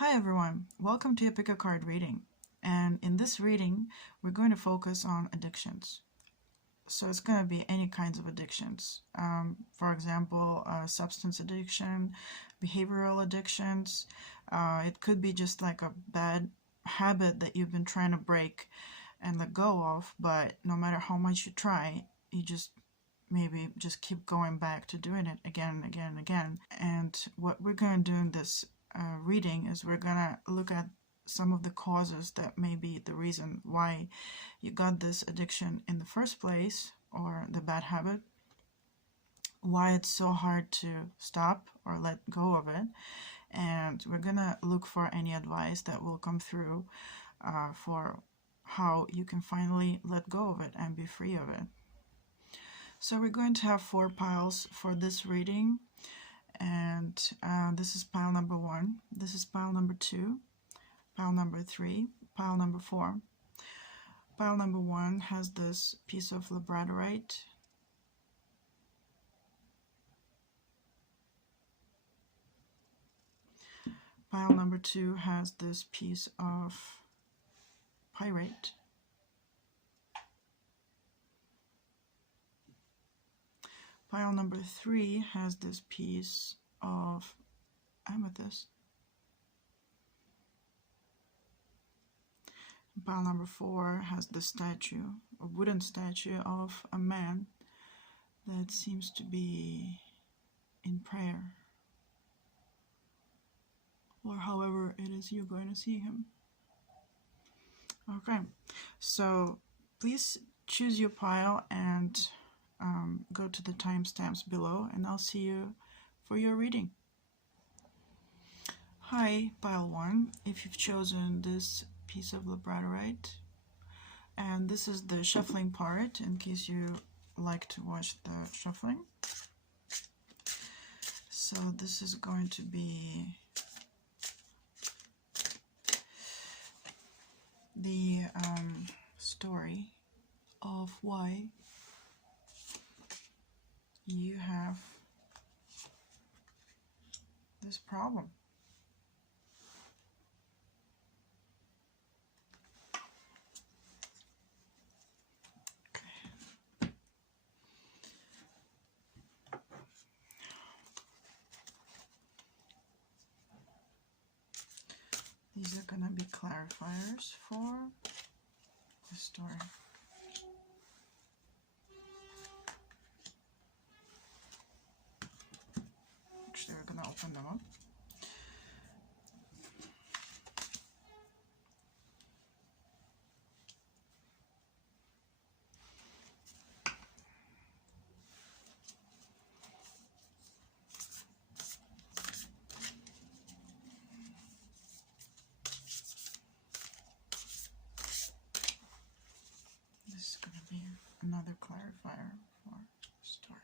Hi everyone, welcome to a pick a card reading, and in this reading we're going to focus on addictions. So it's going to be any kinds of addictions, for example substance addiction, behavioral addictions. It could be just like a bad habit that you've been trying to break and let go of, but no matter how much you try, you just maybe just keep going back to doing it again and again and again. And what we're going to do in this reading is we're going to look at some of the causes that may be the reason why you got this addiction in the first place, or the bad habit, why it's so hard to stop or let go of it. And we're going to look for any advice that will come through for how you can finally let go of it and be free of it. So we're going to have 4 piles for this reading, and this is pile number 1, this is pile number 2, pile number 3, pile number 4. Pile number 1 has this piece of Labradorite. Pile number 2 has this piece of Pyrite. Pile number 3 has this piece of Amethyst. Pile number 4 has the statue, a wooden statue of a man that seems to be in prayer, or however it is you're going to see him. Okay, so please choose your pile and go to the timestamps below, and I'll see you for your reading. Hi, pile 1, if you've chosen this piece of Labradorite, and this is the shuffling part in case you like to watch the shuffling. So this is going to be the story of why you have this problem. Okay. These are going to be clarifiers for the story. Actually, we're going to open them up. This is going to be another clarifier for the story.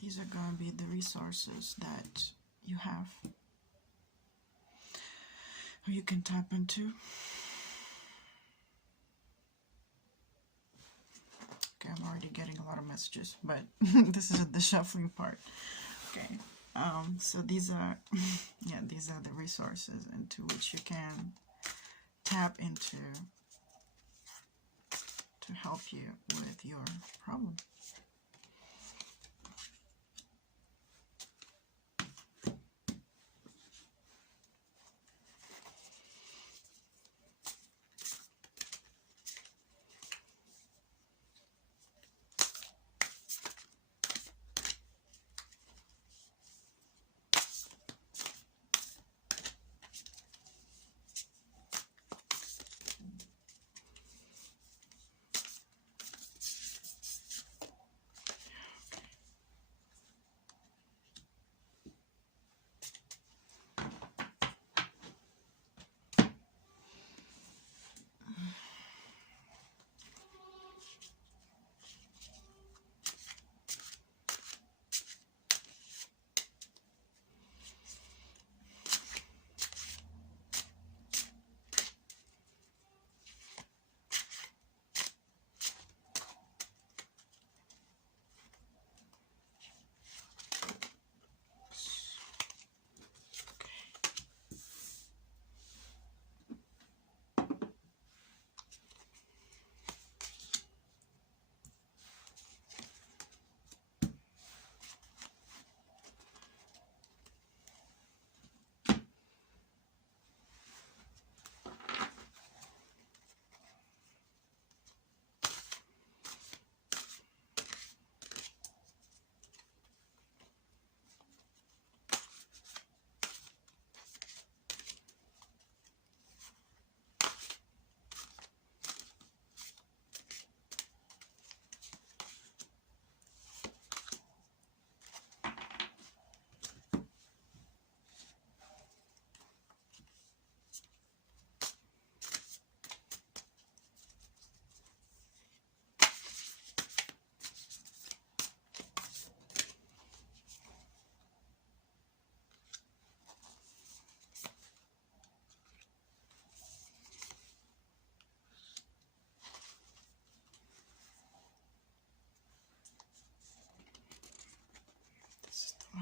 These are going to be the resources that you have, or you can tap into. Okay, I'm already getting a lot of messages, but this is the shuffling part. Okay, so these are, yeah, these are the resources into which you can tap into to help you with your problem.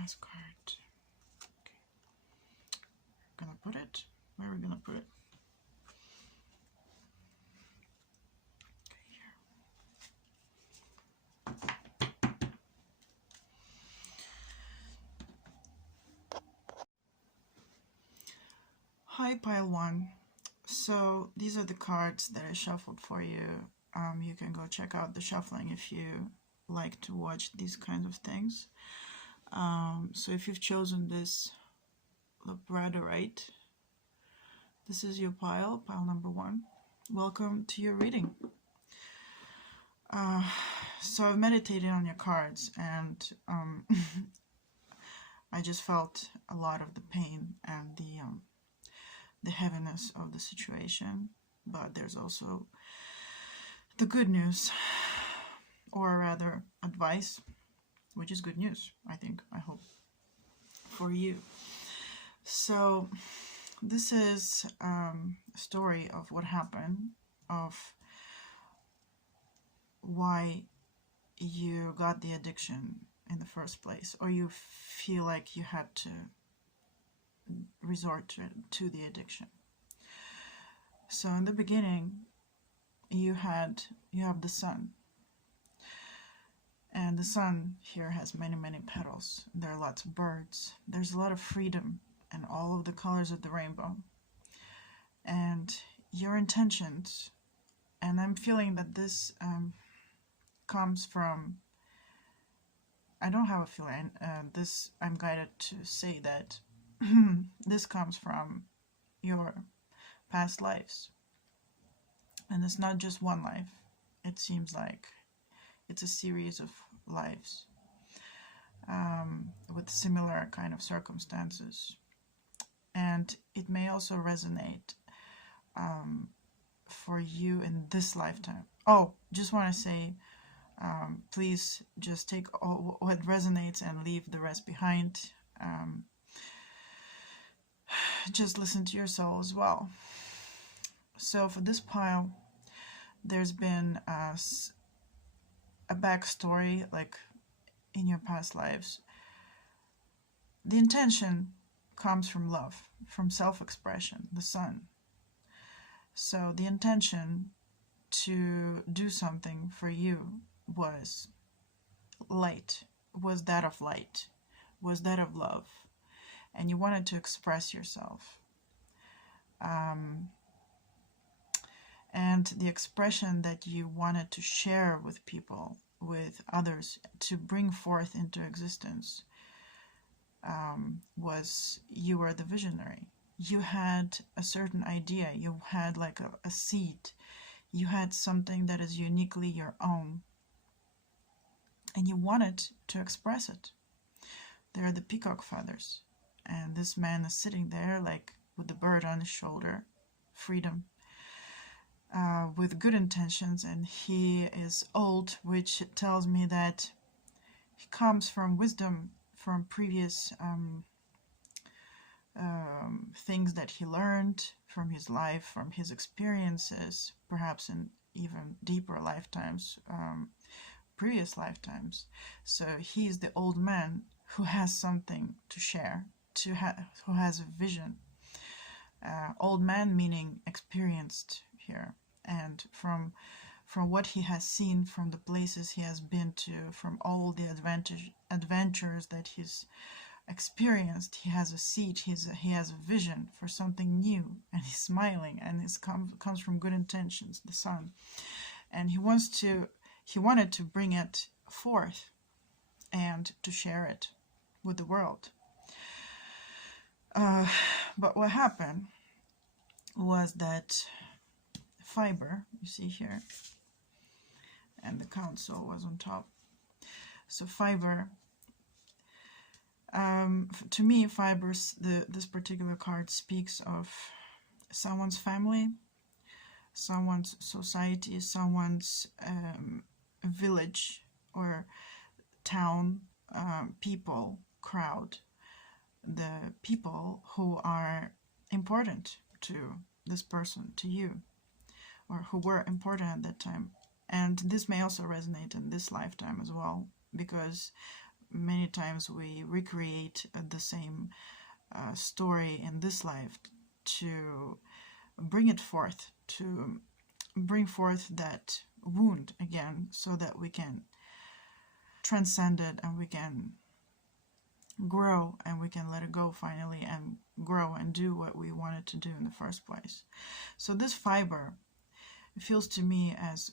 last card. Okay. We're gonna put it. Where are we gonna put it? Hi, pile one. So these are the cards that I shuffled for you. You can go check out the shuffling if you like to watch these kinds of things. So if you've chosen this Labradorite, this is your pile number one. Welcome to your reading. So I've meditated on your cards, and I just felt a lot of the pain and the heaviness of the situation, but there's also the good news, or rather advice, which is good news, I think, I hope, for you. So this is a story of what happened, of why you got the addiction in the first place, or you feel like you had to resort to the addiction. So in the beginning, you have the sun, and the sun here has many petals. There are lots of birds. There's a lot of freedom and all of the colors of the rainbow, and your intentions. And I'm feeling that this comes from, I don't have a feeling, this, I'm guided to say that this comes from your past lives. And it's not just one life. It seems like it's a series of lives with similar kind of circumstances. And it may also resonate for you in this lifetime. Oh, just want to say, please just take all what resonates and leave the rest behind. Just listen to your soul as well. So for this pile, there's been a backstory, like in your past lives. The intention comes from love, from self-expression, the sun. So the intention to do something for you was light, was that of light, was that of love. And you wanted to express yourself. And the expression that you wanted to share with people, with others, to bring forth into existence, was you were the visionary. You had a certain idea. You had like a seed. You had something that is uniquely your own. And you wanted to express it. There are the peacock feathers. And this man is sitting there like with the bird on his shoulder, freedom, with good intentions, and he is old, which tells me that he comes from wisdom, from previous things that he learned from his life, from his experiences, perhaps in even deeper lifetimes, previous lifetimes. So he's the old man who has something to share, who has a vision. Old man meaning experienced here, and from what he has seen, from the places he has been to, from all the adventures that he's experienced, he has a seed, he has a vision for something new, and he's smiling, and it comes from good intentions, the sun. And he wanted to bring it forth and to share it with the world. But what happened was that fiber, you see here, and the council was on top. So fiber, to me, fibers, this particular card speaks of someone's family, someone's society, someone's village or town, people, crowd, the people who are important to this person, to you, or who were important at that time. And this may also resonate in this lifetime as well, because many times we recreate the same story in this life to bring it forth, to bring forth that wound again, so that we can transcend it and we can grow and we can let it go finally and grow and do what we wanted to do in the first place. So this fiber feels to me as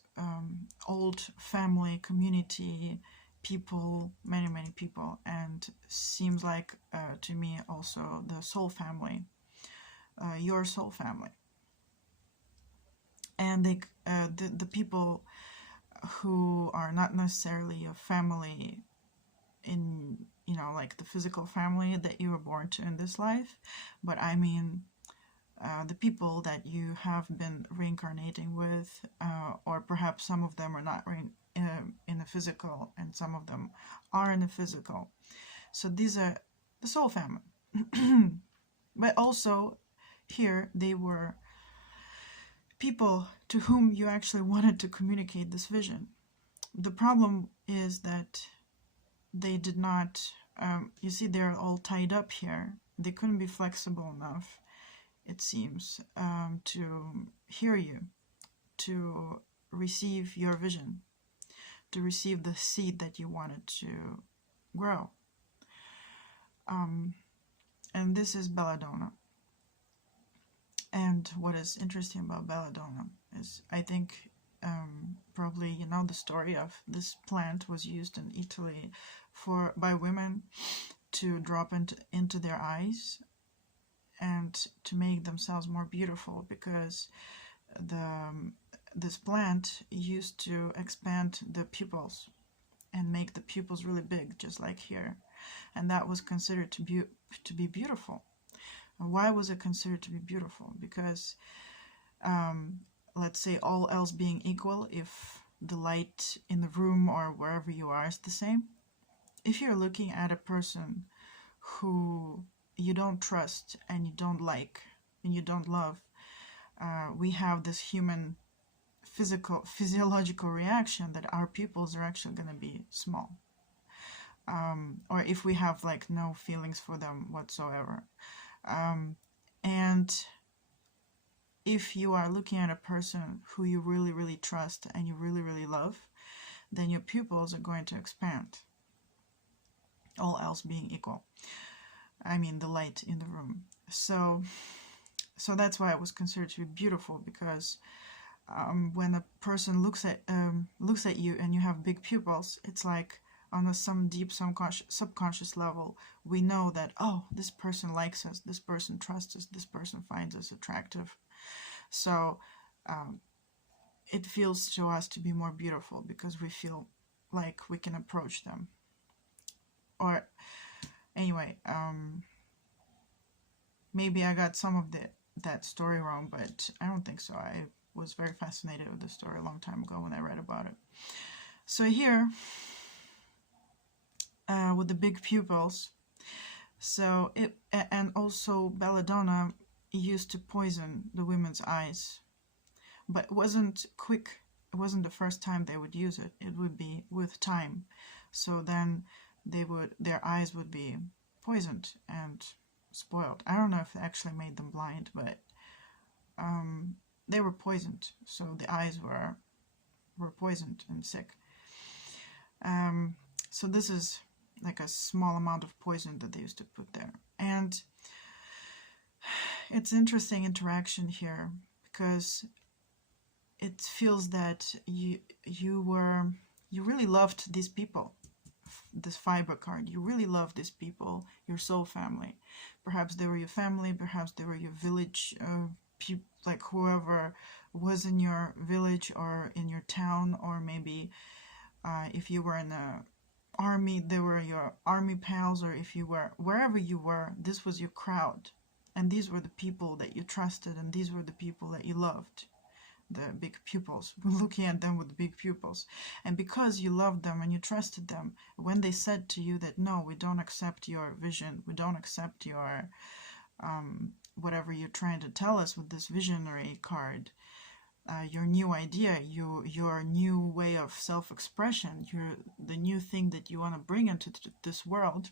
old family, community, people, many people, and seems like to me also the soul family, your soul family. And the people who are not necessarily your family in, you know, like the physical family that you were born to in this life, but I mean the people that you have been reincarnating with, or perhaps some of them are not in the physical and some of them are in the physical. So these are the soul family. But also here they were people to whom you actually wanted to communicate this vision. The problem is that they did not, you see, they're all tied up here. They couldn't be flexible enough, it seems, to hear you, to receive your vision, to receive the seed that you wanted to grow. And this is belladonna. And what is interesting about belladonna is, I think, probably you know the story of this plant was used in Italy by women to drop into their eyes and to make themselves more beautiful, because this plant used to expand the pupils and make the pupils really big, just like here, and that was considered to be beautiful. Why was it considered to be beautiful? Because let's say all else being equal, if the light in the room or wherever you are is the same, if you're looking at a person who you don't trust and you don't like and you don't love, we have this human physiological reaction that our pupils are actually going to be small, or if we have like no feelings for them whatsoever. And if you are looking at a person who you really trust and you really love, then your pupils are going to expand, all else being equal. I mean the light in the room. So that's why it was considered to be beautiful, because when a person looks at you and you have big pupils, it's like on some deep subconscious level, we know that, oh, this person likes us, this person trusts us, this person finds us attractive. So it feels to us to be more beautiful because we feel like we can approach them. Or anyway, maybe I got some of that story wrong, but I don't think so. I was very fascinated with the story a long time ago when I read about it. So here, with the big pupils, so and also belladonna used to poison the women's eyes, but it wasn't quick. It wasn't the first time they would use it. It would be with time. So then their eyes would be poisoned and spoiled. I don't know if it actually made them blind, but they were poisoned. So the eyes were poisoned and sick. So this is like a small amount of poison that they used to put there. And it's interesting interaction here, because it feels that you really loved these people, this fiber card. You really loved these people, your soul family. Perhaps they were your family, perhaps they were your village, like whoever was in your village or in your town, or maybe if you were in a army, they were your army pals, or if you were wherever you were, this was your crowd, and these were the people that you trusted, and these were the people that you loved, the big pupils, looking at them with the big pupils. And because you loved them and you trusted them, when they said to you that no, we don't accept your vision, we don't accept your whatever you're trying to tell us with this visionary card, your new idea, your new way of self-expression, the new thing that you want to bring into this world,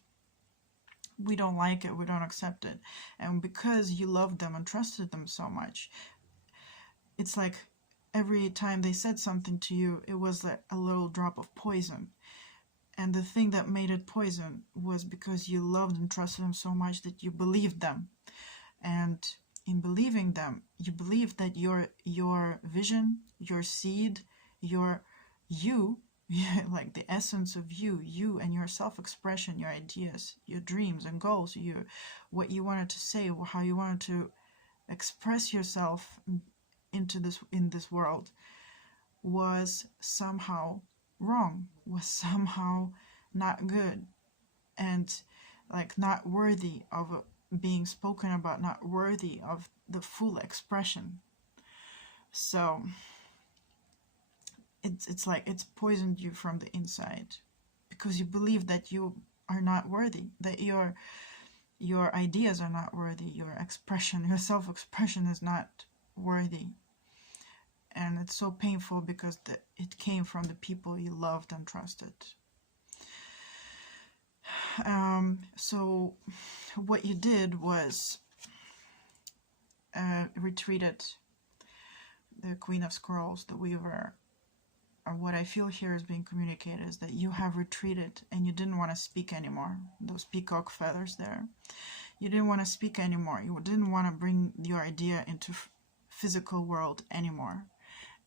we don't like it, we don't accept it. And because you loved them and trusted them so much, it's like every time they said something to you, it was like a little drop of poison. And the thing that made it poison was because you loved and trusted them so much that you believed them. And in believing them, you believed that your vision, your seed, you, like the essence of you and your self-expression, your ideas, your dreams and goals, what you wanted to say, how you wanted to express yourself in this world, was somehow wrong, was somehow not good, and like not worthy of being spoken about, not worthy of the full expression. So it's like it's poisoned you from the inside, because you believe that you are not worthy, that your ideas are not worthy, your expression, your self-expression is not worthy. And it's so painful because it came from the people you loved and trusted. So what you did was retreated. The Queen of Scrolls, the Weaver, or what I feel here is being communicated is that you have retreated and you didn't want to speak anymore. Those peacock feathers there. You didn't want to speak anymore. You didn't want to bring your idea into physical world anymore.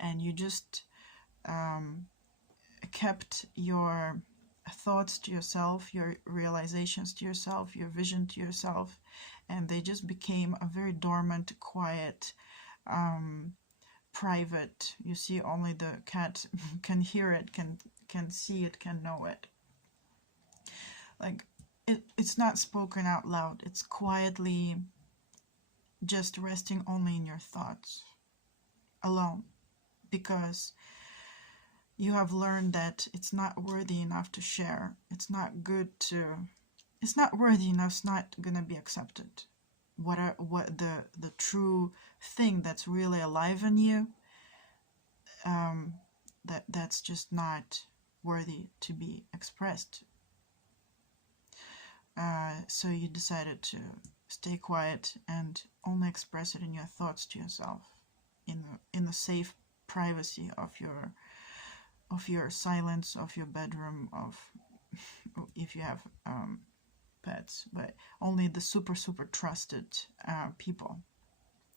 And you just kept your thoughts to yourself, your realizations to yourself, your vision to yourself, and they just became a very dormant, quiet, private. You see, only the cat can hear it, can see it, can know it. Like it's not spoken out loud. It's quietly just resting only in your thoughts alone, because you have learned that it's not worthy enough to share. It's not good to, it's not worthy enough, it's not gonna be accepted. What the true thing that's really alive in you, that's just not worthy to be expressed. So you decided to stay quiet and only express it in your thoughts to yourself, in the safe privacy of your silence, of your bedroom, of if you have pets, but only the super trusted people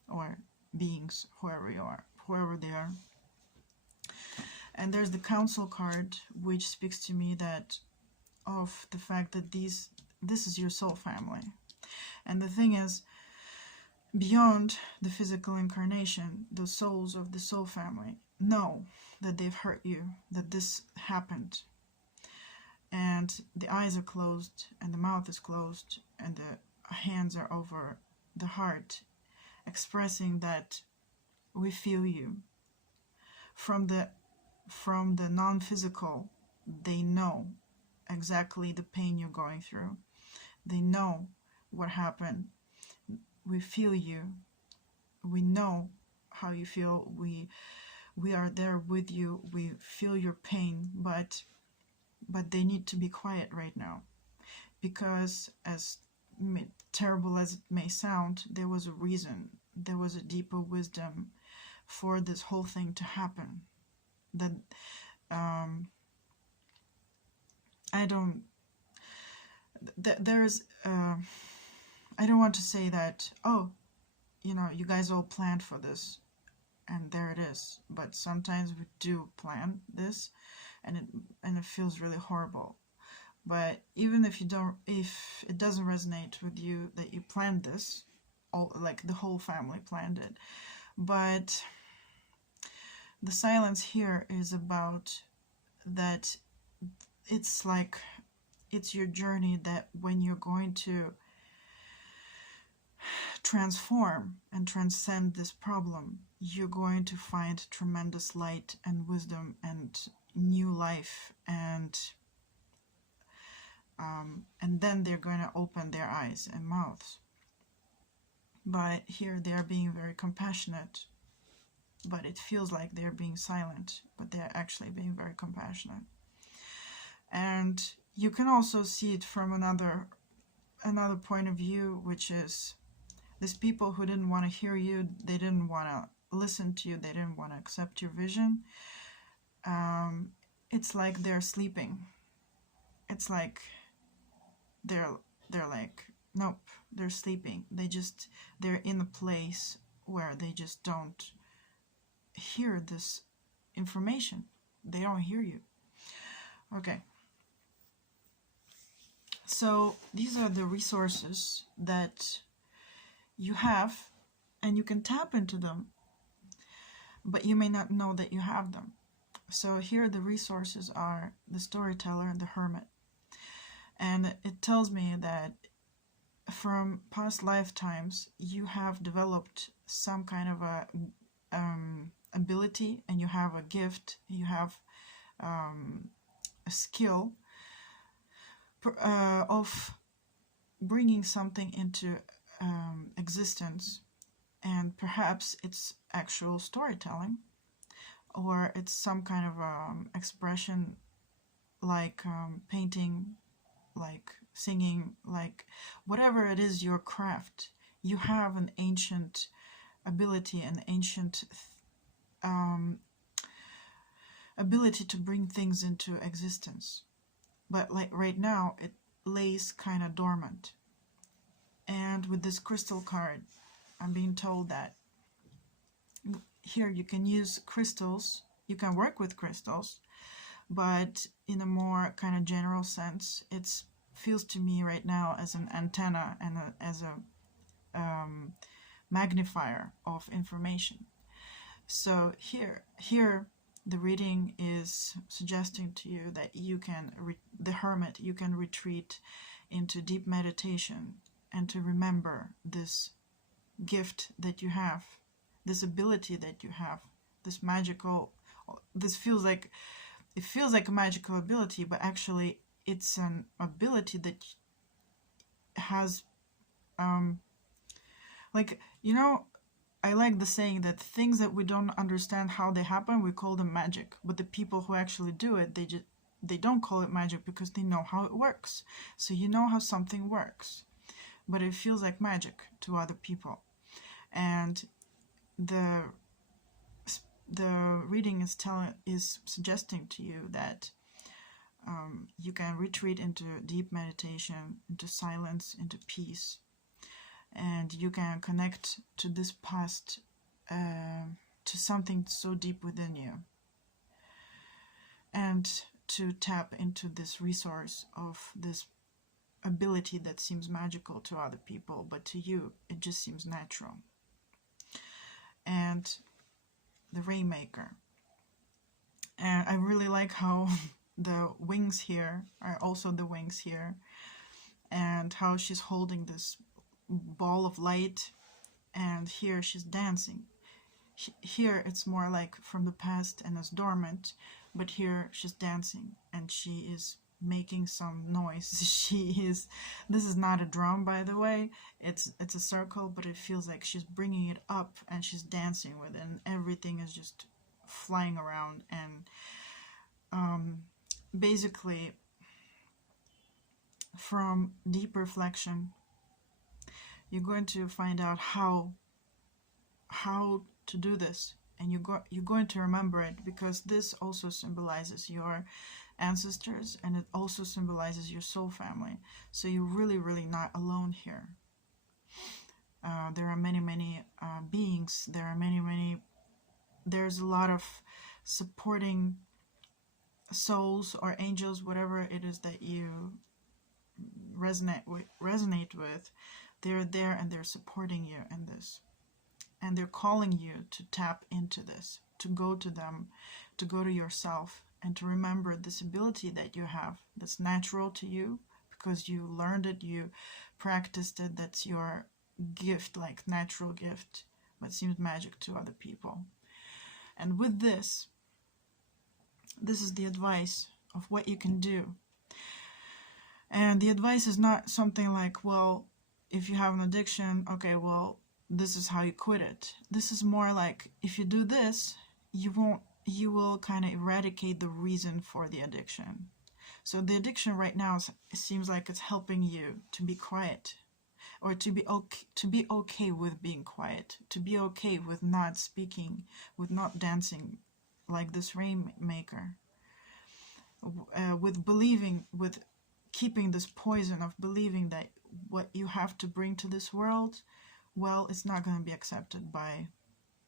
or beings, whoever they are. And there's the Council card, which speaks to me that of the fact that this is your soul family. And the thing is, beyond the physical incarnation, the souls of the soul family know that they've hurt you, that this happened. And the eyes are closed, and the mouth is closed, and the hands are over the heart, expressing that we feel you. From the non-physical, they know exactly the pain you're going through. They know what happened. We feel you. We know how you feel. We are there with you. We feel your pain, but they need to be quiet right now, because as terrible as it may sound, there was a reason. There was a deeper wisdom for this whole thing to happen. That I don't want to say that, oh, you guys all planned for this and there it is, but sometimes we do plan this, and it feels really horrible. But even if it doesn't resonate with you that you planned this, like the whole family planned it, but the silence here is about that. It's like it's your journey, that when you're going to transform and transcend this problem, you're going to find tremendous light and wisdom and new life, and then they're going to open their eyes and mouths. But here they are being very compassionate, but it feels like they're being silent, but they're actually being very compassionate. And you can also see it from another point of view, which is these people who didn't want to hear you, they didn't want to listen to you, they didn't want to accept your vision. It's like they're sleeping. It's like they're like, nope, they're sleeping. They're in a place where they just don't hear this information. They don't hear you. Okay. So these are the resources that you have, and you can tap into them, but you may not know that you have them. So here the resources are the storyteller and the hermit. And it tells me that from past lifetimes, you have developed some kind of a ability, and you have a gift, you have a skill of bringing something into existence. And perhaps it's actual storytelling, or it's some kind of expression, like painting, like singing, like whatever it is, your craft. You have an ancient ability, an ancient ability to bring things into existence. But like right now, it lays kind of dormant. And with this crystal card, I'm being told that here you can use crystals, you can work with crystals, but in a more kind of general sense, it feels to me right now as an antenna and as a magnifier of information. So here the reading is suggesting to you that you can, the hermit, you can retreat into deep meditation and to remember this gift that you have, this ability that you have, this magical, this feels like, it feels like a magical ability, but actually it's an ability that has, like, you know, I like the saying that things that we don't understand how they happen, we call them magic. But the people who actually do it, they don't call it magic because they know how it works. So you know how something works, but it feels like magic to other people. And the reading is suggesting to you that you can retreat into deep meditation, into silence, into peace, and you can connect to this past, to something so deep within you, and to tap into this resource of this ability that seems magical to other people, but to you it just seems natural. And the Rainmaker, and I really like how the wings here are also the wings here, and how she's holding this ball of light, and here she's dancing. Here it's more like from the past and it's dormant, but here she's dancing and she is making some noise. This is not a drum, by the way, it's a circle, but it feels like she's bringing it up and she's dancing with it, and everything is just flying around. And basically, from deep reflection, you're going to find out how to do this, and you're going to remember it, because this also symbolizes your ancestors, and it also symbolizes your soul family. So you're really not alone here. There are many beings. There's a lot of supporting souls or angels, whatever it is that you resonate with. They're there and they're supporting you in this, and they're calling you to tap into this, to go to them, to go to yourself, and to remember this ability that you have, that's natural to you because you learned it, you practiced it, that's your gift, like natural gift, but seems magic to other people. And with this is the advice of what you can do. And the advice is not something like, well, if you have an addiction, okay, well, this is how you quit it. This is more like, if you do this, you will kind of eradicate the reason for the addiction. So the addiction right now seems like it's helping you to be quiet, or to be okay with being quiet, to be okay with not speaking, with not dancing like this rainmaker, with believing, with keeping this poison of believing that what you have to bring to this world, well, it's not going to be accepted by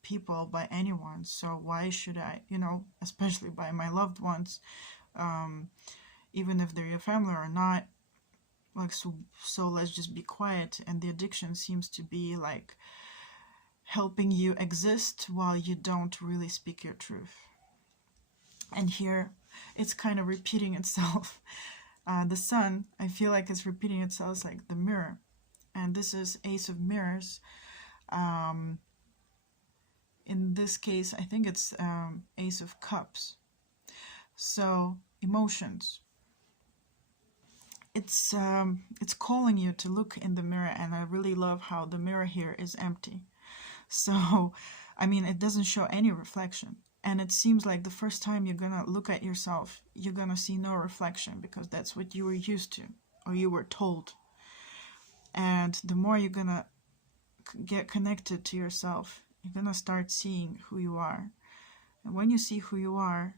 people, by anyone. So why should I, especially by my loved ones, even if they're your family or not, like, so let's just be quiet. And the addiction seems to be like helping you exist while you don't really speak your truth. And here it's kind of repeating itself. The sun, I feel like it's repeating itself. It's like the mirror, and this is Ace of Mirrors. In this case, I think it's Ace of Cups. So emotions. It's calling you to look in the mirror, and I really love how the mirror here is empty. So, I mean, it doesn't show any reflection. And it seems like the first time you're gonna look at yourself, you're gonna see no reflection, because that's what you were used to, or you were told. And the more you're gonna get connected to yourself, you're gonna start seeing who you are. And when you see who you are,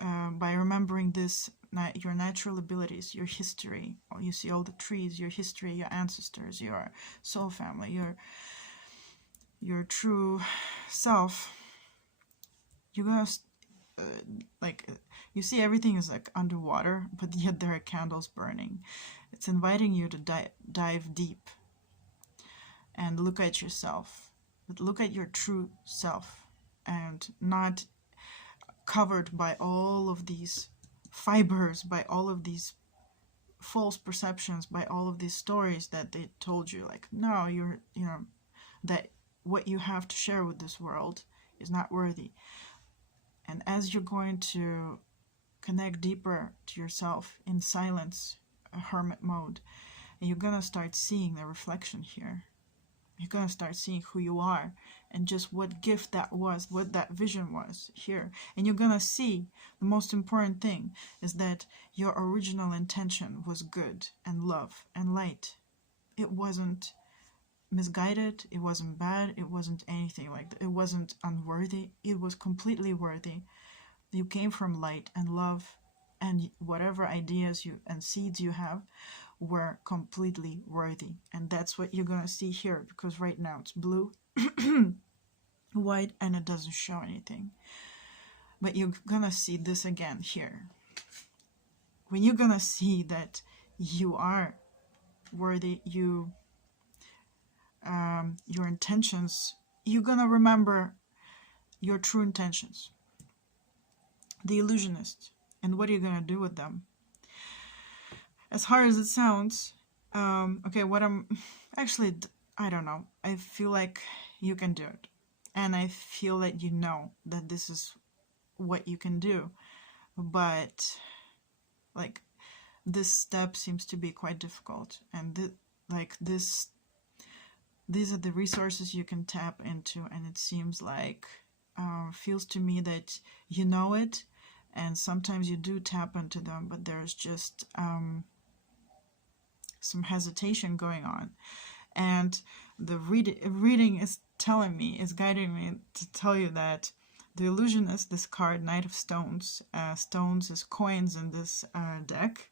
by remembering this, your natural abilities, your history, or you see all the trees, your history, your ancestors, your soul family, your true self, you're gonna you see everything is like underwater, but yet there are candles burning. It's inviting you to dive deep and look at yourself, but look at your true self, and not covered by all of these fibers, by all of these false perceptions, by all of these stories that they told you, like, no, that what you have to share with this world is not worthy. And as you're going to connect deeper to yourself in silence, a hermit mode, and you're gonna start seeing the reflection here. You're gonna start seeing who you are, and just what gift that was, what that vision was here. And you're gonna see the most important thing is that your original intention was good and love and light. It wasn't misguided, it wasn't bad, it wasn't anything like that. It wasn't unworthy, it was completely worthy. You came from light and love, and whatever ideas and seeds you have were completely worthy. And that's what you're gonna see here, because right now it's blue, white, and it doesn't show anything. But you're gonna see this again here. When you're gonna see that you are worthy, your intentions, you're gonna remember your true intentions. The illusionist, and what are you gonna do with them? As hard as it sounds, okay, I don't know. I feel like you can do it, and I feel that you know that this is what you can do, but like this step seems to be quite difficult, and these are the resources you can tap into, and it seems like feels to me that you know it, and sometimes you do tap into them, but there's just some hesitation going on. And the reading is guiding me to tell you that the illusionist, this card, Knight of Stones, stones is coins in this deck.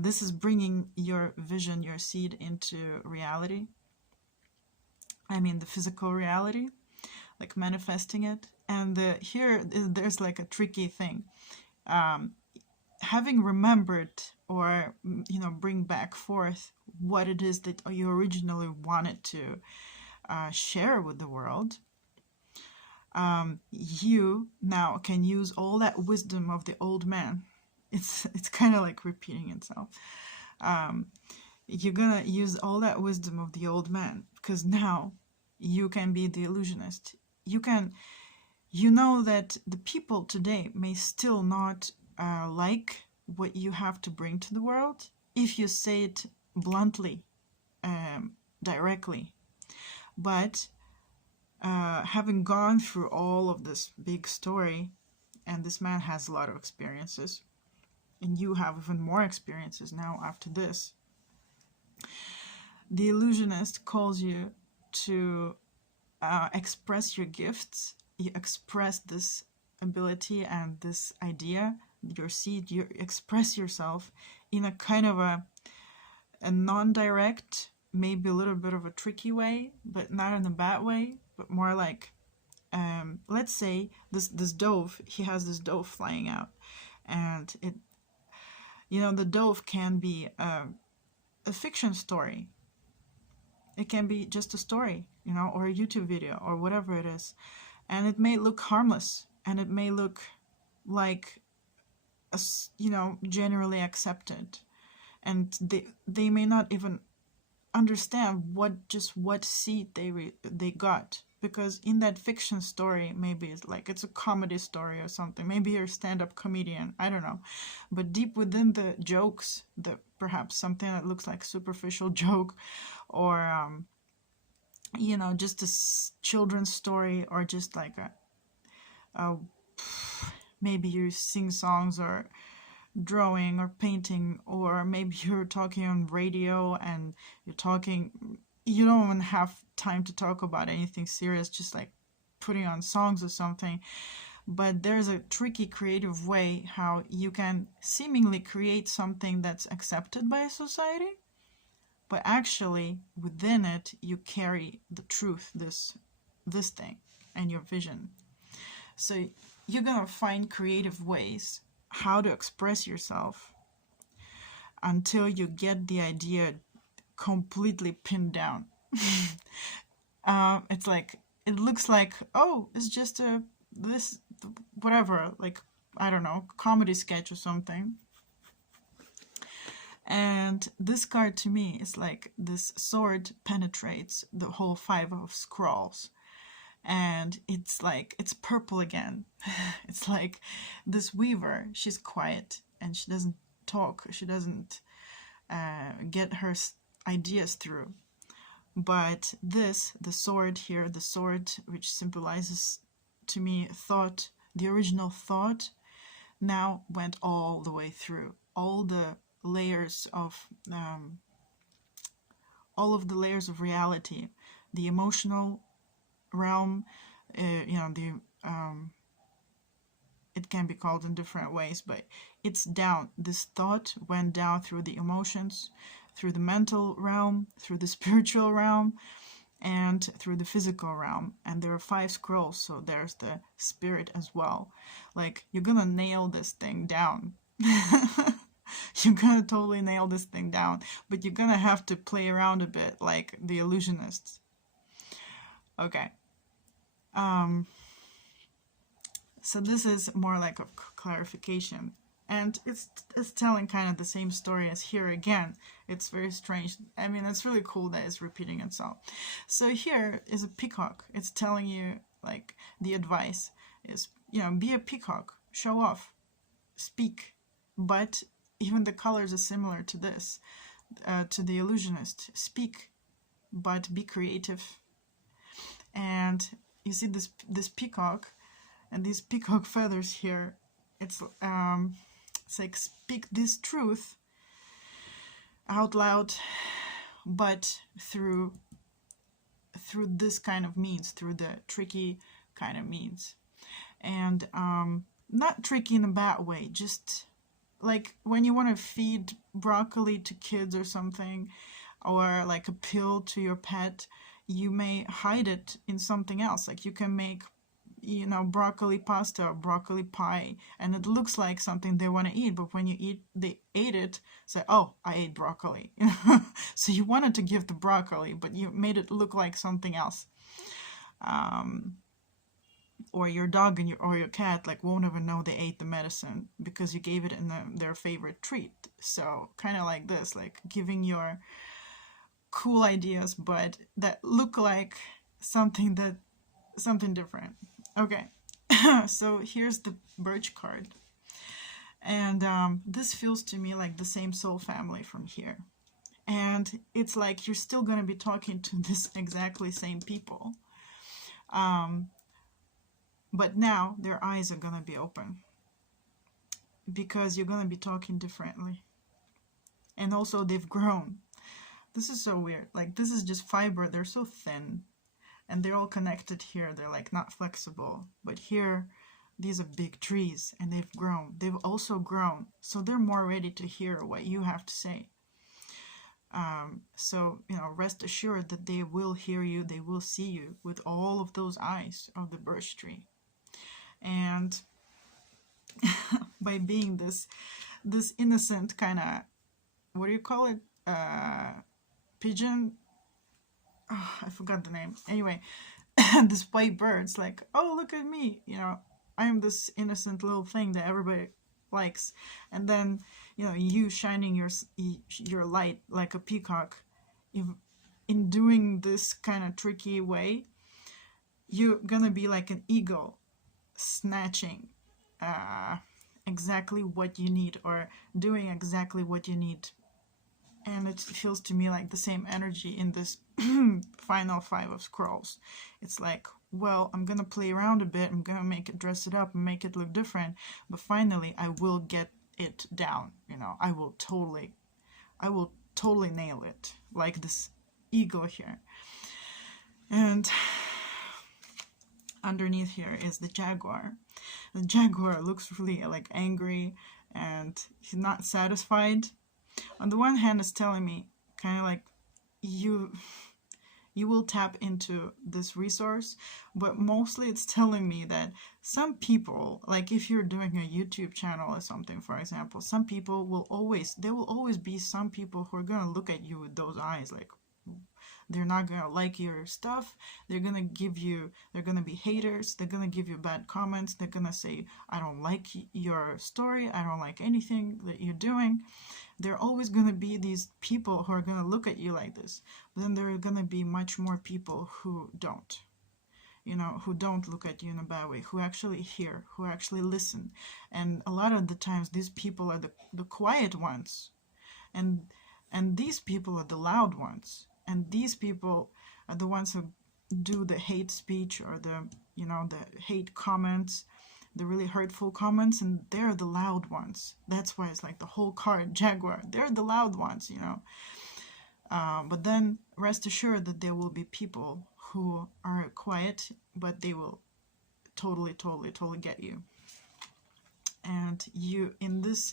This is bringing your vision, your seed into reality. I mean the physical reality, like manifesting it. And there's like a tricky thing. Having remembered, or bring back forth what it is that you originally wanted to share with the world, you now can use all that wisdom of the old man. It's kind of like repeating itself. You're gonna use all that wisdom of the old man, because now you can be the illusionist. You know that the people today may still not like what you have to bring to the world if you say it bluntly, directly. But having gone through all of this big story, and this man has a lot of experiences, and you have even more experiences now after this, the illusionist calls you to express your gifts. You express this ability and this idea, your seed. You express yourself in a kind of a non-direct, maybe a little bit of a tricky way, but not in a bad way, but more like, let's say this dove, he has this dove flying out, and it, you know, the dove can be a fiction story. It can be just a story, you know, or a YouTube video or whatever it is. And it may look harmless, and it may look like, you know, generally accepted. And they may not even understand what seed they got. Because in that fiction story, maybe it's like it's a comedy story or something. Maybe you're a stand-up comedian. I don't know. But deep within the jokes, perhaps something that looks like superficial joke, or you know, just a children's story, or just like maybe you sing songs or drawing or painting, or maybe you're talking on radio and you don't even have time to talk about anything serious, just like putting on songs or something. But there's a tricky creative way how you can seemingly create something that's accepted by society, but actually within it you carry the truth, this thing, and your vision. So you're gonna find creative ways how to express yourself until you get the idea completely pinned down. It's like, it looks like, oh, it's just this whatever, like, I don't know, comedy sketch or something. And this card to me is like this sword penetrates the whole 5 of scrolls, and it's like, it's purple again. It's like this weaver, she's quiet and she doesn't talk, she doesn't get her ideas through. But the sword here, the sword which symbolizes to me thought, the original thought, now went all the way through all the layers of reality, the emotional realm, you know, it can be called in different ways, but it's down. This thought went down through the emotions, through the mental realm, through the spiritual realm, and through the physical realm. And there are 5 scrolls, so there's the spirit as well. Like, you're gonna nail this thing down. You're gonna totally nail this thing down, but you're gonna have to play around a bit like the illusionists. Okay. So this is more like a clarification, and it's telling kind of the same story as here again. It's very strange. I mean, it's really cool that it's repeating itself. So here is a peacock. It's telling you, like, the advice is, you know, be a peacock, show off, speak. But even the colors are similar to this, to the illusionist. Speak, but be creative. And you see this peacock, and these peacock feathers here. It's like, speak this truth out loud, but through this kind of means, through the tricky kind of means, and not tricky in a bad way, just like when you want to feed broccoli to kids or something, or like a pill to your pet, you may hide it in something else. Like, you can make, you know, broccoli pasta or broccoli pie, and it looks like something they want to eat, but when they ate it, say, oh, I ate broccoli. So you wanted to give the broccoli, but you made it look like something else. Or your dog or your cat, like, won't even know they ate the medicine because you gave it in their favorite treat. So kind of like this, like giving your cool ideas, but that look like something different. Okay. So here's the birch card, and this feels to me like the same soul family from here. And it's like you're still going to be talking to this exactly same people. But now their eyes are going to be open because you're going to be talking differently. And also they've grown. This is so weird. Like, this is just fiber. They're so thin. And they're all connected here. They're like not flexible. But here, these are big trees and they've grown. They've also grown. So they're more ready to hear what you have to say. So, you know, rest assured that they will hear you. They will see you with all of those eyes of the birch tree. And by being this innocent kind of, what do you call it? Pigeon? Oh, I forgot the name. Anyway, this white bird's like, oh, look at me. You know, I'm this innocent little thing that everybody likes. And then, you know, you shining your light like a peacock, in doing this kind of tricky way, you're gonna be like an eagle, snatching exactly what you need, or doing exactly what you need. And it feels to me like the same energy in this final 5 of scrolls. It's like, well, I'm gonna play around a bit, I'm gonna make it, dress it up and make it look different, but finally I will get it down. You know, I will totally nail it, like this eagle here. And underneath here is the jaguar. The jaguar looks really like angry and he's not satisfied. On the one hand, it's telling me kind of like you will tap into this resource, but mostly it's telling me that some people, like if you're doing a YouTube channel or something, for example, some people there will always be some people who are going to look at you with those eyes, like they're not going to like your stuff. They're going to be haters. They're going to give you bad comments. They're going to say, I don't like your story. I don't like anything that you're doing. There are always going to be these people who are going to look at you like this. But then there are going to be much more people who don't. You know, who don't look at you in a bad way, who actually hear, who actually listen. And a lot of the times, these people are the quiet ones. And these people are the loud ones. And these people are the ones who do the hate speech, or the hate comments, the really hurtful comments, and they're the loud ones. That's why it's like the whole card, Jaguar. They're the loud ones, you know. But then rest assured that there will be people who are quiet, but they will totally get you. And you, in this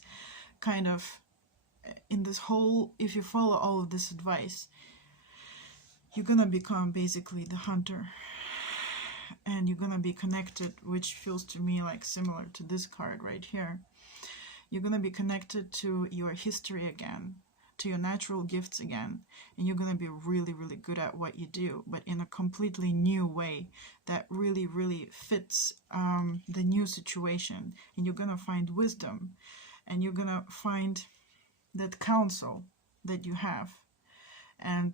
whole, if you follow all of this advice, you're gonna become basically the hunter, and you're gonna be connected, which feels to me like similar to this card right here. You're gonna be connected to your history again, to your natural gifts again, and you're gonna be really good at what you do, but in a completely new way that really fits the new situation. And you're gonna find wisdom, and you're gonna find that counsel that you have. And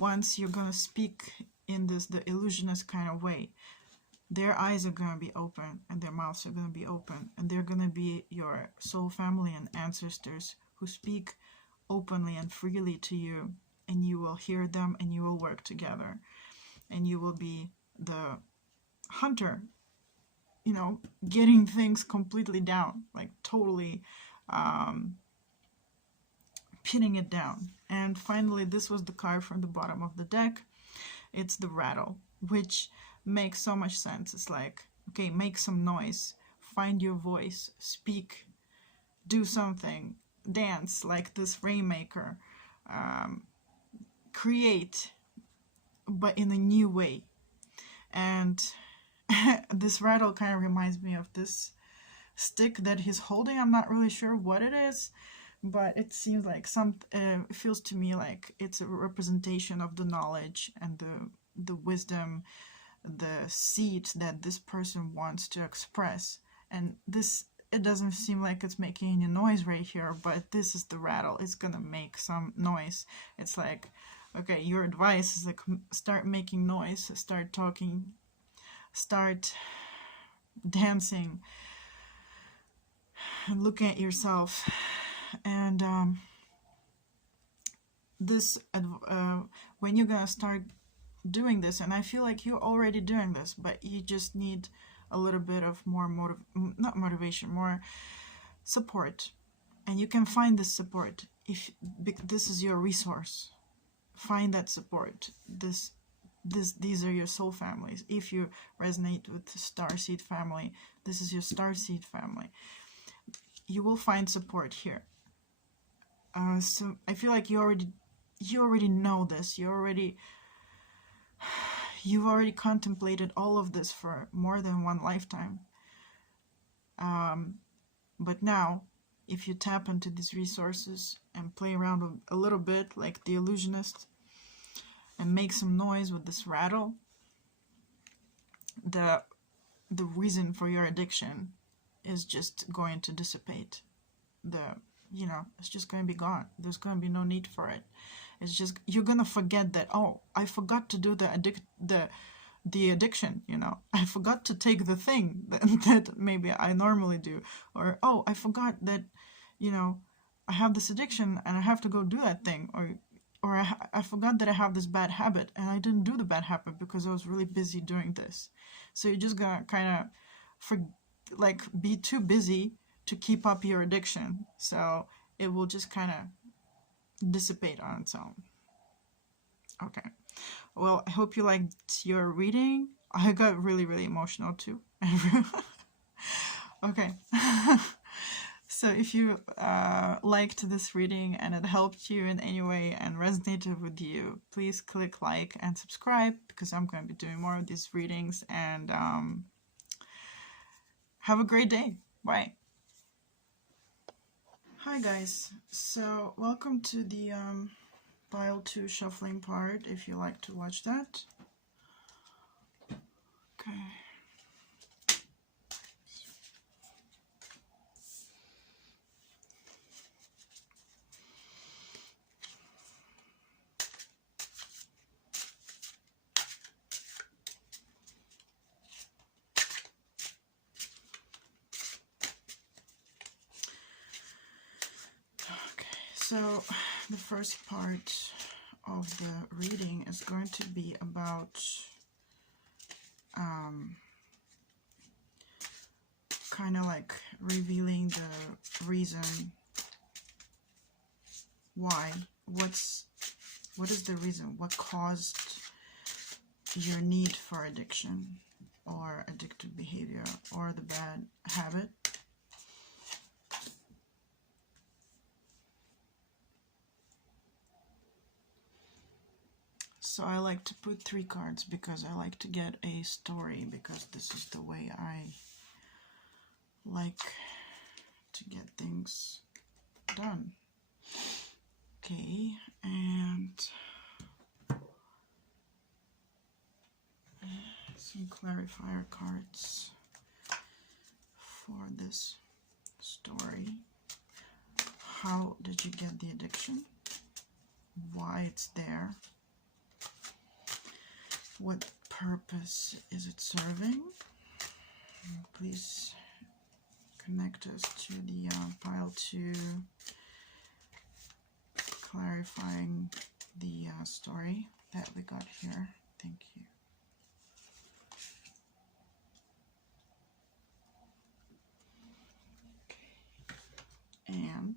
once you're gonna speak in the illusionist kind of way, their eyes are gonna be open and their mouths are gonna be open, and they're gonna be your soul family and ancestors who speak openly and freely to you, and you will hear them and you will work together, and you will be the hunter, you know, getting things completely down, like totally pinning it down. And finally, this was the card from the bottom of the deck. It's the rattle, which makes so much sense. It's like, okay, make some noise, find your voice, speak, do something, dance like this rainmaker, create, but in a new way. And this rattle kind of reminds me of this stick that he's holding. I'm not really sure what it is, but it seems like it feels to me like it's a representation of the knowledge and the wisdom, the seed that this person wants to express. And this, it doesn't seem like it's making any noise right here, but this is the rattle. It's gonna make some noise. It's like, okay, your advice is like, start making noise, start talking, start dancing, and looking at yourself. And this when you're gonna start doing this, and I feel like you're already doing this, but you just need a little bit of more not motivation, more support. And you can find this support if this is your resource. Find that support. These are your soul families. If you resonate with the starseed family, this is your starseed family. You will find support here. So I feel like you already know this. You've already contemplated all of this for more than one lifetime. But now, if you tap into these resources and play around a little bit like the illusionist and make some noise with this rattle, the reason for your addiction is just going to dissipate. It's just going to be gone. There's going to be no need for it. It's just, you're going to forget that, oh, I forgot to do the addiction, I forgot to take the thing that maybe I normally do. Or, oh, I forgot that, I have this addiction and I have to go do that thing. Or I forgot that I have this bad habit and I didn't do the bad habit because I was really busy doing this. So you're just going to kind of be too busy to keep up your addiction. So it will just kind of dissipate on its own. Okay. Well, I hope you liked your reading. I got really, really emotional too. Okay. So if you liked this reading and it helped you in any way and resonated with you, please click like and subscribe, because I'm going to be doing more of these readings. And have a great day. Bye. Hi guys. So welcome to the pile 2 shuffling part, if you like to watch that. Okay. So the first part of the reading is going to be about kind of like revealing the reason why. What is the reason? What caused your need for addiction or addictive behavior or the bad habit? So I like to put 3 cards because I like to get a story, because this is the way I like to get things done. Okay, and some clarifier cards for this story. How did you get the addiction? Why it's there? What purpose is it serving? Please connect us to the pile 2, clarifying the story that we got here. Thank you. Okay. And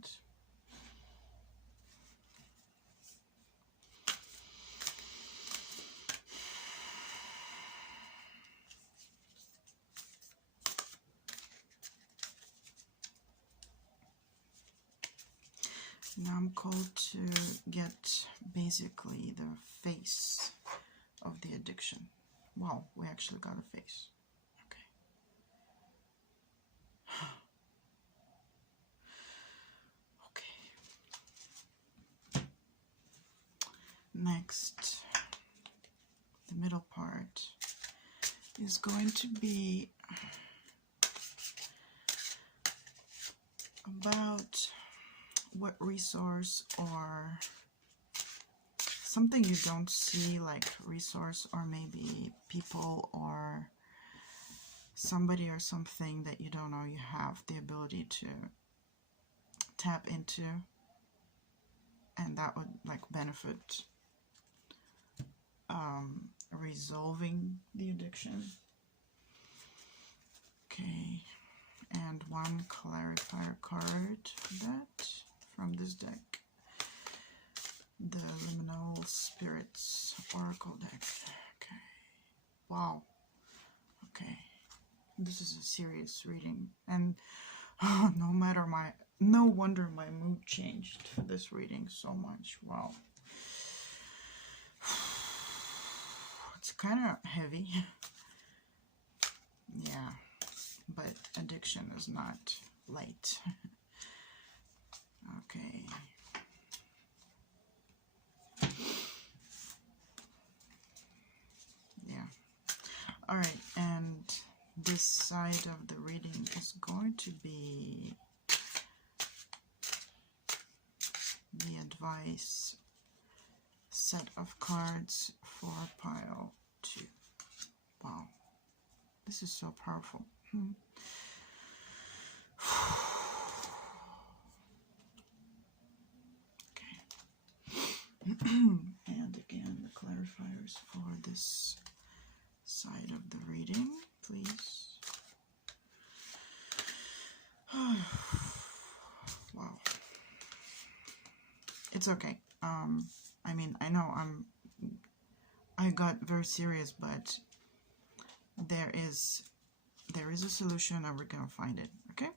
now I'm called to get basically the face of the addiction. Wow, we actually got a face. Okay. Okay. Next, the middle part is going to be about what resource or something you don't see, like resource or maybe people or somebody or something that you don't know you have the ability to tap into and that would like benefit resolving the addiction. Okay, and one clarifier card for that from this deck. The Liminal Spirits Oracle deck. Okay. Wow. Okay. This is a serious reading, and no wonder my mood changed for this reading so much. Wow. It's kind of heavy. Yeah, but addiction is not light. Okay. Yeah. All right, and this side of the reading is going to be the advice set of cards for pile 2. Wow, this is so powerful. Okay. And again, the clarifiers for this side of the reading, please. Wow. It's okay. I mean, I know I got very serious, but there is a solution, and we're gonna find it. Okay.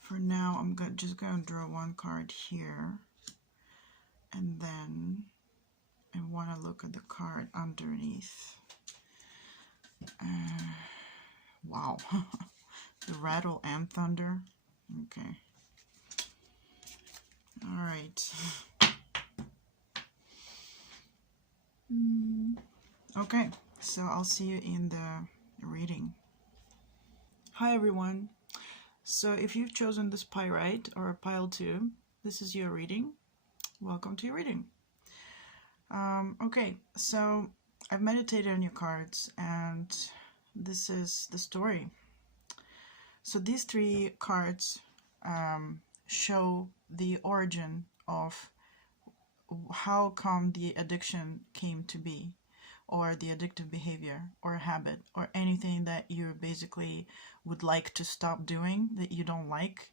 For now, I'm just going to draw one card here, and then I want to look at the card underneath. Wow, the rattle and thunder. Okay. All right. Okay, so I'll see you in the reading. Hi everyone. So if you've chosen this Pyrite or pile 2, this is your reading. Welcome to your reading. Okay, so I've meditated on your cards, and this is the story. So these 3 cards show the origin of how come the addiction came to be, or the addictive behavior or habit or anything that you basically would like to stop doing that you don't like,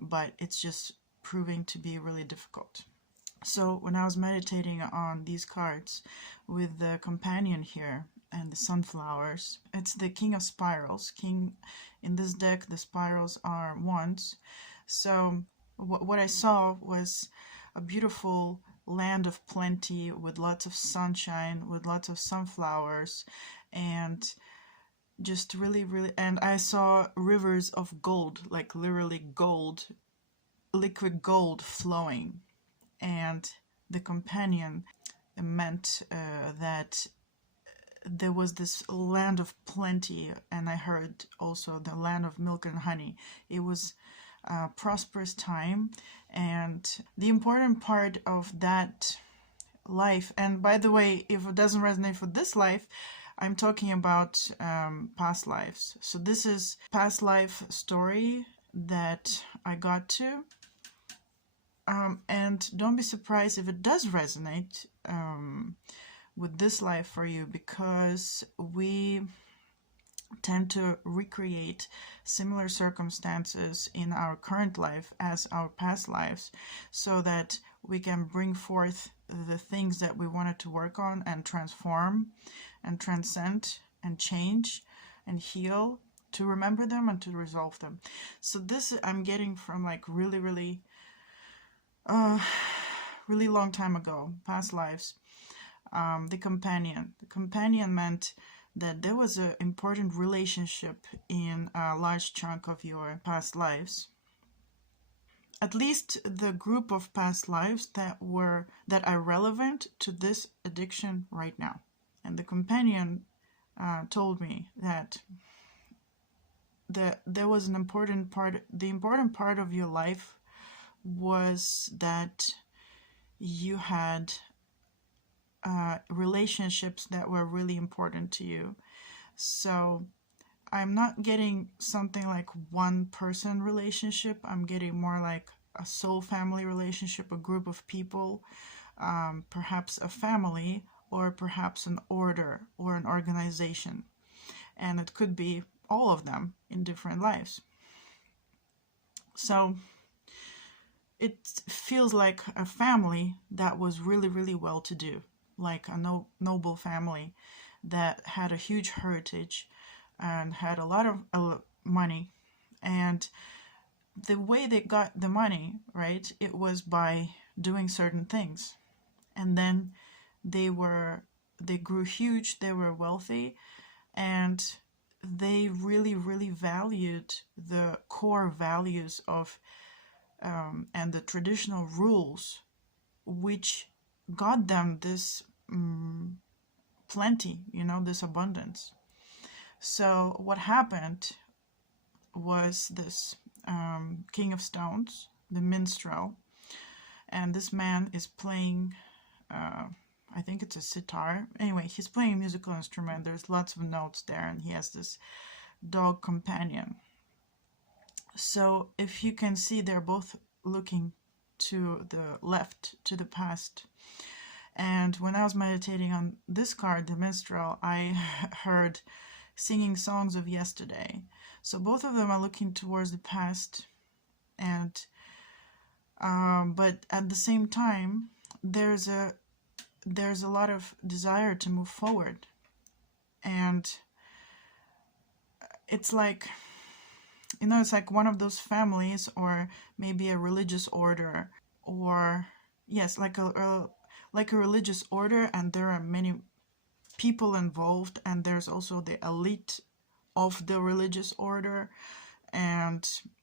but it's just proving to be really difficult. So when I was meditating on these cards with the companion here and the sunflowers, it's the King of Spirals. In this deck, the spirals are wands. So what I saw was a beautiful land of plenty with lots of sunshine, with lots of sunflowers, and just really, and I saw rivers of gold, like literally gold, liquid gold flowing. And the companion meant that there was this land of plenty, and I heard also the land of milk and honey. It was a prosperous time, and the important part of that life, and by the way, if it doesn't resonate for this life, I'm talking about past lives. So this is past life story that I got to. And don't be surprised if it does resonate with this life for you, because we tend to recreate similar circumstances in our current life as our past lives, so that we can bring forth the things that we wanted to work on and transform and transcend and change and heal, to remember them and to resolve them. So this I'm getting from like really long time ago, past lives. The companion meant that there was an important relationship in a large chunk of your past lives, at least the group of past lives that are relevant to this addiction right now. And the companion told me that there was an important part. The important part of your life was that you had relationships that were really important to you. So I'm not getting something like one person relationship. I'm getting more like a soul family relationship, a group of people, perhaps a family, or perhaps an order or an organization. And it could be all of them in different lives. So it feels like a family that was really, really well to do, like a noble family that had a huge heritage and had a lot of money. And the way they got the money, right, it was by doing certain things. And then they grew huge, they were wealthy, and they really, really valued the core values of and the traditional rules, which got them this plenty, this abundance. So what happened was this King of Stones, the minstrel, and this man is playing, I think it's a sitar. Anyway, he's playing a musical instrument. There's lots of notes there, and he has this dog companion. So if you can see, they're both looking to the left, to the past. And when I was meditating on this card, the minstrel, I heard singing songs of yesterday. So both of them are looking towards the past, and but at the same time, there's a lot of desire to move forward, and it's like, it's like one of those families, or maybe a religious order, or yes, like a religious order, and there are many people involved, and there's also the elite of the religious order,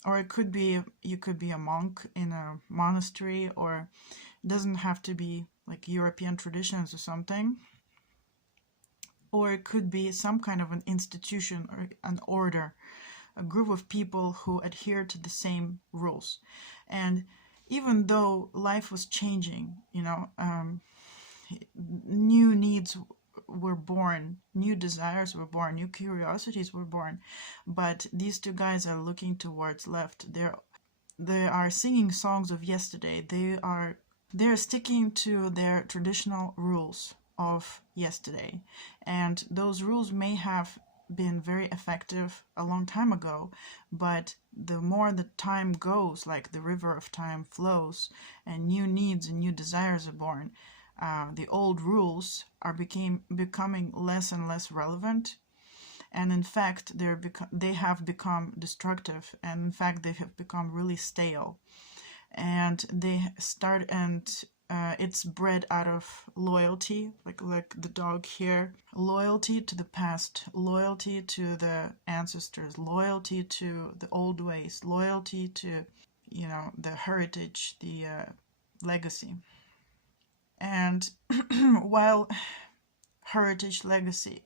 or it could be, you could be a monk in a monastery, or it doesn't have to be like European traditions or something, or it could be some kind of an institution or an order, a group of people who adhere to the same rules. And even though life was changing, new needs were born, new desires were born, new curiosities were born, but these two guys are looking towards left. They are singing songs of yesterday. They're sticking to their traditional rules of yesterday, and those rules may have been very effective a long time ago, but the more the time goes, like the river of time flows, and new needs and new desires are born, the old rules are becoming less and less relevant, and in fact they have become destructive, and in fact they have become really stale, and it's bred out of loyalty, like the dog here. Loyalty to the past, loyalty to the ancestors, loyalty to the old ways, loyalty to, the heritage, the legacy. And while heritage, legacy,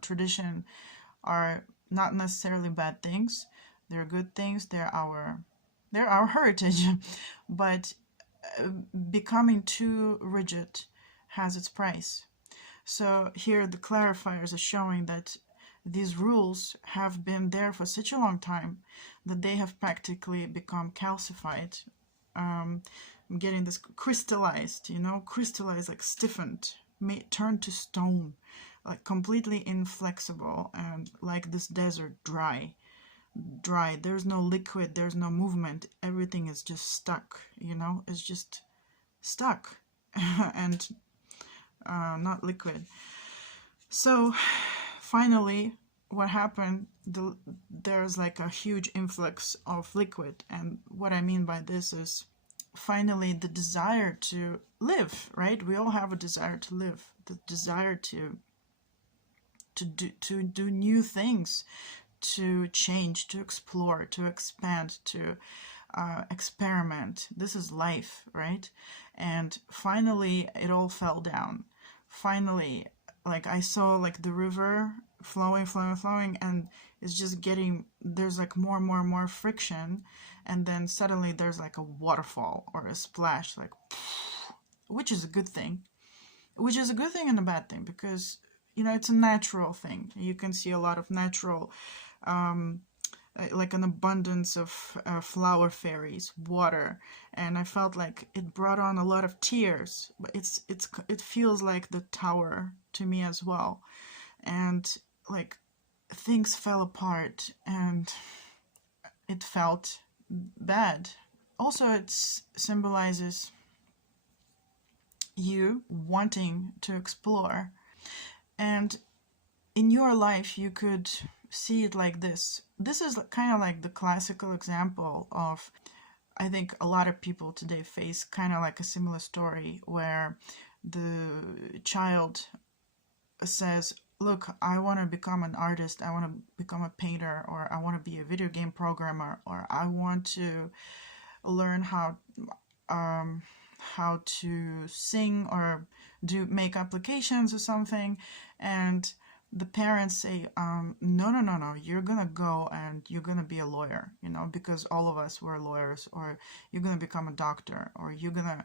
tradition are not necessarily bad things, they're good things, they're our heritage, but becoming too rigid has its price. So here the clarifiers are showing that these rules have been there for such a long time that they have practically become calcified. I'm getting this crystallized, crystallized, like stiffened, turned to stone, like completely inflexible, and like this desert, dry. There's no liquid, there's no movement, everything is just stuck, it's just stuck and not liquid. So finally what happened, there's like a huge influx of liquid, and what I mean by this is finally the desire to live, right? We all have a desire to live, the desire to do new things, to change, to explore, to expand, to experiment. This is life, right? And finally it all fell down. Finally, like I saw like the river flowing, and it's just there's like more friction, and then suddenly there's like a waterfall or a splash, like, which is a good thing. which is a good thing and a bad thing, because it's a natural thing. You can see a lot of natural, like an abundance of flower fairies, water, and I felt like it brought on a lot of tears. But it feels like the tower to me as well, and like things fell apart, and it felt bad. Also, it symbolizes you wanting to explore, and in your life you could see it like this. This is kind of like the classical example of, I think a lot of people today face kind of like a similar story, where the child says, look, I want to become an artist, I want to become a painter, or I want to be a video game programmer, or I want to learn how to sing or make applications or something, and the parents say, no, you're gonna go and you're gonna be a lawyer, because all of us were lawyers, or you're gonna become a doctor, or you're gonna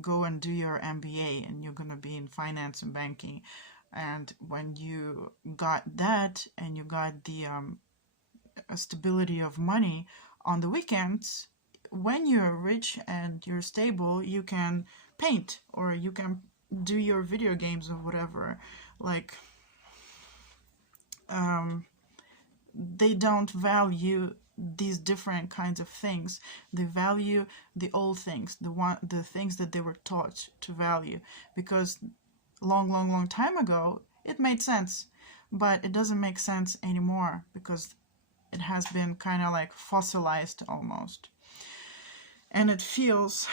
go and do your MBA and you're gonna be in finance and banking. And when you got that and you got the stability of money on the weekends, when you're rich and you're stable, you can paint, or you can do your video games or whatever. Like, they don't value these different kinds of things. They value the old things, the things that they were taught to value, because long time ago it made sense, but it doesn't make sense anymore, because it has been kind of like fossilized almost, and it feels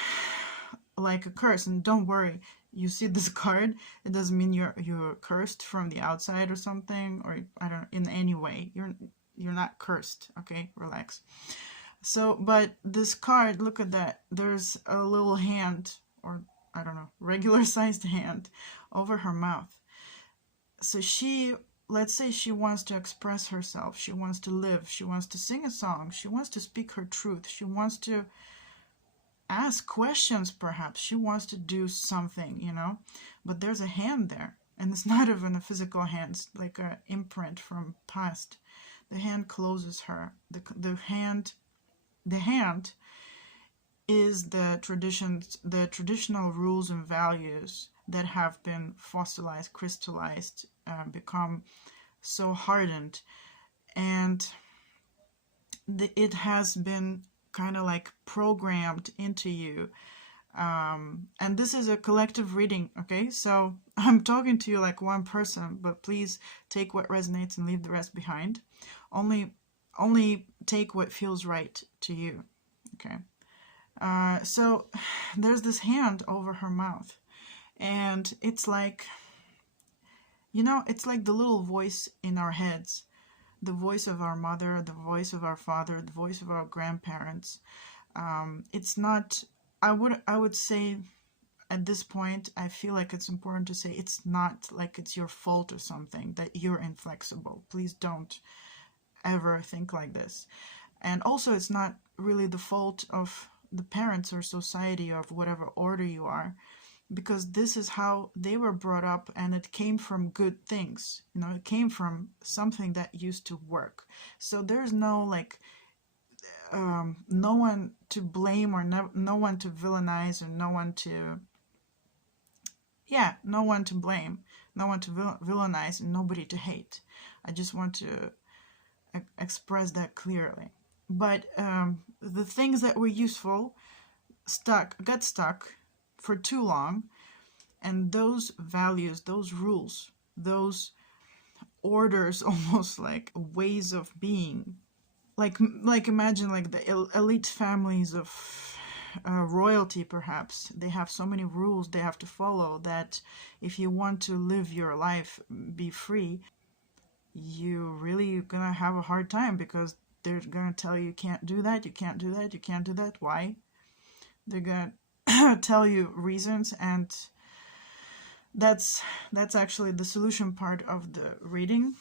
like a curse. And don't worry, you see this card, it doesn't mean you're cursed from the outside or something, or I don't know, in any way. You're not cursed, okay? Relax. So, but this card, look at that. There's a little hand, or I don't know, regular sized hand over her mouth. So let's say she wants to express herself, she wants to live, she wants to sing a song, she wants to speak her truth, she wants to ask questions, perhaps she wants to do something, but there's a hand there, and it's not even a physical hand, it's like an imprint from past. The hand closes her. The hand is the traditional rules and values that have been fossilized, crystallized, become so hardened, and it has been kind of like programmed into you. And this is a collective reading, okay? So I'm talking to you like one person, but please take what resonates and leave the rest behind. Only take what feels right to you, okay? So there's this hand over her mouth, and it's like, it's like the little voice in our heads, the voice of our mother, the voice of our father, the voice of our grandparents. It's not, I would say at this point, I feel like it's important to say it's not like it's your fault or something, that you're inflexible. Please don't ever think like this. And also, it's not really the fault of the parents or society or of whatever order you are, because this is how they were brought up, and it came from good things. It came from something that used to work. So there's no like no one to blame, or no one to villainize, or no one to blame, no one to villainize, and nobody to hate. I just want to express that clearly. But the things that were useful got stuck for too long, and those values, those rules, those orders, almost like ways of being, like imagine like the elite families of royalty, perhaps. They have so many rules they have to follow that if you want to live your life, be free, you really gonna have a hard time, because they're gonna tell you can't do that, you can't do that, you can't do that. Why? They're gonna tell you reasons, and that's actually the solution part of the reading.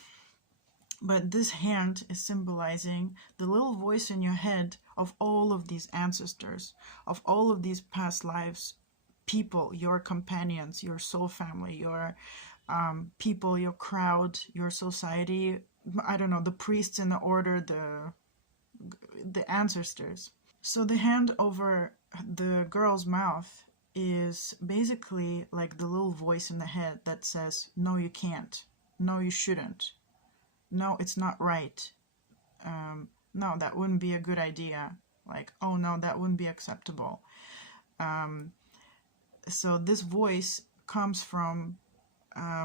But this hand is symbolizing the little voice in your head of all of these ancestors, of all of these past lives, people, your companions, your soul family, your people, your crowd, your society, I don't know, the priests in the order, the ancestors. So the hand over the girl's mouth is basically like the little voice in the head that says, no, you can't. No, you shouldn't. No, it's not right. No, that wouldn't be a good idea. Like, oh no, that wouldn't be acceptable. So this voice comes from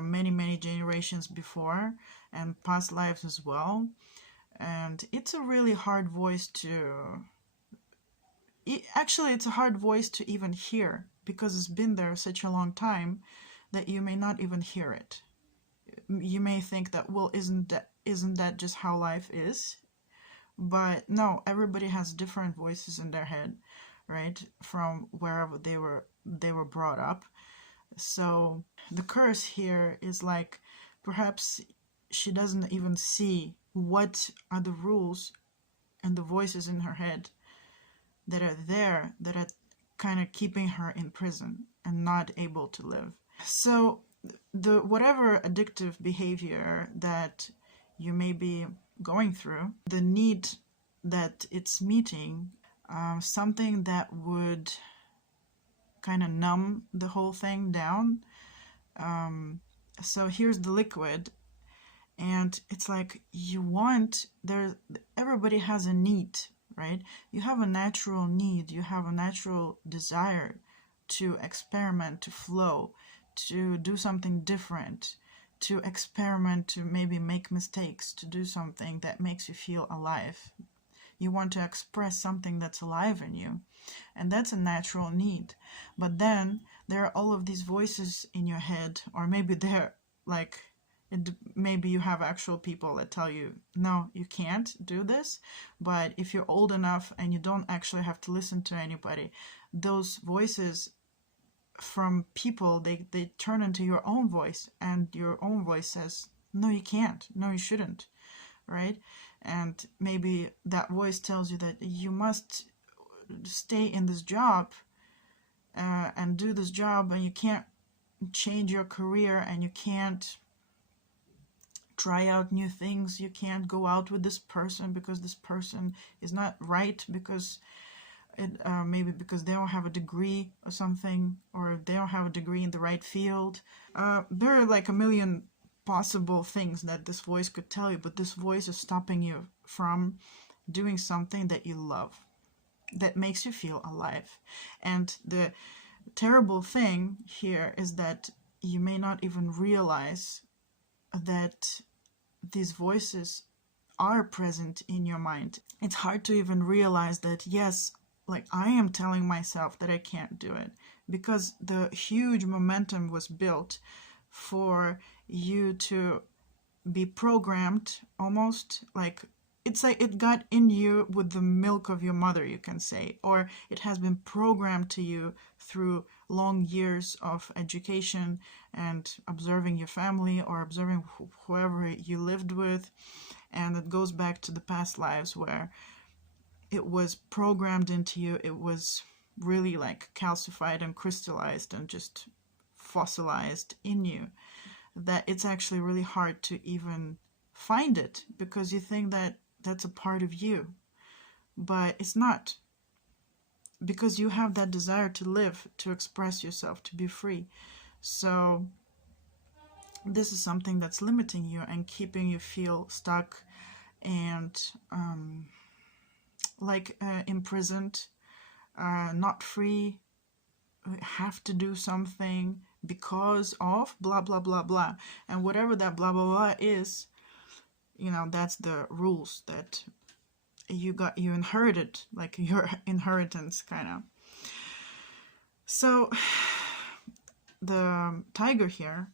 many generations before and past lives as well. And it's a really hard voice to... Actually, it's a hard voice to even hear because it's been there such a long time that you may not even hear it. You may think that, well, isn't that just how life is? But no, everybody has different voices in their head, right? From wherever they were brought up. So the curse here is like, perhaps she doesn't even see what are the rules and the voices in her head that are there, that are kind of keeping her in prison and not able to live. So the whatever addictive behavior that you may be going through, the need that it's meeting, something that would kind of numb the whole thing down. So here's the liquid, and it's like everybody has a need, right? You have a natural need, you have a natural desire to experiment, to flow, to do something different, to experiment, to maybe make mistakes, to do something that makes you feel alive. You want to express something that's alive in you, and that's a natural need. But then there are all of these voices in your head, or maybe they're like, maybe you have actual people that tell you, no, you can't do this. But if you're old enough and you don't actually have to listen to anybody, those voices from people, they turn into your own voice, and your own voice says, no, you can't, no, you shouldn't, right? And maybe that voice tells you that you must stay in this job and do this job, and you can't change your career, and you can't try out new things, you can't go out with this person because this person is not right, because maybe because they don't have a degree or something, or they don't have a degree in the right field. There are like a million possible things that this voice could tell you, but this voice is stopping you from doing something that you love, that makes you feel alive. And the terrible thing here is that you may not even realize that these voices are present in your mind. It's hard to even realize that, yes, like I am telling myself that I can't do it, because the huge momentum was built for you to be programmed, almost like it's like it got in you with the milk of your mother, you can say, or it has been programmed to you through long years of education and observing your family or observing whoever you lived with. And it goes back to the past lives where it was programmed into you. It was really like calcified and crystallized and just fossilized in you, that it's actually really hard to even find it, because you think that that's a part of you, but it's not, because you have that desire to live, to express yourself, to be free. So this is something that's limiting you and keeping you feel stuck and imprisoned, not free, have to do something because of blah blah blah blah. And whatever that blah blah blah is, you know, that's the rules that you inherited, like your inheritance kind of. So the tiger here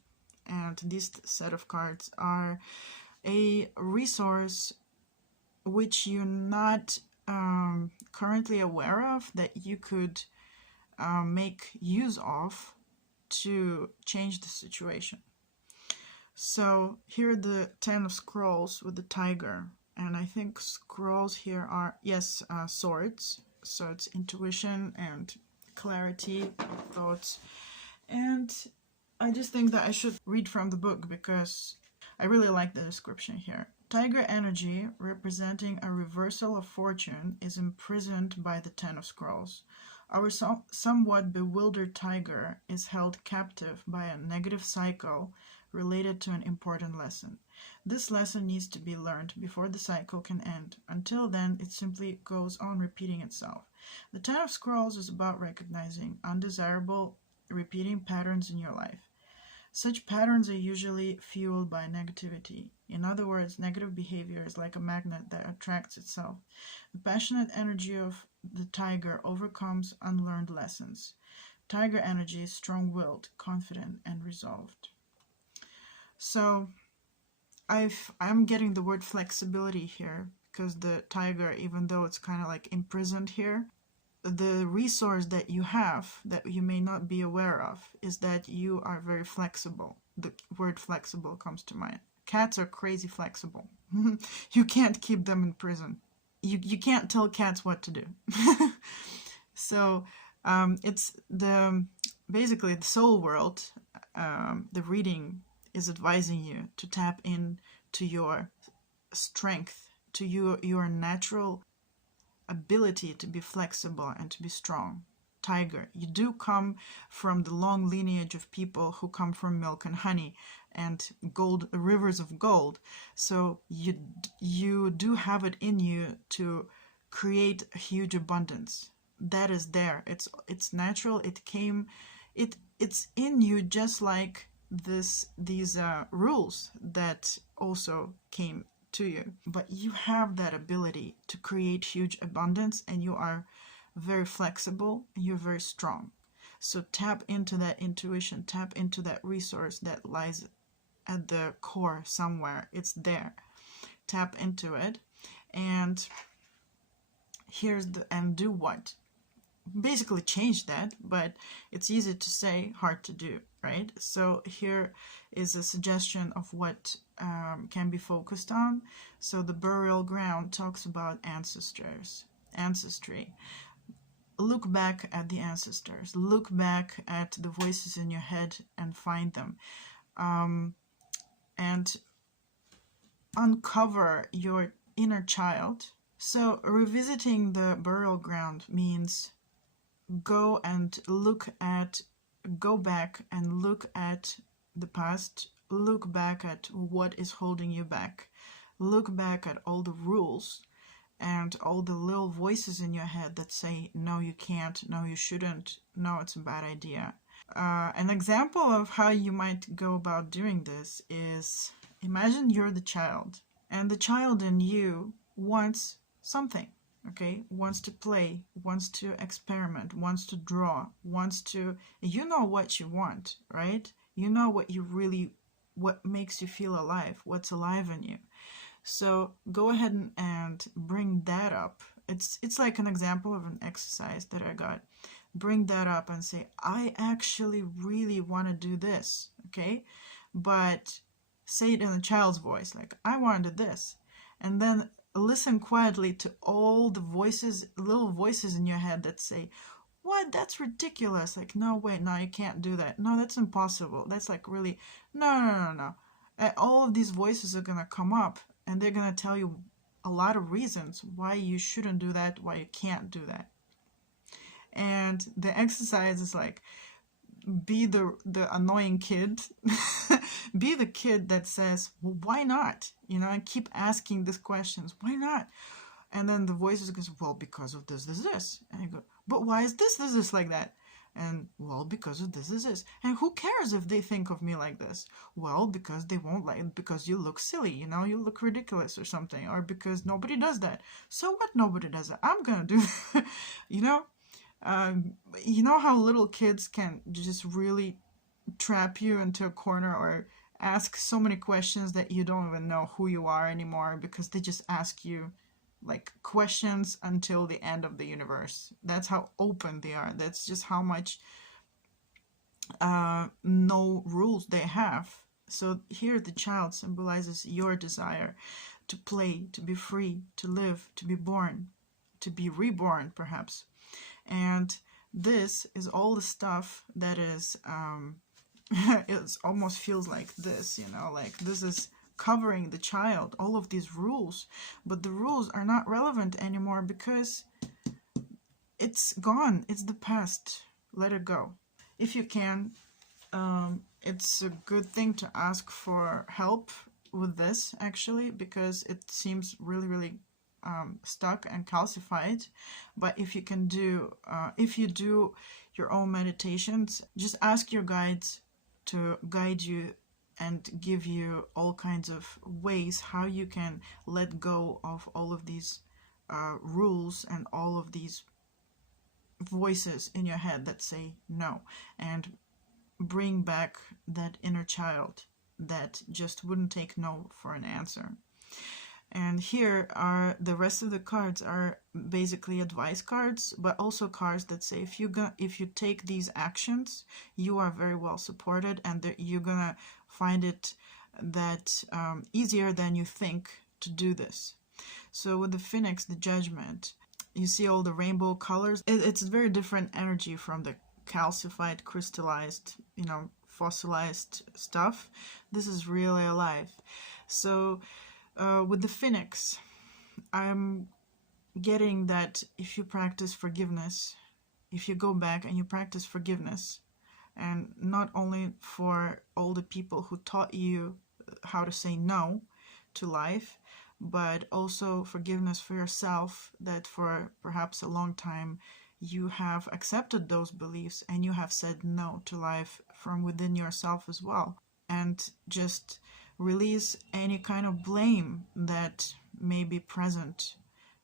and this set of cards are a resource which you're not currently aware of, that you could make use of to change the situation. So here are the 10 of scrolls with the tiger, and I think scrolls here are, yes, swords. So it's intuition and clarity of thoughts. And I just think that I should read from the book because I really like the description here. Tiger energy, representing a reversal of fortune, is imprisoned by the Ten of Scrolls. Our somewhat bewildered tiger is held captive by a negative cycle related to an important lesson. This lesson needs to be learned before the cycle can end. Until then, it simply goes on repeating itself. The Ten of Scrolls is about recognizing undesirable, repeating patterns in your life. Such patterns are usually fueled by negativity. In other words, negative behavior is like a magnet that attracts itself. The passionate energy of the tiger overcomes unlearned lessons. Tiger energy is strong-willed, confident, and resolved. So I'm getting the word flexibility here because the tiger, even though it's kind of like imprisoned here, the resource that you have that you may not be aware of is that you are very flexible. The word flexible comes to mind. Cats are crazy flexible. You can't keep them in prison. You can't tell cats what to do. So it's basically the soul world, the reading is advising you to tap into your strength, to your natural ability to be flexible and to be strong. Tiger, you do come from the long lineage of people who come from milk and honey and gold, rivers of gold. So you do have it in you to create a huge abundance. That is there. It's natural. It's in you, just like these rules that also came to you. But you have that ability to create huge abundance, and you are very flexible and you're very strong. So tap into that intuition, tap into that resource that lies at the core somewhere. It's there. Tap into it, and and do what? Basically change that, but it's easy to say, hard to do, right? So here is a suggestion of what can be focused on. So the burial ground talks about ancestry. Look back at the ancestors. Look back at the voices in your head and find them. And uncover your inner child. So revisiting the burial ground means go back and look at the past, look back at what is holding you back, look back at all the rules and all the little voices in your head that say, no, you can't, no, you shouldn't, no, it's a bad idea. An example of how you might go about doing this is, imagine you're the child, and the child in you wants something. Okay, wants to play, wants to experiment, wants to draw, wants to, you know what you want, right? You know what makes you feel alive, what's alive in you. So go ahead and bring that up. It's like an example of an exercise that I got. Bring that up and say, I actually really want to do this, okay? But say it in a child's voice, like, I want to do this. And then listen quietly to all the voices, little voices in your head that say, what, that's ridiculous. Like, no, wait, no, you can't do that. No, that's impossible. That's like really, no. And all of these voices are going to come up and they're going to tell you a lot of reasons why you shouldn't do that, why you can't do that. And the exercise is like, be the annoying kid. Be the kid that says, well, why not? You know, and keep asking these questions. Why not? And then the voices goes, well, because of this. And you go, but why is this like that? And, well, because of this. And who cares if they think of me like this? Well, because they won't like it, because you look silly, you know, you look ridiculous or something, or because nobody does that. So what? Nobody does it. I'm gonna do that. You know? You know how little kids can just really trap you into a corner or ask so many questions that you don't even know who you are anymore because they just ask you like questions until the end of the universe. That's how open they are. That's just how much no rules they have. So here the child symbolizes your desire to play, to be free, to live, to be born, to be reborn perhaps. And this is all the stuff that is, it almost feels like this, you know, like this is covering the child, all of these rules, but the rules are not relevant anymore because it's gone, it's the past. Let it go. If you can, it's a good thing to ask for help with this, actually, because it seems really, really stuck and calcified. But if you can do, if you do your own meditations, just ask your guides to guide you and give you all kinds of ways how you can let go of all of these rules and all of these voices in your head that say no, and bring back that inner child that just wouldn't take no for an answer. And here are the rest of the cards are basically advice cards, but also cards that say if you take these actions, you are very well supported, and that you're gonna find it that easier than you think to do this. So with the Phoenix, the Judgment, you see all the rainbow colors. It's very different energy from the calcified, crystallized, you know, fossilized stuff. This is really alive. So with the Phoenix, I'm getting that if you practice forgiveness, if you go back and you practice forgiveness, and not only for all the people who taught you how to say no to life, but also forgiveness for yourself, that for perhaps a long time you have accepted those beliefs and you have said no to life from within yourself as well. And just release any kind of blame that may be present.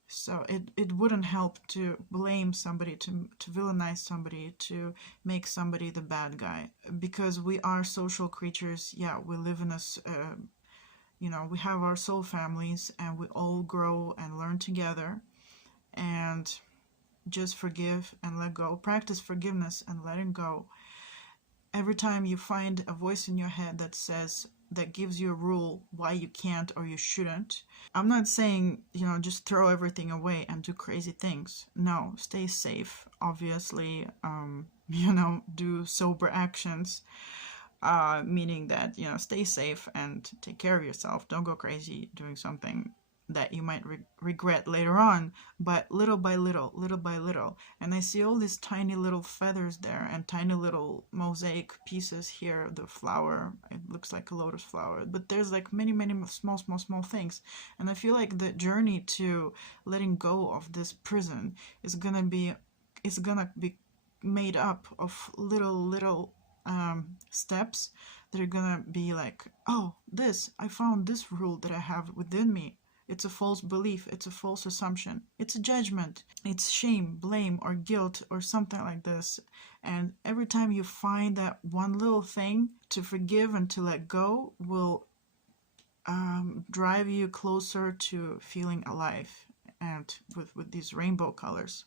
So it wouldn't help to blame somebody, to villainize somebody, to make somebody the bad guy, because we are social creatures. Yeah, we live in a you know, we have our soul families, and we all grow and learn together. And just forgive and let go. Practice forgiveness and letting go. Every time you find a voice in your head that says, that gives you a rule why you can't or you shouldn't. I'm not saying, you know, just throw everything away and do crazy things. No, stay safe. Obviously, you know, do sober actions. Meaning that, you know, stay safe and take care of yourself. Don't go crazy doing something that you might regret later on, but little by little, little by little. And I see all these tiny little feathers there and tiny little mosaic pieces here. The flower, it looks like a lotus flower, but there's like many, many small things. And I feel like the journey to letting go of this prison is gonna be made up of little steps that are gonna be like, oh, I found this rule that I have within me. It's a false belief, it's a false assumption, it's a judgment, it's shame, blame, or guilt, or something like this. And every time you find that one little thing to forgive and to let go will drive you closer to feeling alive, and with these rainbow colors.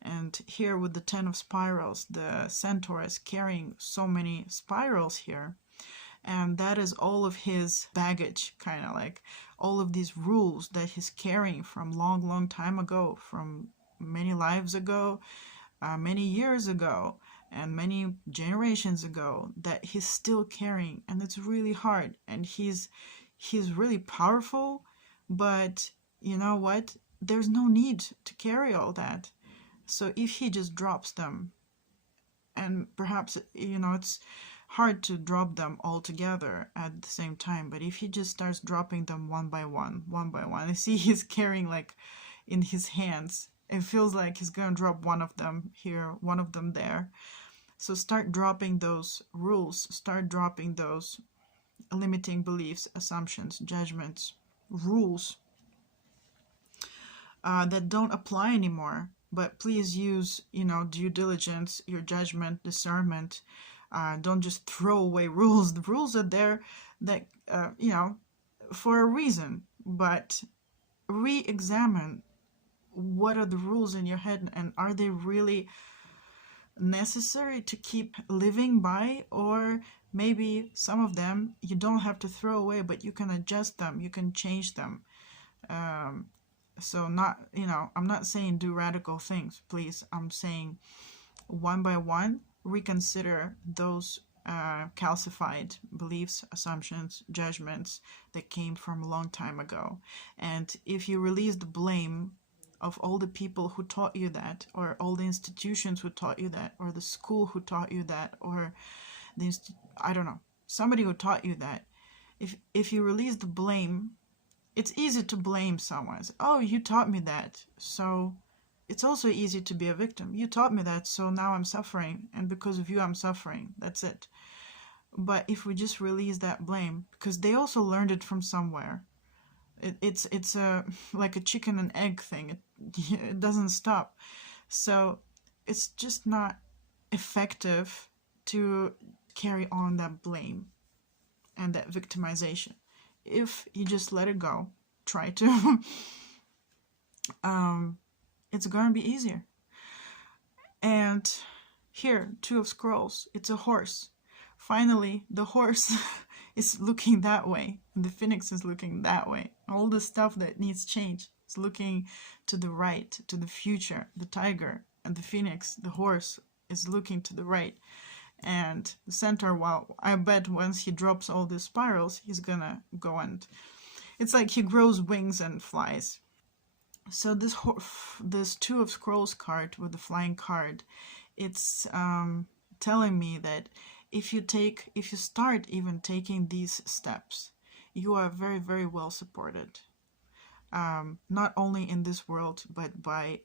And here with the 10 of spirals, the centaur is carrying so many spirals here. And that is all of his baggage, kind of like all of these rules that he's carrying from long time ago, from many lives ago, many years ago, and many generations ago, that he's still carrying. And it's really hard. And he's really powerful, but you know what? There's no need to carry all that. So if he just drops them, and perhaps, you know, it's hard to drop them all together at the same time, but if he just starts dropping them one by one, I see he's carrying like in his hands. It feels like he's gonna drop one of them here, one of them there. So start dropping those rules, start dropping those limiting beliefs, assumptions, judgments, rules that don't apply anymore. But please use, you know, due diligence, your judgment, discernment. Don't just throw away rules. The rules are there that, you know, for a reason. But re-examine what are the rules in your head, and are they really necessary to keep living by? Or maybe some of them you don't have to throw away, but you can adjust them, you can change them. So not, you know, I'm not saying do radical things, please. I'm saying one by one, reconsider those calcified beliefs, assumptions, judgments that came from a long time ago. And if you release the blame of all the people who taught you that, or all the institutions who taught you that, or the school who taught you that, or I don't know, somebody who taught you that, if you release the blame, it's easy to blame someone. Oh, you taught me that, so it's also easy to be a victim. You taught me that, so now I'm suffering, and because of you I'm suffering. That's it. But if we just release that blame, because they also learned it from somewhere, it's a like a chicken and egg thing. It doesn't stop. So it's just not effective to carry on that blame and that victimization. If you just let it go, try to, it's going to be easier. And here, Two of Scrolls, it's a horse. Finally, the horse is looking that way, and the phoenix is looking that way. All the stuff that needs change is looking to the right, to the future. The tiger and the phoenix, the horse, is looking to the right. And the centaur, well, I bet once he drops all the spirals, he's gonna go, and it's like he grows wings and flies. So this Two of Scrolls card with the flying card, it's telling me that if you start even taking these steps, you are very, very well supported. Not only in this world, but by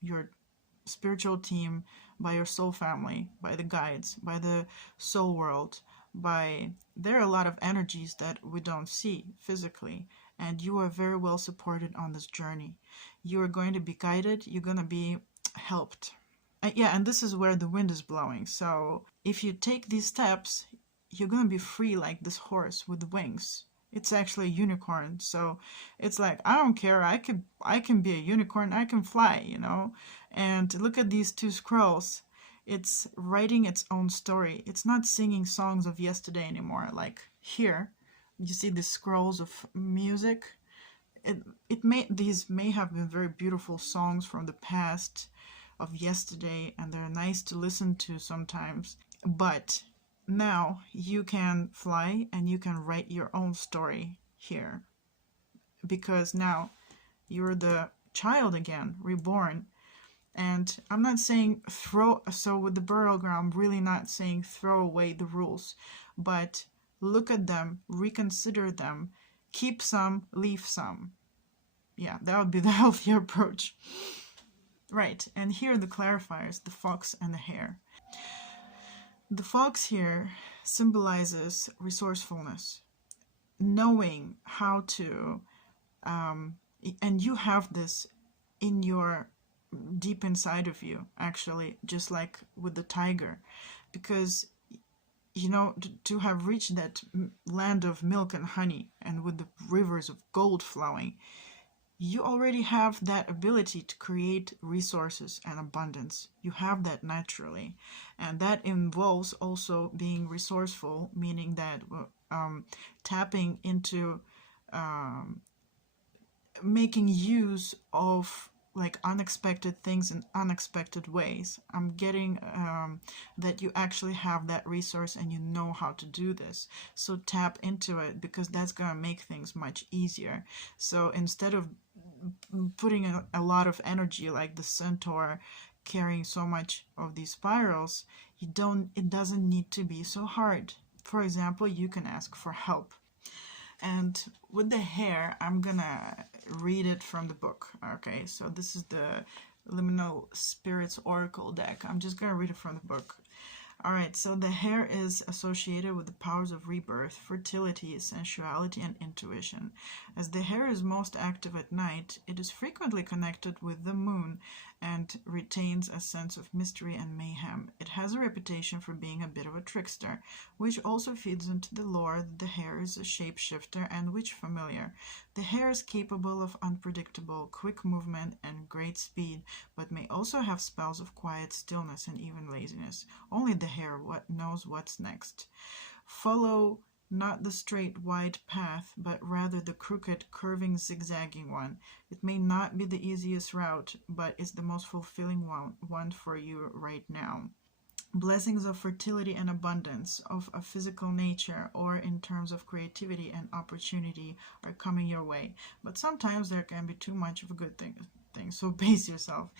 your spiritual team, by your soul family, by the guides, by the soul world, there are a lot of energies that we don't see physically, and you are very well supported on this journey. You are going to be guided, you're going to be helped. Yeah, and this is where the wind is blowing. So if you take these steps, you're going to be free like this horse with wings. It's actually a unicorn. So it's like, I don't care. I can be a unicorn. I can fly, you know. And look at these two scrolls. It's writing its own story. It's not singing songs of yesterday anymore. Like here, you see the scrolls of music. These may have been very beautiful songs from the past, of yesterday, and they're nice to listen to sometimes, but now you can fly and you can write your own story here, because now you're the child again, reborn. And I'm not saying so with the burial ground, I'm really not saying throw away the rules, but look at them, reconsider them, keep some, leave some. Yeah, that would be the healthier approach. Right, and here are the clarifiers, the fox and the hare. The fox here symbolizes resourcefulness, knowing how to, and you have this in your deep inside of you, actually, just like with the tiger, because, you know, to have reached that land of milk and honey and with the rivers of gold flowing, you already have that ability to create resources and abundance. You have that naturally. And that involves also being resourceful, meaning that tapping into making use of like unexpected things in unexpected ways. I'm getting that you actually have that resource and you know how to do this. So tap into it, because that's going to make things much easier. So instead of putting a lot of energy like the centaur carrying so much of these spirals, it doesn't need to be so hard. For example, you can ask for help. And with the hare, I'm gonna read it from the book. Okay, so this is the Liminal Spirits Oracle deck. I'm just gonna read it from the book. Alright, so the hare is associated with the powers of rebirth, fertility, sensuality, and intuition. As the hare is most active at night, it is frequently connected with the moon and retains a sense of mystery and mayhem. It has a reputation for being a bit of a trickster, which also feeds into the lore that the hare is a shapeshifter and witch familiar. The hare is capable of unpredictable, quick movement and great speed, but may also have spells of quiet stillness and even laziness. Only the hare knows what's next. Follow not the straight wide path, but rather the crooked, curving, zigzagging one. It may not be the easiest route, but it's the most fulfilling one for you right now. Blessings of fertility and abundance of a physical nature or in terms of creativity and opportunity are coming your way. But sometimes there can be too much of a good thing, so pace yourself.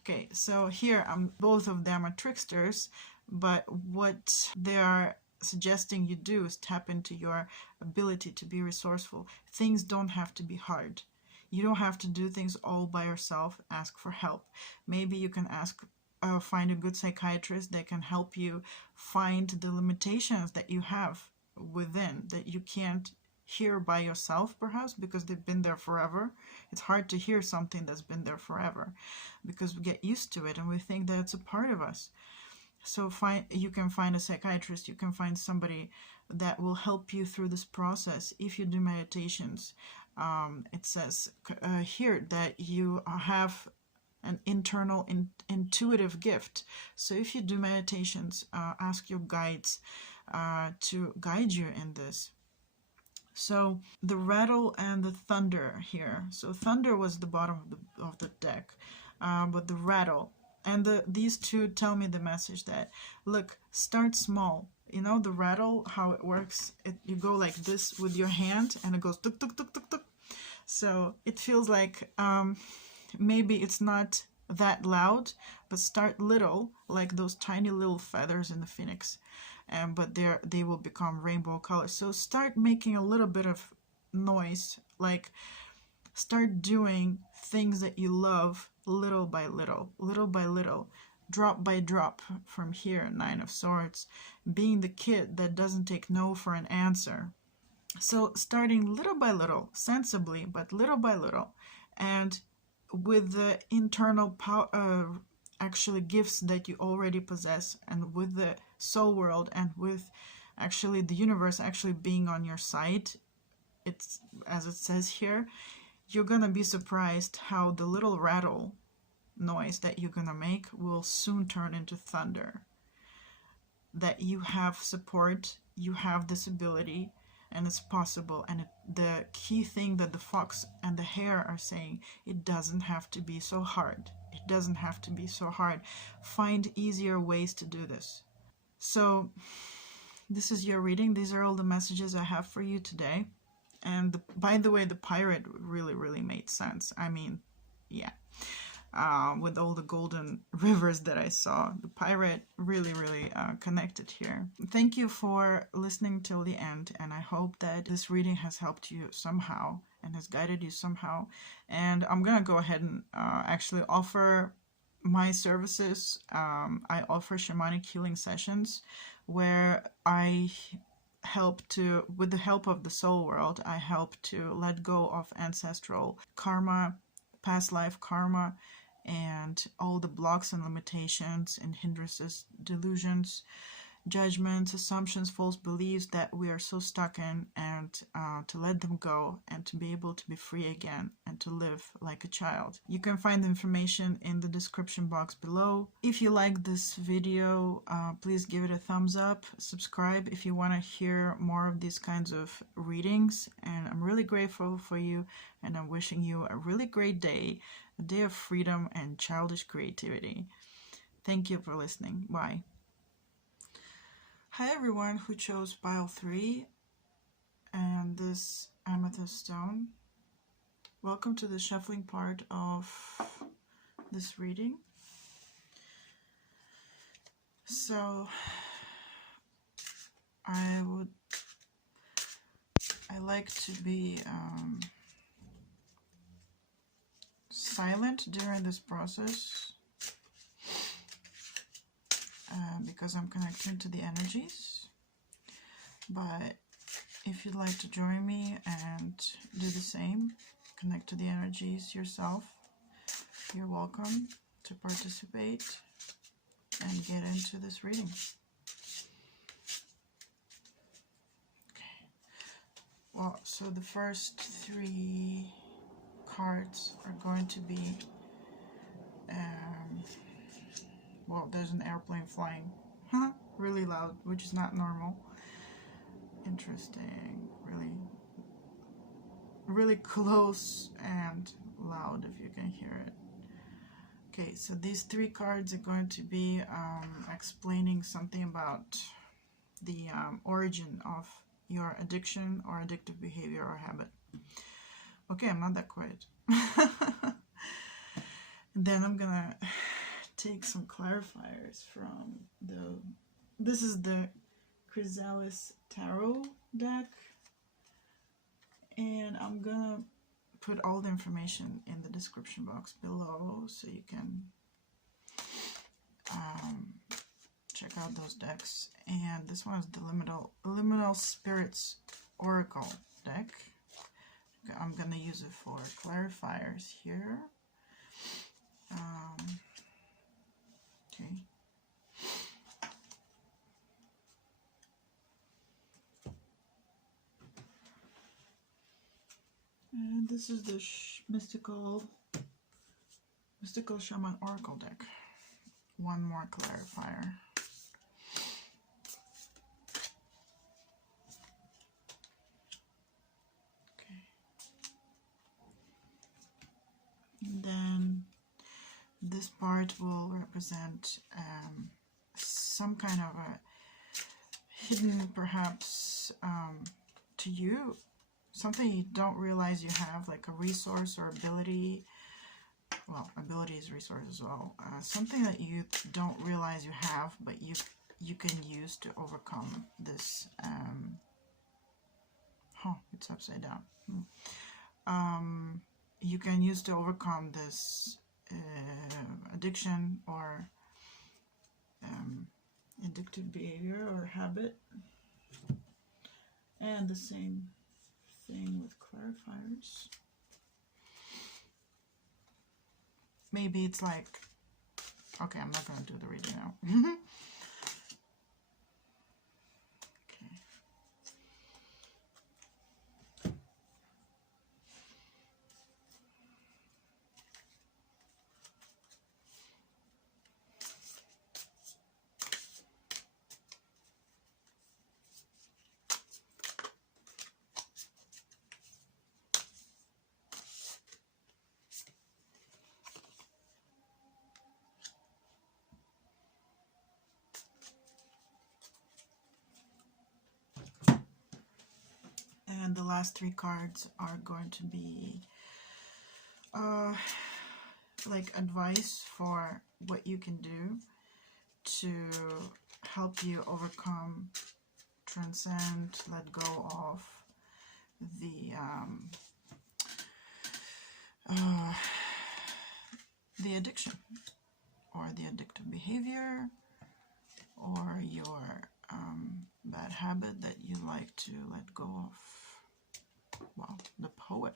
Okay, so here both of them are tricksters, but what they are suggesting you do is tap into your ability to be resourceful. Things don't have to be hard. You don't have to do things all by yourself. Ask for help. Maybe you can find a good psychiatrist that can help you find the limitations that you have within, that you can't hear by yourself, perhaps because they've been there forever. It's hard to hear something that's been there forever because we get used to it and we think that it's a part of us. So you can find a psychiatrist, you can find somebody that will help you through this process. If you do meditations, it says here that you have an internal intuitive gift. So if you do meditations, ask your guides to guide you in this. So the rattle and the thunder here. So thunder was the bottom of the deck, but the rattle. And these two tell me the message that, look, start small. You know, the rattle, how it works, you go like this with your hand and it goes tuk, tuk, tuk, tuk, tuk. So it feels like maybe it's not that loud, but start little, like those tiny little feathers in the phoenix. But they will become rainbow colors. So start making a little bit of noise, like start doing things that you love little by little, drop by drop. From here, Nine of Swords, being the kid that doesn't take no for an answer. So starting little by little, sensibly, but little by little, and with the internal power, actually gifts that you already possess, and with the soul world, and with actually the universe actually being on your side. It's, as it says here, you're gonna be surprised how the little rattle noise that you're gonna make will soon turn into thunder. That you have support, you have this ability, and it's possible. And the key thing that the fox and the hare are saying, it doesn't have to be so hard. It doesn't have to be so hard. Find easier ways to do this. So this is your reading. These are all the messages I have for you today. And by the way, the Pyrite really made sense. I mean, yeah. With all the golden rivers that I saw, the Pyrite really connected here. Thank you for listening till the end, and I hope that this reading has helped you somehow and has guided you somehow. And I'm gonna go ahead and actually offer my services. I offer shamanic healing sessions where I help to, with the help of the soul world, I help to let go of ancestral karma, past life karma, and all the blocks and limitations and hindrances, delusions, judgments, assumptions, false beliefs that we are so stuck in, and to let them go and to be able to be free again and to live like a child. You can find the information in the description box below. If you like this video, please give it a thumbs up, subscribe if you want to hear more of these kinds of readings, and I'm really grateful for you, and I'm wishing you a really great day, a day of freedom and childish creativity. Thank you for listening. Bye. Hi everyone who chose pile 3 and this amethyst stone. Welcome to the shuffling part of this reading. So I like to be silent during this process. Because I'm connecting to the energies, but if you'd like to join me and do the same, connect to the energies yourself, you're welcome to participate and get into this reading. Okay. Well, so the first 3 cards are going to be well, there's an airplane flying really loud, which is not normal. interesting, really close and loud if you can hear it. Okay, so these 3 cards are going to be explaining something about the origin of your addiction or addictive behavior or habit. Okay, I'm not that quiet. Then I'm gonna take some clarifiers from this is the Chrysalis Tarot deck, and I'm gonna put all the information in the description box below so you can check out those decks. And this one is the Liminal Spirits Oracle deck. I'm gonna use it for clarifiers here. Okay. And this is the mystical Shaman Oracle deck. One more clarifier. Okay. And then this part will represent some kind of a hidden, perhaps, to you, something you don't realize you have, like a resource or ability. Well, ability is resource as well. Something that you don't realize you have, but you can use to overcome this. It's upside down. You can use to overcome this addiction or addictive behavior or habit. And the same thing with clarifiers. Maybe it's like, okay, I'm not going to do the reading now. And the last 3 cards are going to be like advice for what you can do to help you overcome, transcend, let go of the addiction or the addictive behavior or your bad habit that you like to let go of. Well, the poet.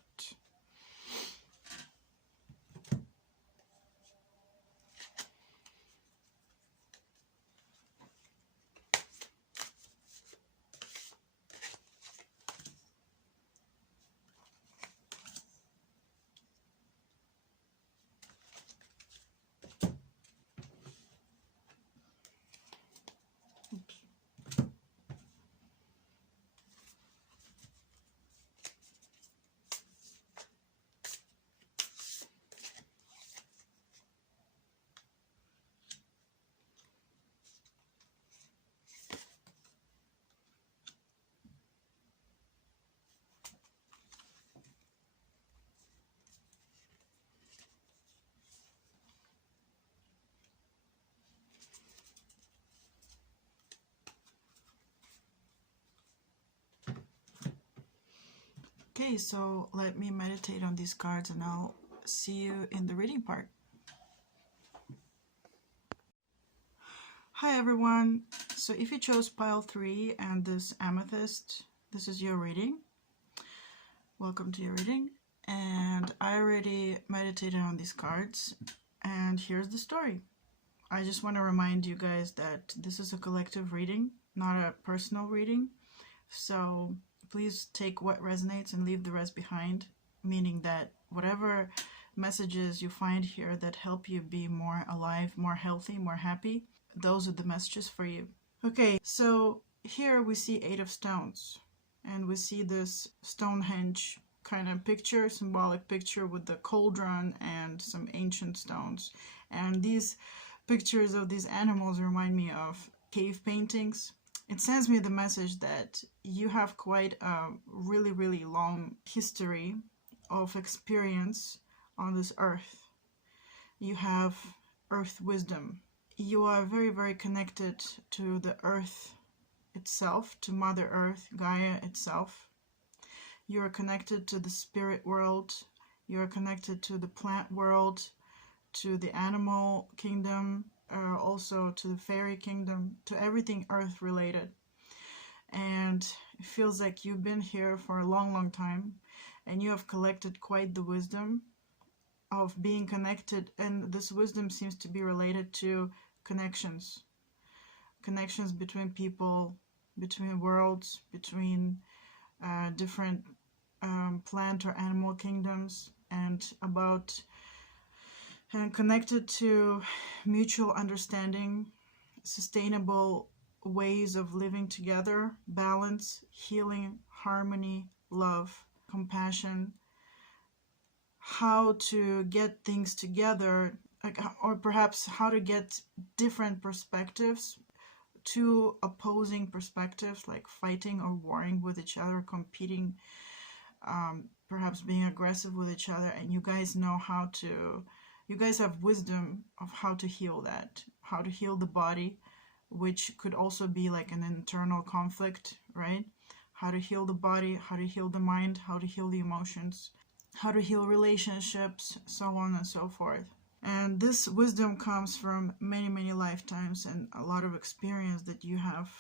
Okay, so let me meditate on these cards and I'll see you in the reading part. Hi everyone, so if you chose pile 3 and this Amethyst, this is your reading. Welcome to your reading. And I already meditated on these cards and here's the story. I just want to remind you guys that this is a collective reading, not a personal reading. So please take what resonates and leave the rest behind, meaning that whatever messages you find here that help you be more alive, more healthy, more happy, those are the messages for you. Okay, so here we see 8 of stones, and we see this Stonehenge kind of picture, symbolic picture with the cauldron and some ancient stones. And these pictures of these animals remind me of cave paintings. It sends me the message that you have quite a really, really long history of experience on this earth. You have earth wisdom. You are very, very connected to the earth itself, to Mother Earth, Gaia itself. You are connected to the spirit world. You are connected to the plant world, to the animal kingdom, also to the fairy kingdom, to everything earth related. And it feels like you've been here for a long, long time, and you have collected quite the wisdom of being connected. And this wisdom seems to be related to connections between people, between worlds, between different plant or animal kingdoms, and connected to mutual understanding, sustainable ways of living together, balance, healing, harmony, love, compassion, how to get things together, or perhaps how to get different perspectives, two opposing perspectives, like fighting or warring with each other, competing, perhaps being aggressive with each other, and you guys know how to, you guys have wisdom of how to heal that, how to heal the body, which could also be like an internal conflict, right? How to heal the body, how to heal the mind, how to heal the emotions, how to heal relationships, so on and so forth. And this wisdom comes from many, many lifetimes and a lot of experience that you have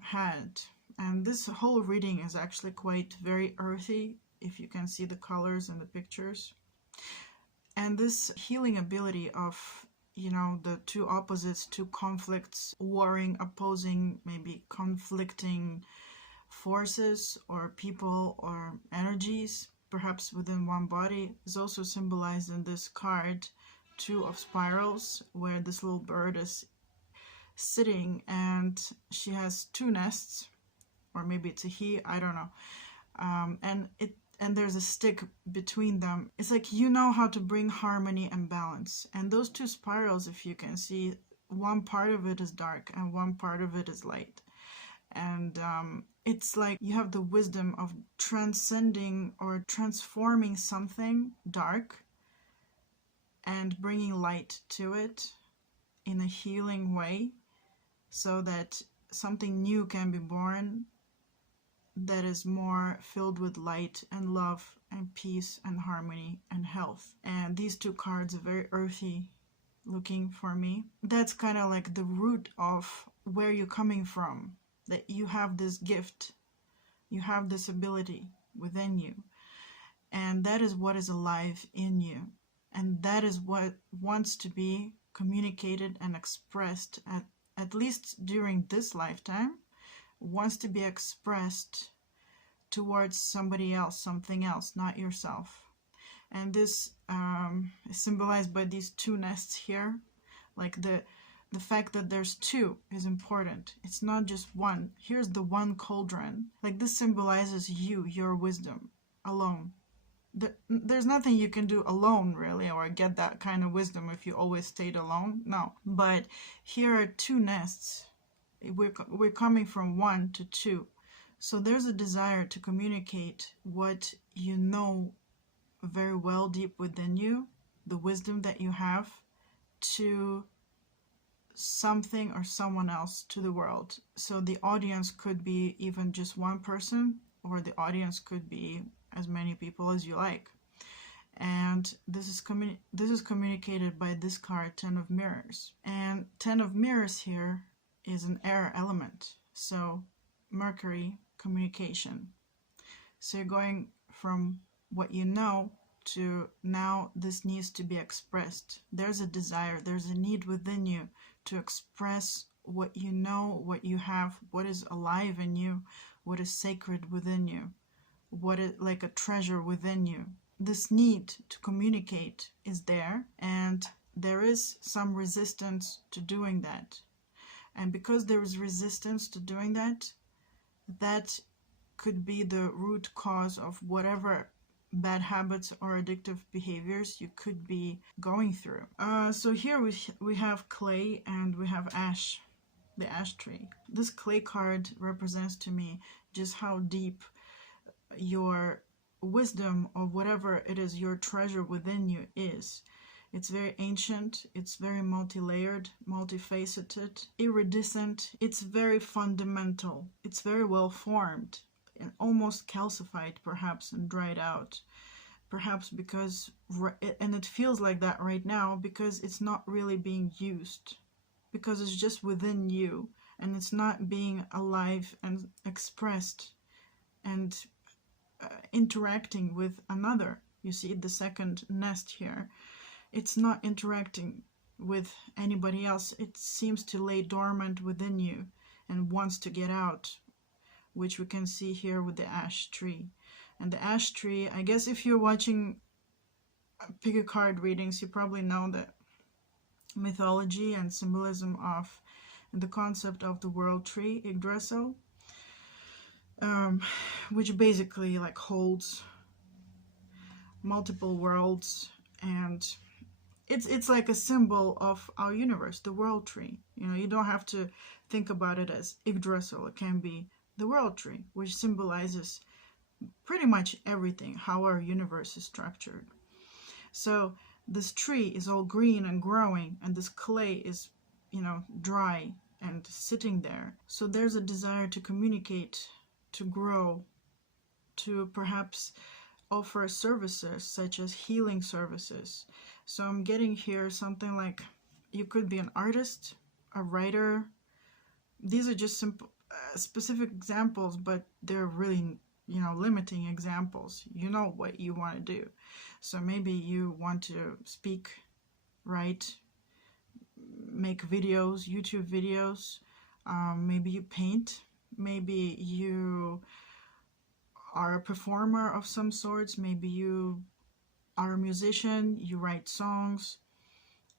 had. And this whole reading is actually quite very earthy, if you can see the colors in the pictures. And this healing ability of, you know, the two opposites, two conflicts, warring, opposing, maybe conflicting forces or people or energies, perhaps within one body, is also symbolized in this card, 2 of spirals, where this little bird is sitting and she has 2 nests, or maybe it's a he, I don't know, and there's a stick between them. It's like, you know how to bring harmony and balance. And those 2 spirals, if you can see, one part of it is dark and one part of it is light. And it's like you have the wisdom of transcending or transforming something dark and bringing light to it in a healing way, so that something new can be born that is more filled with light and love and peace and harmony and health. And these 2 cards are very earthy looking for me. That's kind of like the root of where you're coming from, that you have this gift, you have this ability within you, and that is what is alive in you, and that is what wants to be communicated and expressed, at least during this lifetime, wants to be expressed towards somebody else, something else, not yourself. And this is symbolized by these 2 nests here. Like the fact that there's 2 is important. It's not just one. Here's the one cauldron. Like, this symbolizes you, your wisdom alone. There's nothing you can do alone, really, or get that kind of wisdom if you always stayed alone. No. But here are 2 nests. We're coming from 1 to 2. So there's a desire to communicate what you know very well deep within you, the wisdom that you have, to something or someone else, to the world. So the audience could be even just one person, or the audience could be as many people as you like. And this is communicated by this card, 10 of Mirrors. And 10 of Mirrors here is an air element. So Mercury, communication. So you're going from what you know to now this needs to be expressed. There's a desire, there's a need within you to express what you know, what you have, what is alive in you, what is sacred within you, what is like a treasure within you. This need to communicate is there, and there is some resistance to doing that. And because there is resistance to doing that, that could be the root cause of whatever bad habits or addictive behaviors you could be going through. So here we have clay and we have ash, the ash tree. This clay card represents to me just how deep your wisdom or whatever it is, your treasure within you is. It's very ancient, it's very multi-layered, multifaceted, iridescent, it's very fundamental, it's very well formed and almost calcified perhaps and dried out. Perhaps because, and it feels like that right now because it's not really being used, because it's just within you and it's not being alive and expressed and interacting with another. You see the second nest here. It's not interacting with anybody else. It seems to lay dormant within you and wants to get out, which we can see here with the ash tree. And the ash tree, I guess if you're watching pick a card readings, you probably know the mythology and symbolism of the concept of the world tree, Yggdrasil, which basically like holds multiple worlds, and it's like a symbol of our universe, the world tree. You know, you don't have to think about it as Yggdrasil. It can be the world tree, which symbolizes pretty much everything, how our universe is structured. So this tree is all green and growing, and this clay is, you know, dry and sitting there. So there's a desire to communicate, to grow, to perhaps offer services such as healing services. So I'm getting here something like you could be an artist, a writer. These are just simple, specific examples, but they're really, you know, limiting examples. You know what you want to do. So maybe you want to speak, write, make videos, YouTube videos. Maybe you paint. Maybe you are a performer of some sorts. Maybe you are a musician, you write songs,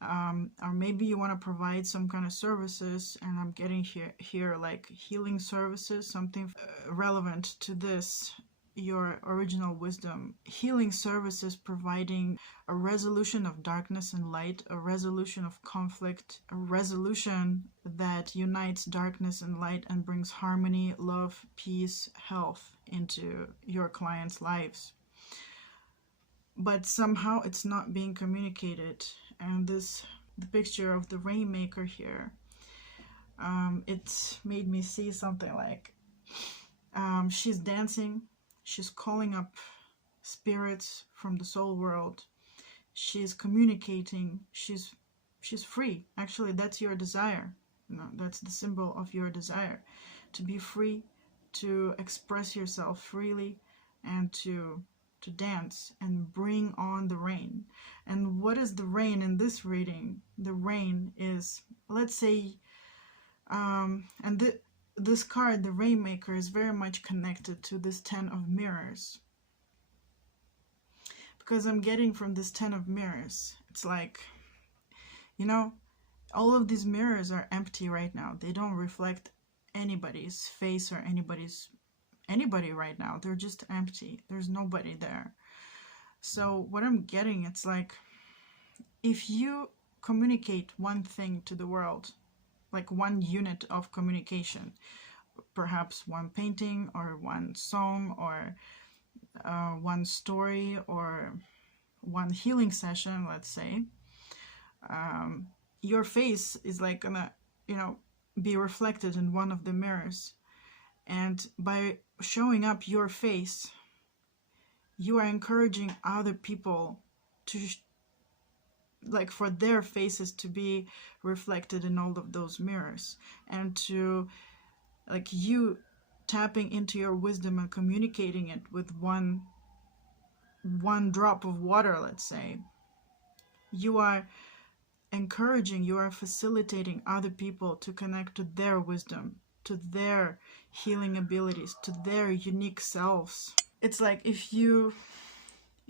or maybe you want to provide some kind of services, and I'm getting here like healing services, something relevant to this, your original wisdom. Healing services providing a resolution of darkness and light, a resolution of conflict, a resolution that unites darkness and light and brings harmony, love, peace, health into your clients' lives. But somehow it's not being communicated. And the picture of the Rainmaker here, it made me see something like she's dancing, she's calling up spirits from the soul world, she's communicating, she's free. Actually, that's your desire. You know, that's the symbol of your desire, to be free, to express yourself freely, and to dance and bring on the rain. And what is the rain in this reading? The rain is, let's say, this card, the Rainmaker, is very much connected to this 10 of mirrors. Because I'm getting from this 10 of mirrors, it's like, you know, all of these mirrors are empty right now. They don't reflect anybody's face or anybody right now. They're just empty. There's nobody there. So what I'm getting, it's like, if you communicate one thing to the world, like one unit of communication, perhaps one painting or one song or one story or one healing session, let's say, your face is like gonna, you know, be reflected in one of the mirrors. And by showing up your face, you are encouraging other people to, like, for their faces to be reflected in all of those mirrors, and to, like, you tapping into your wisdom and communicating it with one drop of water, let's say. You are encouraging, you are facilitating other people to connect to their wisdom, to their healing abilities, to their unique selves. It's like if you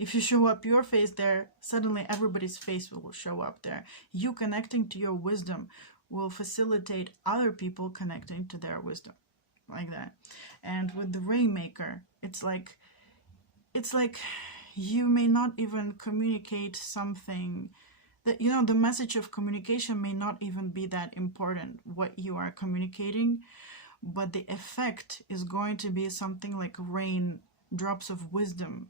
show up your face there, suddenly everybody's face will show up there. You connecting to your wisdom will facilitate other people connecting to their wisdom, like that. And with the Rainmaker, it's like you may not even communicate something that, you know, the message of communication may not even be that important, what you are communicating, but the effect is going to be something like rain, drops of wisdom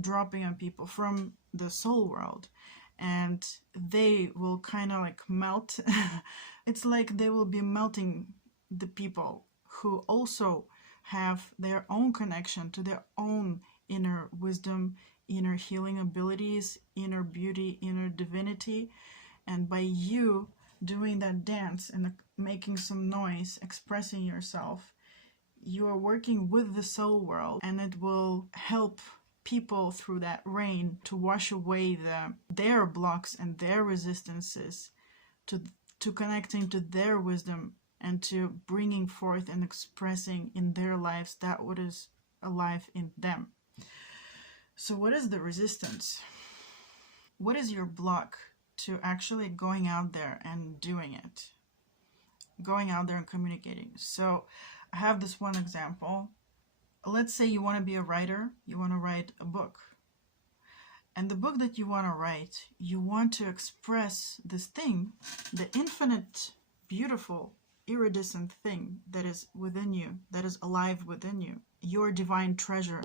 dropping on people from the soul world, and they will kind of like melt. It's like they will be melting the people who also have their own connection to their own inner wisdom, inner healing abilities, inner beauty, inner divinity. And by you doing that dance and making some noise, expressing yourself, you are working with the soul world, and it will help people through that rain to wash away their blocks and their resistances to connecting to their wisdom and to bringing forth and expressing in their lives that what is alive in them. So what is the resistance? What is your block to actually going out there and doing it? Going out there and communicating. So I have this one example. Let's say you want to be a writer, you want to write a book. And the book that you want to write, you want to express this thing, the infinite, beautiful, iridescent thing that is within you, that is alive within you, your divine treasure.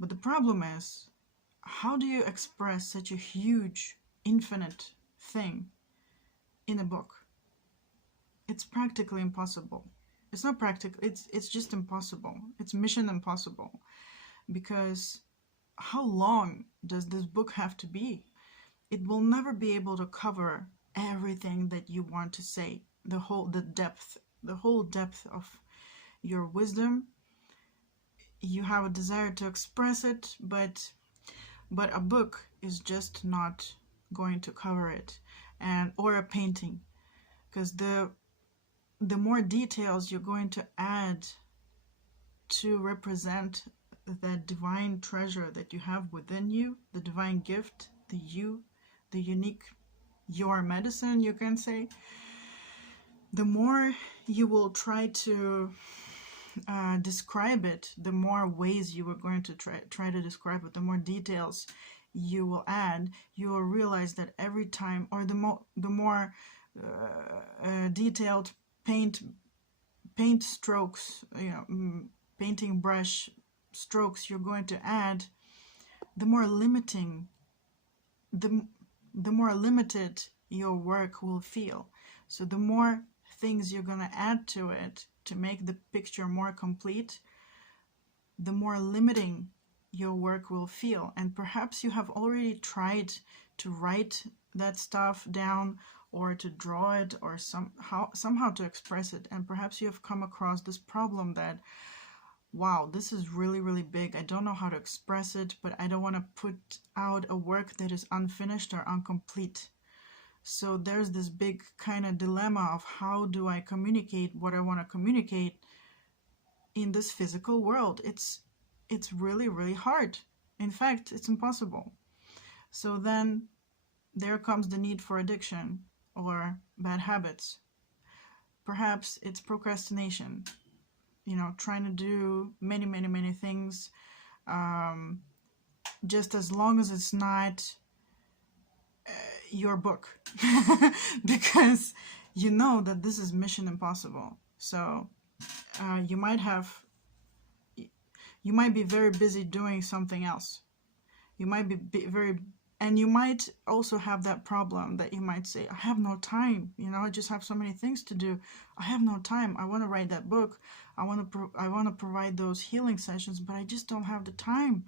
But the problem is, how do you express such a huge, infinite thing in a book? It's practically impossible. It's not practical, it's just impossible. It's mission impossible. Because how long does this book have to be? It will never be able to cover everything that you want to say, the whole depth of your wisdom. You have a desire to express it, but a book is just not going to cover it, or a painting, because the more details you're going to add to represent that divine treasure that you have within you, the divine gift, the unique, your medicine, you can say, the more you will try to describe it, the more ways you are going to try to describe it, the more details you will add, you will realize that every time, or the more detailed paint strokes, painting brush strokes you're going to add, the more limiting, the more limited your work will feel. So the more things you're going to add to it to make the picture more complete, the more limiting your work will feel. And perhaps you have already tried to write that stuff down, or to draw it, or somehow to express it, and perhaps you have come across this problem that, wow, this is really, really big. I don't know how to express it, but I don't want to put out a work that is unfinished or incomplete. So there's this big kind of dilemma of how do I communicate what I want to communicate in this physical world. It's really, really hard. In fact, it's impossible. So then there comes the need for addiction or bad habits. Perhaps it's procrastination, trying to do many, many, many things, just as long as it's not your book, because you know that this is mission impossible. So you might be very busy doing something else. You might be and you might also have that problem that you might say, I have no time, I just have so many things to do. I have no time. I want to write that book. I want to provide those healing sessions, but I just don't have the time.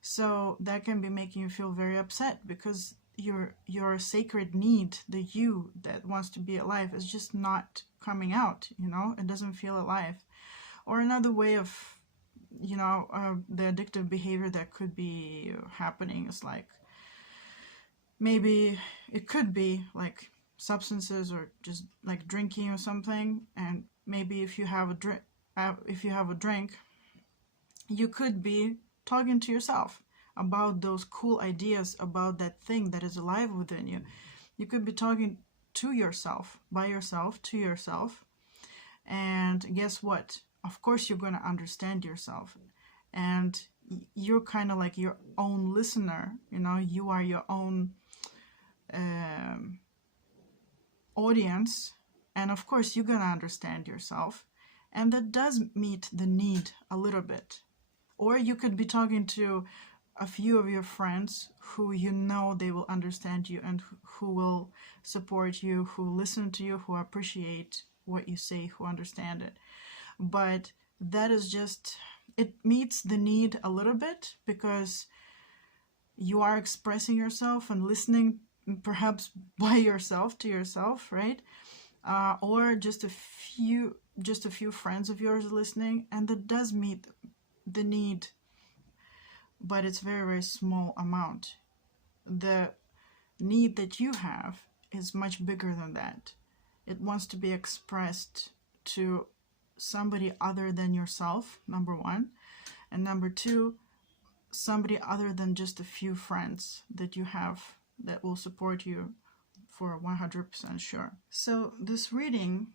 So that can be making you feel very upset, because your sacred need, the you that wants to be alive, is just not coming out. It doesn't feel alive. Or another way of the addictive behavior that could be happening is like, maybe it could be like substances, or just like drinking or something. And maybe if you have a drink, you could be talking to yourself about those cool ideas about that thing that is alive within you. You could be talking to yourself, by yourself, to yourself. And guess what? Of course you're going to understand yourself. And you're kind of like your own listener, you know, you are your own audience. And of course you're going to understand yourself. And that does meet the need a little bit. Or you could be talking to a few of your friends who you know they will understand you and who will support you, who listen to you, who appreciate what you say, who understand it. But that is just, it meets the need a little bit because you are expressing yourself and listening perhaps by yourself to yourself, right? Or just a few friends of yours listening, and that does meet the need, but it's very, very small amount. The need that you have is much bigger than that. It wants to be expressed to somebody other than yourself, number one. And number two, somebody other than just a few friends that you have that will support you for 100% sure. So this reading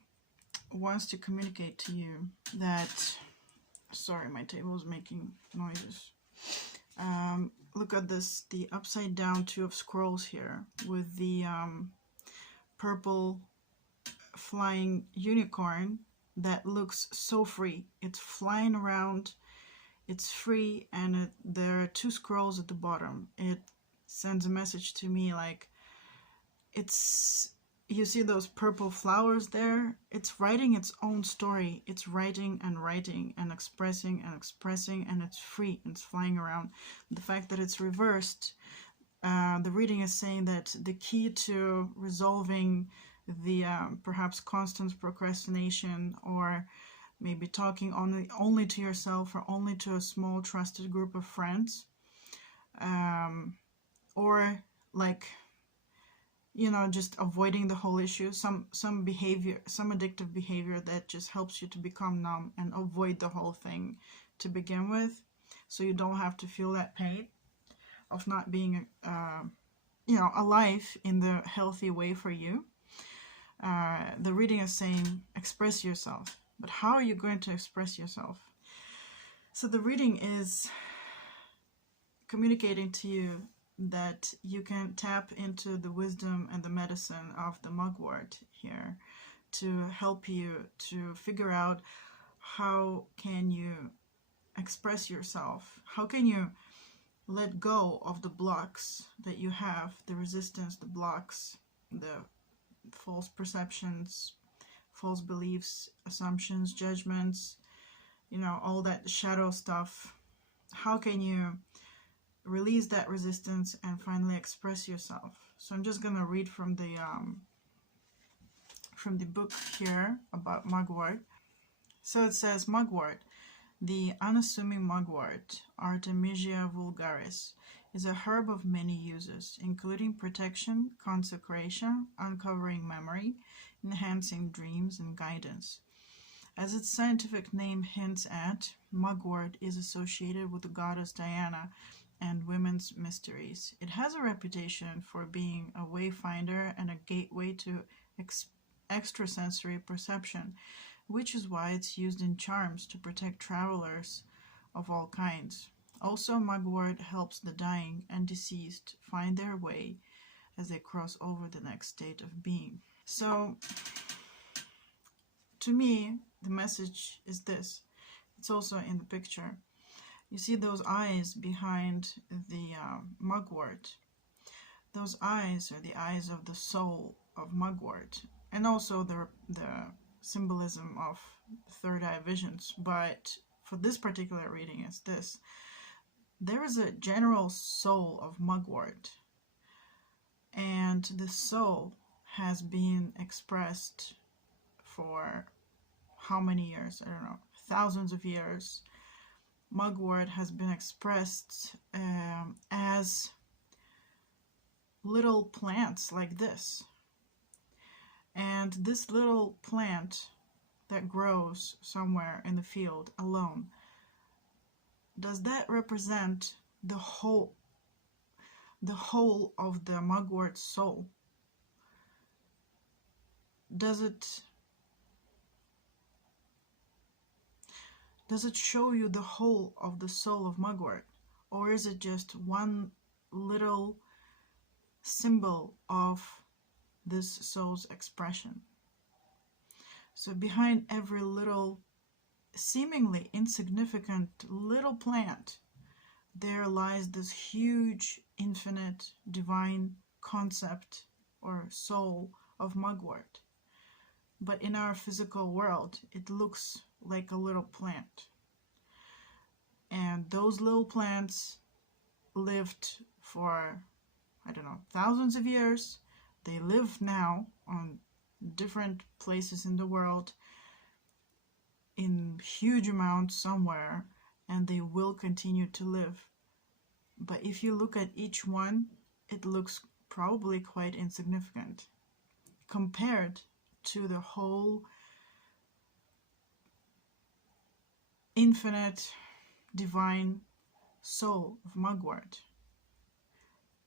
wants to communicate to you that, sorry, my table is making noises. Look at this, the upside down two of scrolls here with the purple flying unicorn that looks so free. It's flying around, it's free, and there are two scrolls at the bottom. It sends a message to me like, it's, you see those purple flowers there? It's writing its own story. It's writing and expressing, and it's free, and it's flying around. The fact that it's reversed, the reading is saying that the key to resolving the perhaps constant procrastination, or maybe talking only to yourself or only to a small trusted group of friends, or like, you know, just avoiding the whole issue, some behavior, some addictive behavior that just helps you to become numb and avoid the whole thing to begin with, so you don't have to feel that pain of not being you know, alive in the healthy way for you. The reading is saying express yourself, but how are you going to express yourself? So the reading is communicating to you that you can tap into the wisdom and the medicine of the mugwort here to help you to figure out how can you express yourself, how can you let go of the blocks that you have, the resistance, the blocks, the false perceptions, false beliefs, assumptions, judgments, you know, all that shadow stuff. How can you release that resistance and finally express yourself? So I'm just gonna read from the book here about mugwort. So it says, mugwort, the unassuming mugwort, Artemisia vulgaris, is a herb of many uses, including protection, consecration, uncovering memory, enhancing dreams, and guidance. As its scientific name hints at, mugwort is associated with the goddess Diana and women's mysteries. It has a reputation for being a wayfinder and a gateway to extrasensory perception, which is why it's used in charms to protect travelers of all kinds. Also, mugwort helps the dying and deceased find their way as they cross over the next state of being. So, to me, the message is this. It's also in the picture. You see those eyes behind the mugwort. Those eyes are the eyes of the soul of mugwort, and also the symbolism of third eye visions. But for this particular reading, it's this. There is a general soul of mugwort, and the soul has been expressed for how many years? I don't know, thousands of years. Mugwort has been expressed as little plants like this. And this little plant that grows somewhere in the field alone, does that represent the whole of the mugwort soul? does it show you the whole of the soul of mugwort, or is it just one little symbol of this soul's expression? So behind every little, seemingly insignificant little plant, there lies this huge, infinite, divine concept or soul of mugwort. But in our physical world, it looks like a little plant. And those little plants lived for, I don't know, thousands of years. They live now on different places in the world in huge amounts somewhere, and they will continue to live. But if you look at each one, it looks probably quite insignificant compared to the whole infinite divine soul of mugwort.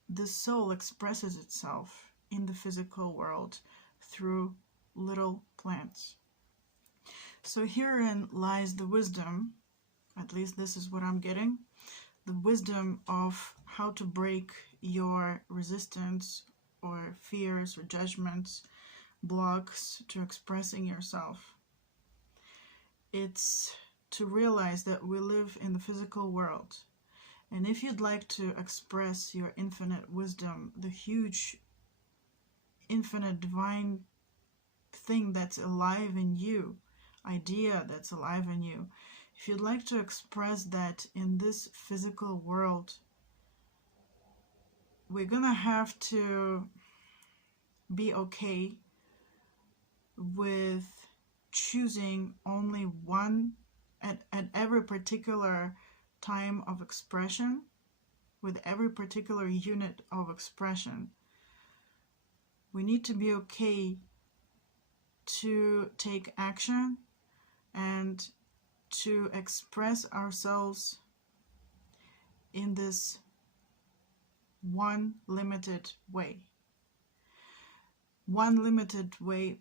This soul expresses itself in the physical world through little plants. So herein lies the wisdom, at least this is what I'm getting, the wisdom of how to break your resistance or fears or judgments, blocks to expressing yourself. It's to realize that we live in the physical world. And if you'd like to express your infinite wisdom, the huge, infinite divine thing that's alive in you, idea that's alive in you, if you'd like to express that in this physical world, we're gonna have to be okay with choosing only one at every particular time of expression, with every particular unit of expression. We need to be okay to take action and to express ourselves in this one limited way. One limited way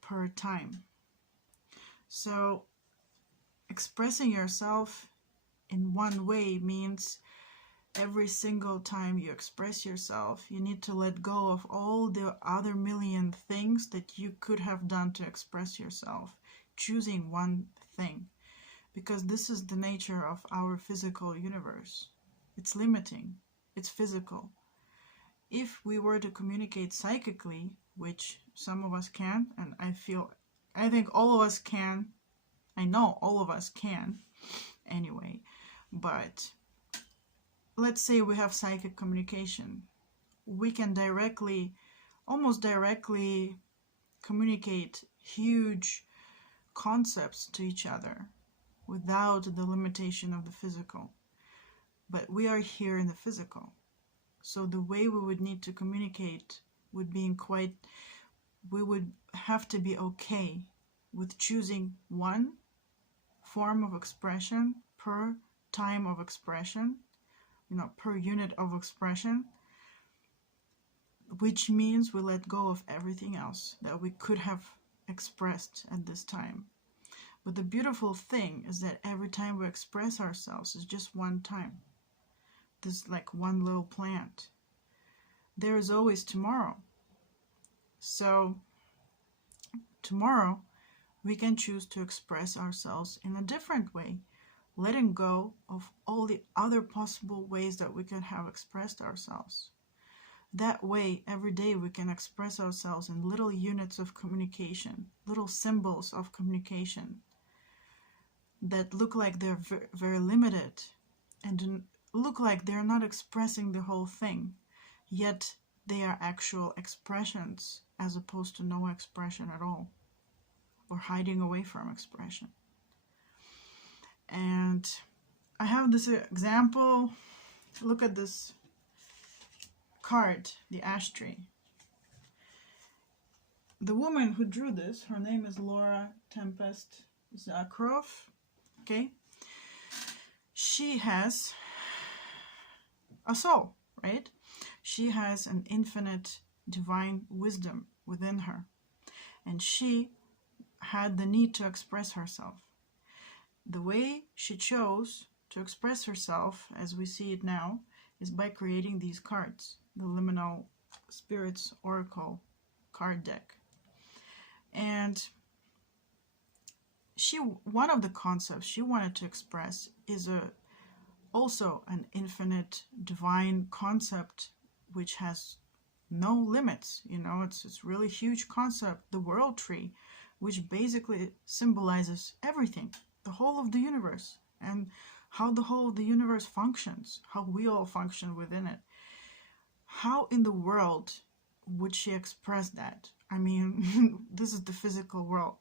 per time. So expressing yourself in one way means every single time you express yourself, you need to let go of all the other million things that you could have done to express yourself, choosing one thing, because this is the nature of our physical universe. It's limiting, it's physical. If we were to communicate psychically, which some of us can, and I think all of us can, I know all of us can anyway, but let's say we have psychic communication. We can almost directly communicate huge concepts to each other without the limitation of the physical. But we are here in the physical. So the way we would need to communicate would be we would have to be okay with choosing one form of expression per time of expression, per unit of expression, which means we let go of everything else that we could have expressed at this time. But the beautiful thing is that every time we express ourselves is just one time. This like one little plant. There is always tomorrow. So tomorrow we can choose to express ourselves in a different way, letting go of all the other possible ways that we could have expressed ourselves. That way, every day we can express ourselves in little units of communication, little symbols of communication that look like they're very limited and look like they're not expressing the whole thing, yet they are actual expressions as opposed to no expression at all, or hiding away from expression. And I have this example. Look at this card, the ash tree. The woman who drew this, her name is Laura Tempest Zakharov. Okay, she has a soul, right? She has an infinite divine wisdom within her. And she had the need to express herself. The way she chose to express herself, as we see it now, is by creating these cards, the Liminal Spirits Oracle card deck. And one of the concepts she wanted to express is also an infinite divine concept which has no limits. You know, it's really huge concept, the world tree, which basically symbolizes everything, the whole of the universe, and how the whole of the universe functions, how we all function within it. How in the world would she express that? I mean, this is the physical world.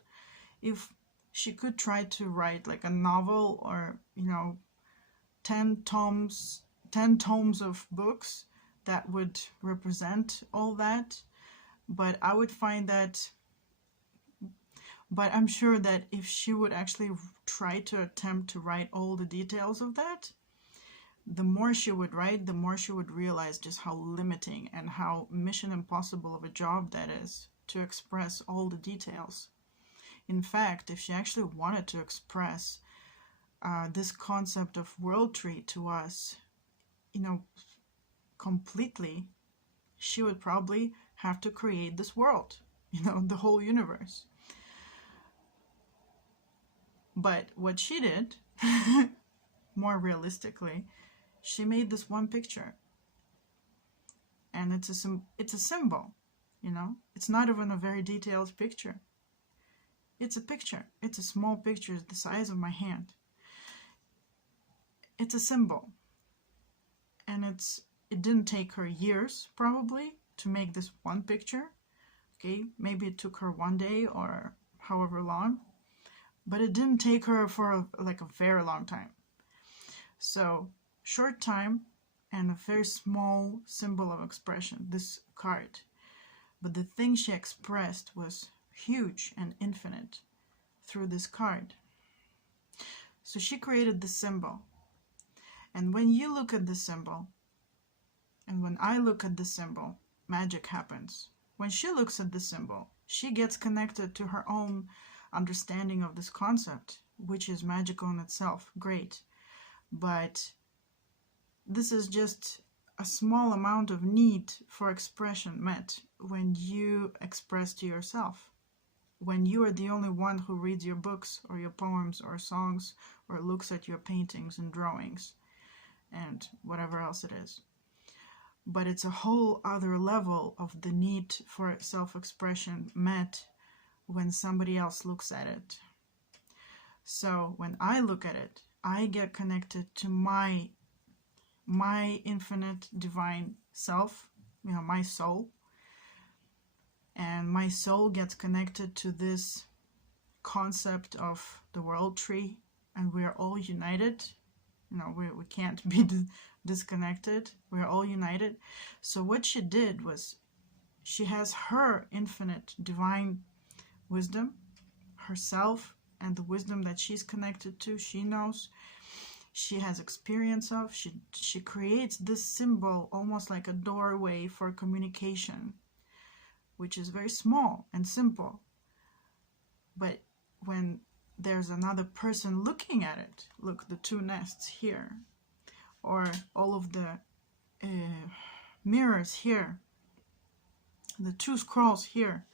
If she could try to write like a novel, or, you know, 10 tomes of books that would represent all that, but I would find that, but I'm sure that if she would actually try to attempt to write all the details of that, the more she would write, the more she would realize just how limiting and how mission impossible of a job that is to express all the details. In fact, if she actually wanted to express this concept of world tree to us, you know, completely, she would probably have to create this world, you know, the whole universe. But what she did, more realistically, she made this one picture, and it's a symbol, you know. It's not even a very detailed picture. It's a picture. It's a small picture, the size of my hand. It's a symbol, and it didn't take her years probably to make this one picture. Okay, maybe it took her one day or however long, but it didn't take her for like a very long time. So short time and a very small symbol of expression, this card. But the thing she expressed was huge and infinite through this card. So she created this symbol. And when you look at the symbol, and when I look at the symbol, magic happens. When she looks at the symbol, she gets connected to her own understanding of this concept, which is magical in itself. Great. But this is just a small amount of need for expression met when you express to yourself. When you are the only one who reads your books or your poems or songs or looks at your paintings and drawings and whatever else it is. But it's a whole other level of the need for self-expression met when somebody else looks at it. So when I look at it, I get connected to my infinite divine self, you know, my soul. And my soul gets connected to this concept of the world tree, and we are all united. You know, we can't be disconnected. We're all united. So what she did was, she has her infinite divine wisdom, herself, and the wisdom that she's connected to, she knows, she has experience of. She creates this symbol almost like a doorway for communication, which is very small and simple. But when there's another person looking at it, look, the two nests here, or all of the mirrors here, the two scrolls here,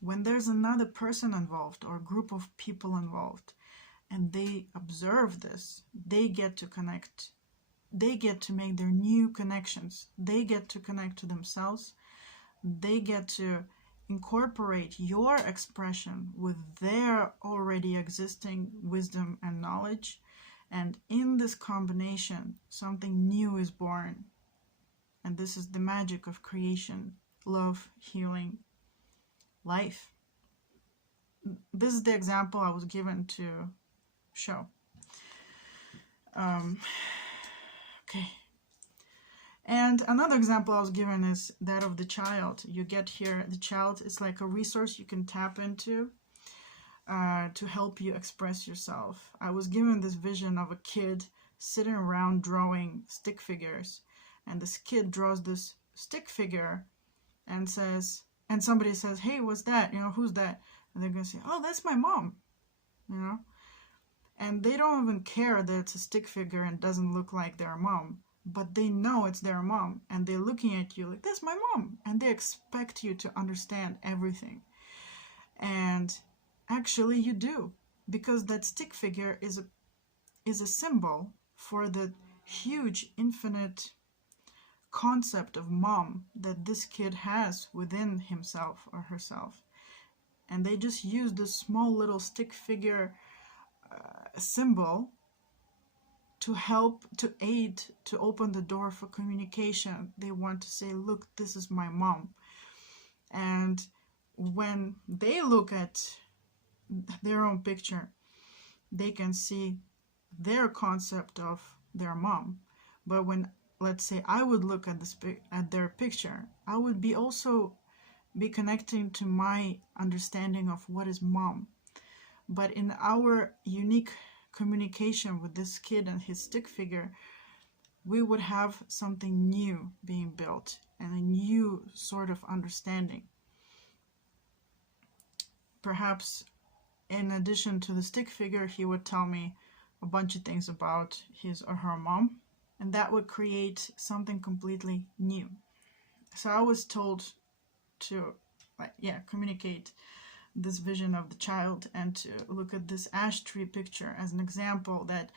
when there's another person involved or a group of people involved, and they observe this, they get to connect, they get to make their new connections, they get to connect to themselves, they get to incorporate your expression with their already existing wisdom and knowledge, and in this combination something new is born. And this is the magic of creation, love, healing, life. This is the example I was given to show. Okay. And another example I was given is that of the child. You get here, the child is like a resource you can tap into to help you express yourself. I was given this vision of a kid sitting around drawing stick figures. And this kid draws this stick figure and says, and somebody says, hey, what's that? Who's that? And they're going to say, oh, that's my mom, and they don't even care that it's a stick figure and doesn't look like their mom, but they know it's their mom, and they're looking at you like, that's my mom, and they expect you to understand everything. And actually you do, because that stick figure is a symbol for the huge infinite concept of mom that this kid has within himself or herself. And they just use this small little stick figure symbol to help, to aid, to open the door for communication. They want to say, look, this is my mom. And when they look at their own picture, they can see their concept of their mom. But when, let's say, I would look at their picture, I would be also be connecting to my understanding of what is mom. But in our unique communication with this kid and his stick figure, we would have something new being built and a new sort of understanding. Perhaps in addition to the stick figure, he would tell me a bunch of things about his or her mom, and that would create something completely new. So I was told to communicate this vision of the child and to look at this ash tree picture as an example that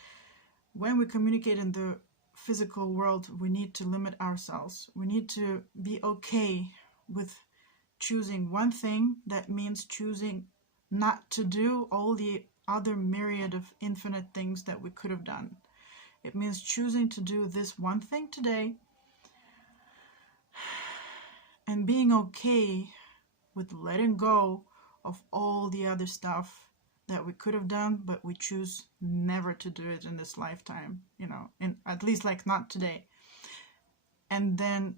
when we communicate in the physical world, we need to limit ourselves. We need to be okay with choosing one thing. That means choosing not to do all the other myriad of infinite things that we could have done. It means choosing to do this one thing today and being okay with letting go of all the other stuff that we could have done, but we choose never to do it in this lifetime, and at least like not today. And then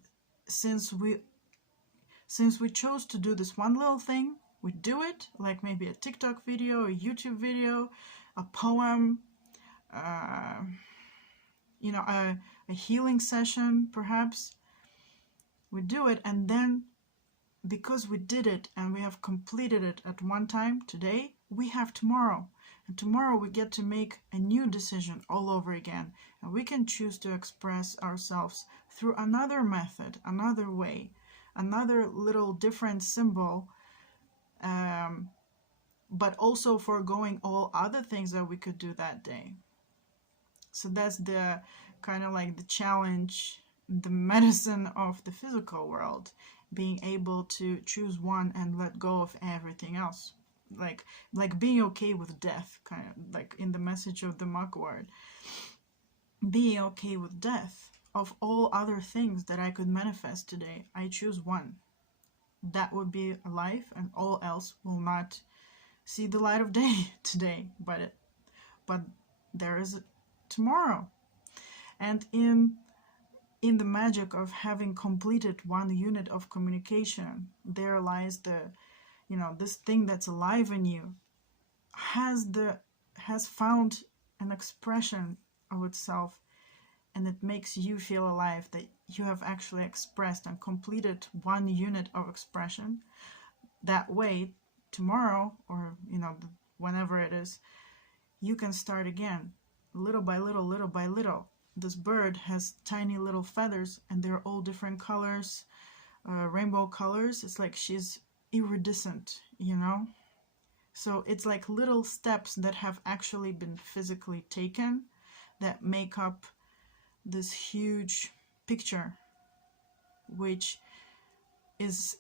since we chose to do this one little thing, we do it, like maybe a TikTok video, a YouTube video, a poem, a healing session, perhaps. We do it, and then because we did it and we have completed it at one time today, we have tomorrow. And tomorrow we get to make a new decision all over again. And we can choose to express ourselves through another method, another way, another little different symbol, but also foregoing all other things that we could do that day. So that's the kind of like the challenge, the medicine of the physical world, being able to choose one and let go of everything else. Like being okay with death, kind of like in the message of the mugwort. Being okay with death. Of all other things that I could manifest today, I choose one. That would be a life, and all else will not see the light of day today. But there is tomorrow. And in the magic of having completed one unit of communication, there lies this thing that's alive in you has found an expression of itself, and it makes you feel alive, that you have actually expressed and completed one unit of expression. That way, tomorrow, or whenever it is, you can start again, little by little, little by little. This bird has tiny little feathers, and they're all different colors, rainbow colors. It's like she's iridescent, So it's like little steps that have actually been physically taken that make up this huge picture, which is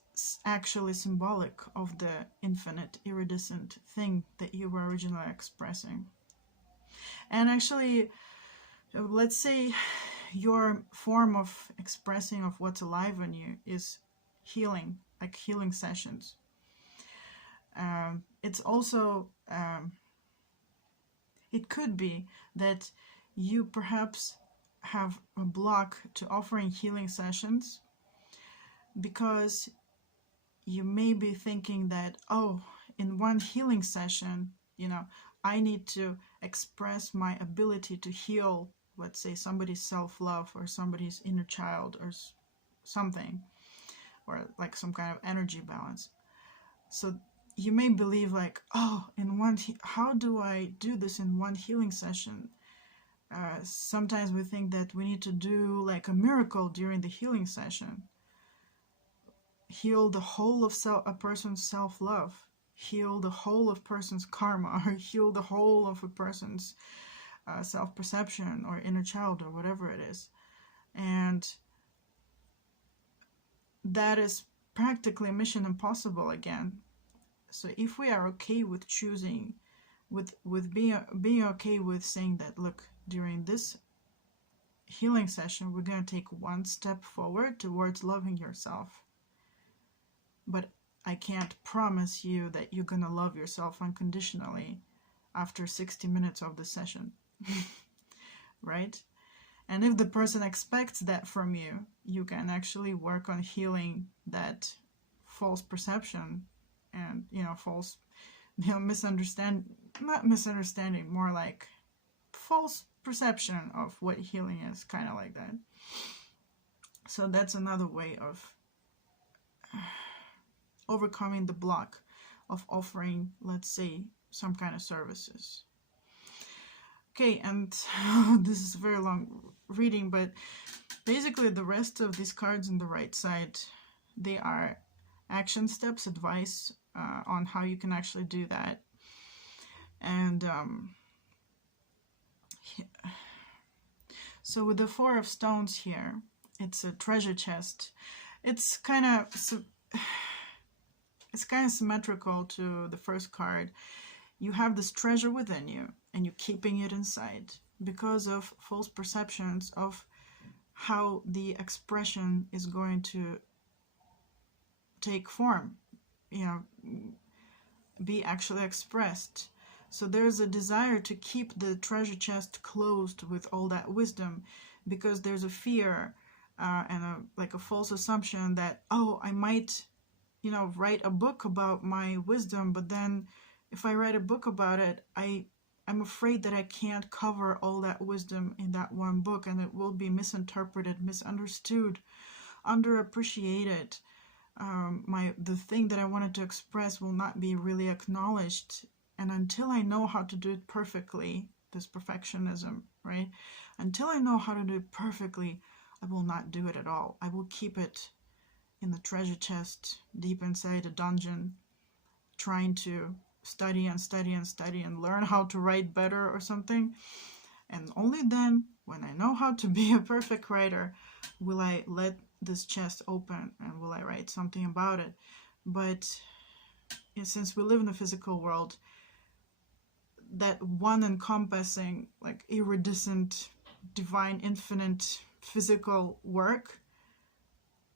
actually symbolic of the infinite iridescent thing that you were originally expressing. And actually, let's say your form of expressing of what's alive in you is healing, like healing sessions. It's also, it could be that you perhaps have a block to offering healing sessions because you may be thinking that, oh, in one healing session, I need to express my ability to heal, let's say, somebody's self-love or somebody's inner child or something. or like some kind of energy balance. So you may believe like, oh, how do I do this in one healing session? Sometimes we think that we need to do like a miracle during the healing session. Heal the whole of a person's self-love, heal the whole of a person's karma, or heal the whole of a person's self-perception or inner child or whatever it is. And that is practically mission impossible again. So if we are okay with choosing, with being okay with saying that, look, during this healing session, we're going to take one step forward towards loving yourself. But I can't promise you that you're going to love yourself unconditionally after 60 minutes of the session. Right? And if the person expects that from you, you can actually work on healing that false perception and, false, not misunderstanding, more like false perception of what healing is, kind of like that. So that's another way of overcoming the block of offering, let's say, some kind of services. Okay, and this is a very long reading, but basically the rest of these cards on the right side, they are action steps, advice on how you can actually do that. And so with the Four of Stones here, it's a treasure chest. It's kind of symmetrical to the first card. You have this treasure within you, and you're keeping it inside because of false perceptions of how the expression is going to take form, be actually expressed. So there's a desire to keep the treasure chest closed with all that wisdom, because there's a fear and a false assumption that, oh, I might, write a book about my wisdom, but then if I write a book about it, I'm afraid that I can't cover all that wisdom in that one book, and it will be misinterpreted, misunderstood, underappreciated. The thing that I wanted to express will not be really acknowledged. And until I know how to do it perfectly, this perfectionism, right? Until I know how to do it perfectly, I will not do it at all. I will keep it in the treasure chest, deep inside a dungeon, trying to study and study and study and learn how to write better or something. And only then, when I know how to be a perfect writer, will I let this chest open and will I write something about it. But since we live in the physical world, that one encompassing, like, iridescent, divine, infinite physical work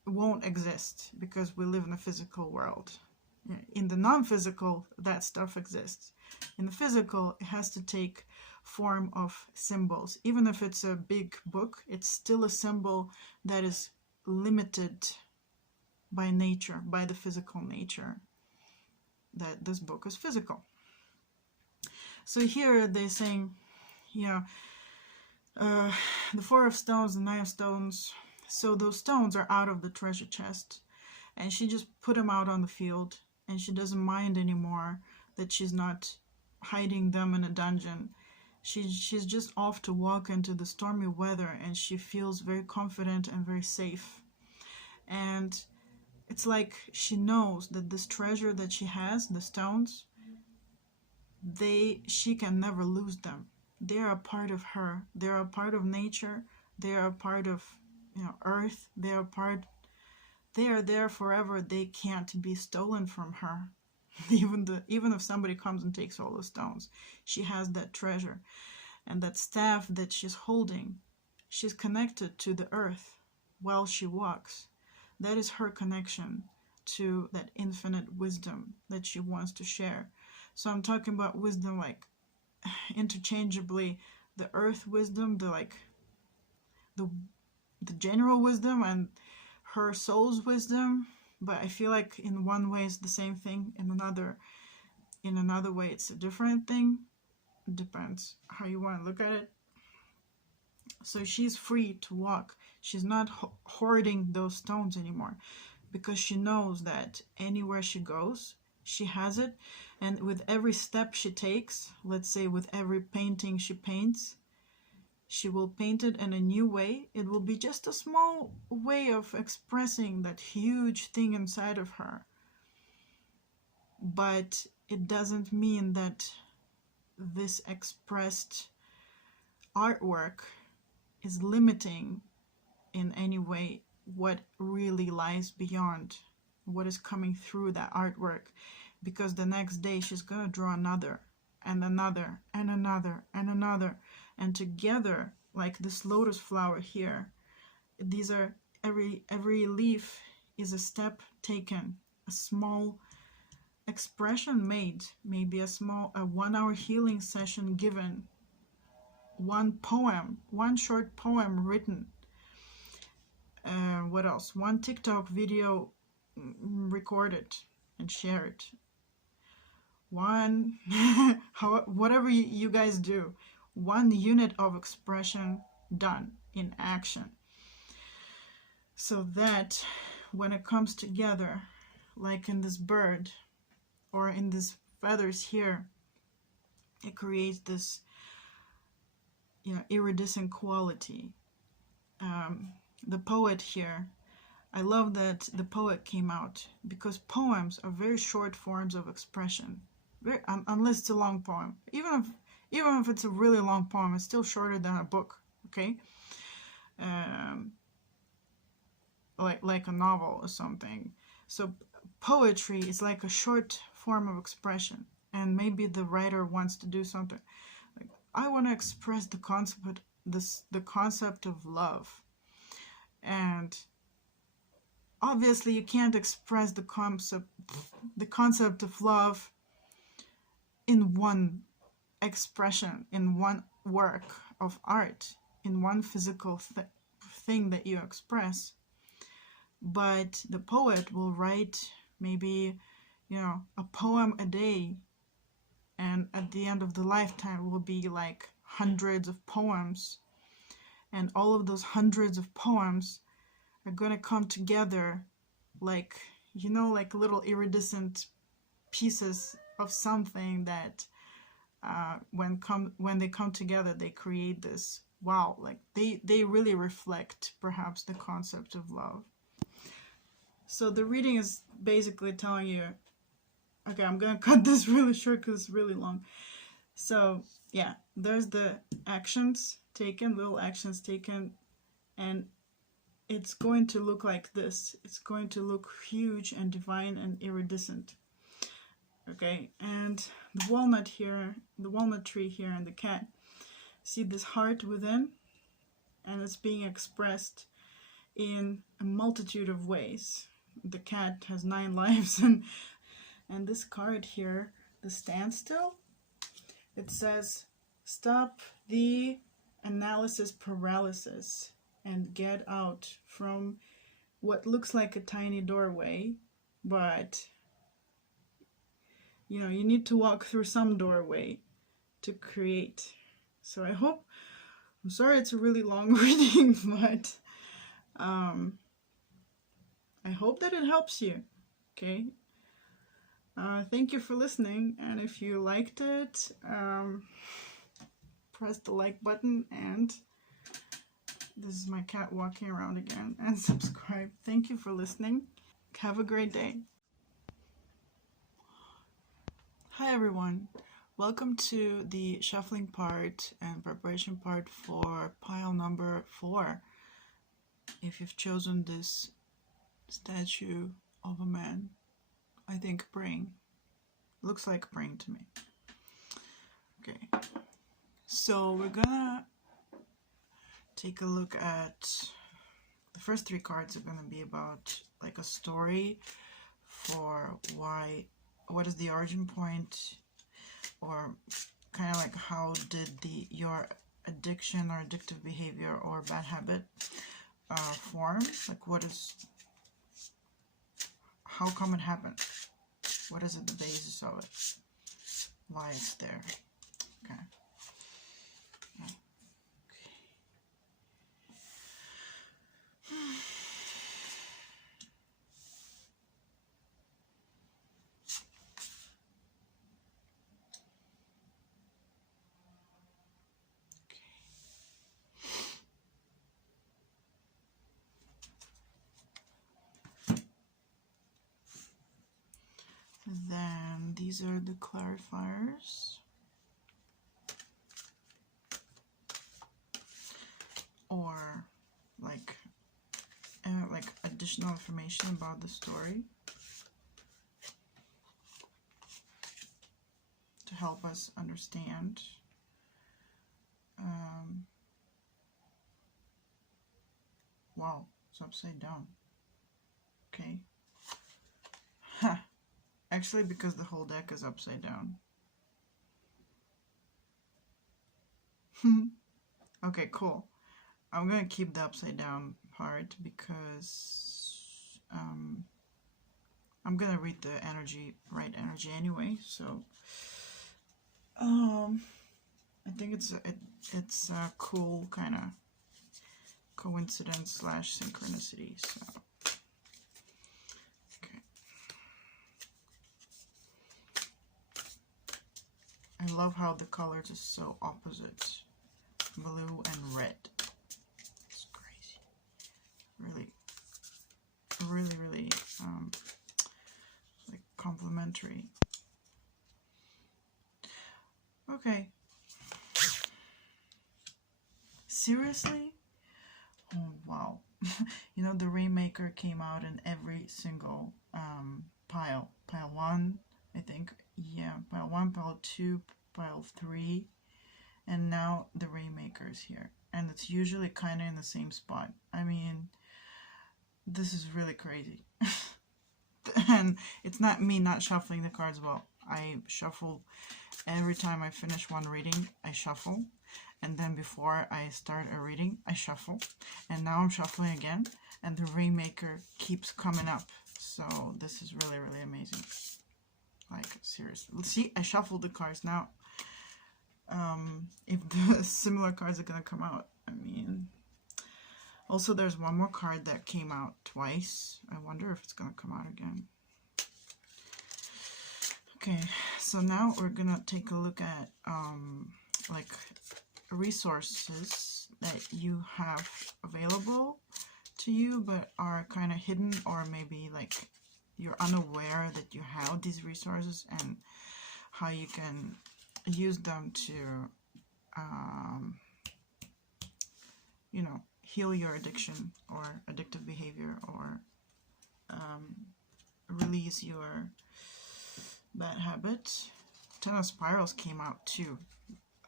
won't exist, because we live in a physical world. In the non-physical, that stuff exists. In the physical, it has to take form of symbols. Even if it's a big book, it's still a symbol that is limited by nature, by the physical nature, that this book is physical. So here they're saying, the Four of Stones, the Nine of Stones. So those stones are out of the treasure chest, and she just put them out on the field, and she doesn't mind anymore that she's not hiding them in a dungeon. She's just off to walk into the stormy weather, and she feels very confident and very safe. And it's like she knows that this treasure that she has, the stones, she can never lose them. They are a part of her. They are a part of nature. They are a part of earth. They are there forever. They can't be stolen from her. Even if somebody comes and takes all the stones, she has that treasure. And that staff that she's holding, she's connected to the earth while she walks. That is her connection to that infinite wisdom that she wants to share. So I'm talking about wisdom like interchangeably the earth wisdom, the general wisdom, and her soul's wisdom. But I feel like in one way it's the same thing, in another way it's a different thing. It depends how you want to look at it. So she's free to walk. She's not hoarding those stones anymore. because she knows that anywhere she goes, she has it. And with every step she takes, let's say with every painting she paints, she will paint it in a new way. It will be just a small way of expressing that huge thing inside of her. But it doesn't mean that this expressed artwork is limiting in any way what really lies beyond, what is coming through that artwork, because the next day she's gonna draw another and another and another and another, and together, like this lotus flower here, these are every leaf is a step taken, a small expression made, maybe a 1 hour healing session given, one poem, one short poem written, what else, one TikTok video recorded and shared, one whatever you guys do, one unit of expression done in action, so that when it comes together, like in this bird or in these feathers here, it creates this, you know, iridescent quality. The poet here, I love that the poet came out, because poems are very short forms of expression, unless it's a long poem. Even if it's a really long poem, it's still shorter than a book, okay? Like a novel or something. So poetry is like a short form of expression, and maybe the writer wants to do something like, I want to express the concept of love, and obviously you can't express the concept of love in one expression, in one work of art, in one physical thing that you express. But the poet will write maybe, you know, a poem a day, and at the end of the lifetime will be like hundreds of poems, and all of those hundreds of poems are going to come together like, you know, like little iridescent pieces of something that when they come together, they create this, wow, like they really reflect perhaps the concept of love. So the reading is basically telling you, okay, I'm gonna cut this really short because it's really long. So yeah, there's the actions taken, little actions taken, and it's going to look like this. It's going to look huge and divine and iridescent. Okay, and the walnut here, the walnut tree here, and the cat, see this heart within, and it's being expressed in a multitude of ways. The cat has 9 lives, and this card here, the standstill, it says, stop the analysis paralysis and get out from what looks like a tiny doorway, but you know, you need to walk through some doorway to create. So I hope, I'm sorry it's a really long reading, but I hope that it helps you, okay? Thank you for listening, and if you liked it, press the like button, and this is my cat walking around again, and subscribe. Thank you for listening. Have a great day. Hi everyone, welcome to the shuffling part and preparation part for pile number 4. If you've chosen this statue of a man, I think praying. Looks like praying to me. Okay, so we're gonna take a look at the first 3 cards. Are gonna be about like a story for what is the origin point, or kind of like how did your addiction or addictive behavior or bad habit form, like how come it happened, what is it, the basis of it, why it's there. Okay. Then these are the clarifiers. Or like additional information about the story to help us understand. Wow, it's upside down. Okay. Huh. Actually, because the whole deck is upside down. Okay, cool. I'm gonna keep the upside down part because I'm gonna read the energy, right energy anyway. So I think it's a cool kind of coincidence / synchronicity. So okay, I love how the colors are so opposite, blue and red. It's crazy. Really like complementary. Okay. Seriously? Oh, wow. You know, the Rainmaker came out in every single pile. Pile 1, I think. Yeah, pile 1, pile 2, pile 3. And now the Rainmaker is here. And it's usually kind of in the same spot. I mean, this is really crazy. And it's not me not shuffling the cards well. I shuffle every time I finish one reading, I shuffle. And then before I start a reading, I shuffle. And now I'm shuffling again. And the Rainmaker keeps coming up. So this is really amazing. Like, seriously. Let's see, I shuffled the cards now. If the similar cards are going to come out. I mean... Also, there's one more card that came out twice. I wonder if it's going to come out again. Okay, so now we're going to take a look at, like, resources that you have available to you but are kind of hidden, or maybe like you're unaware that you have these resources, and how you can use them to you know, heal your addiction or addictive behavior, or release your bad habits. Ten of Spirals came out too,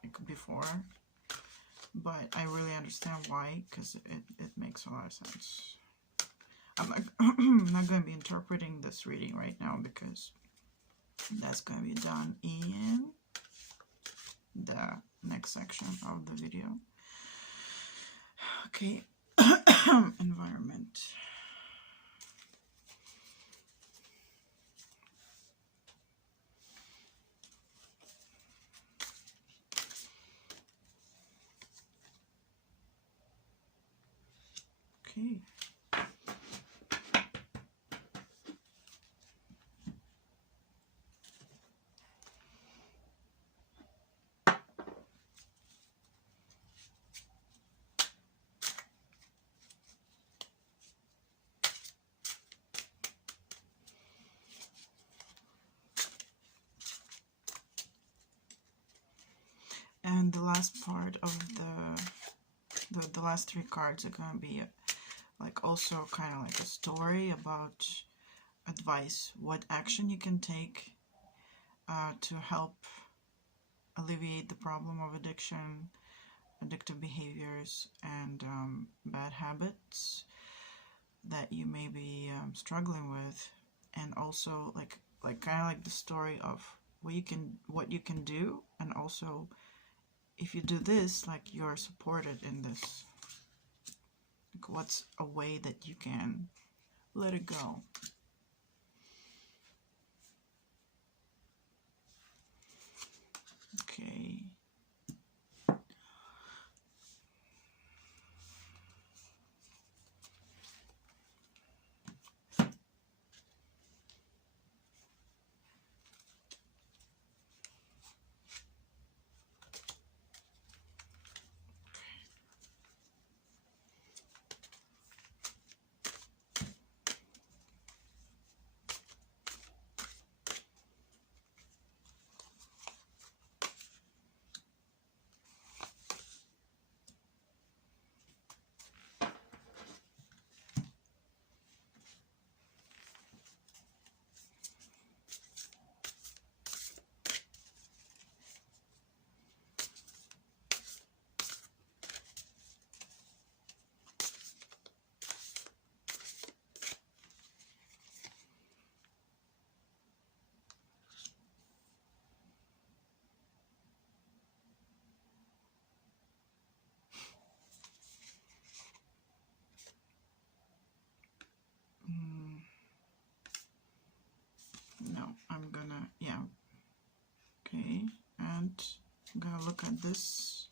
like before, but I really understand why, because it makes a lot of sense. I'm not going to be interpreting this reading right now, because that's going to be done in the next section of the video. Okay, environment. Okay. And the last part of the last three cards are going to be like also kind of like a story about advice, what action you can take to help alleviate the problem of addiction, addictive behaviors, and bad habits that you may be struggling with, and also like kind of like the story of what you can do, and also if you do this, like, you're supported in this. Like, what's a way that you can let it go? Okay. look at this.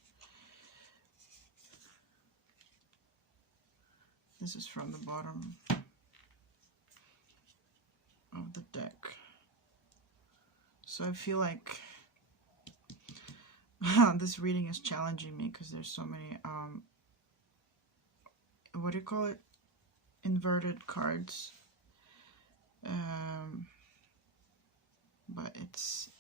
This is from the bottom of the deck. So I feel like this reading is challenging me because there's so many, what do you call it? Inverted cards. But it's,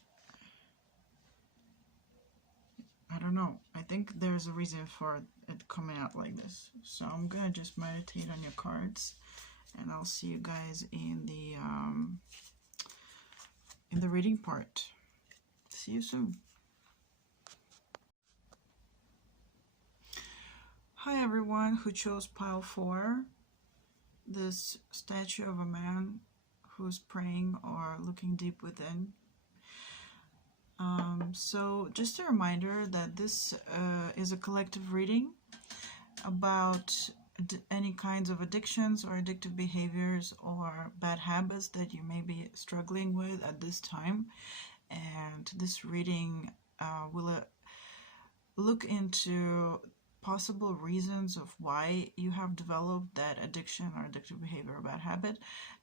I don't know. I think there's a reason for it coming out like this. So I'm gonna just meditate on your cards, and I'll see you guys in the reading part. See you soon. Hi everyone who chose pile 4. This statue of a man who's praying or looking deep within. So just a reminder that this is a collective reading about any kinds of addictions or addictive behaviors or bad habits that you may be struggling with at this time. And this reading will look into possible reasons of why you have developed that addiction or addictive behavior or bad habit.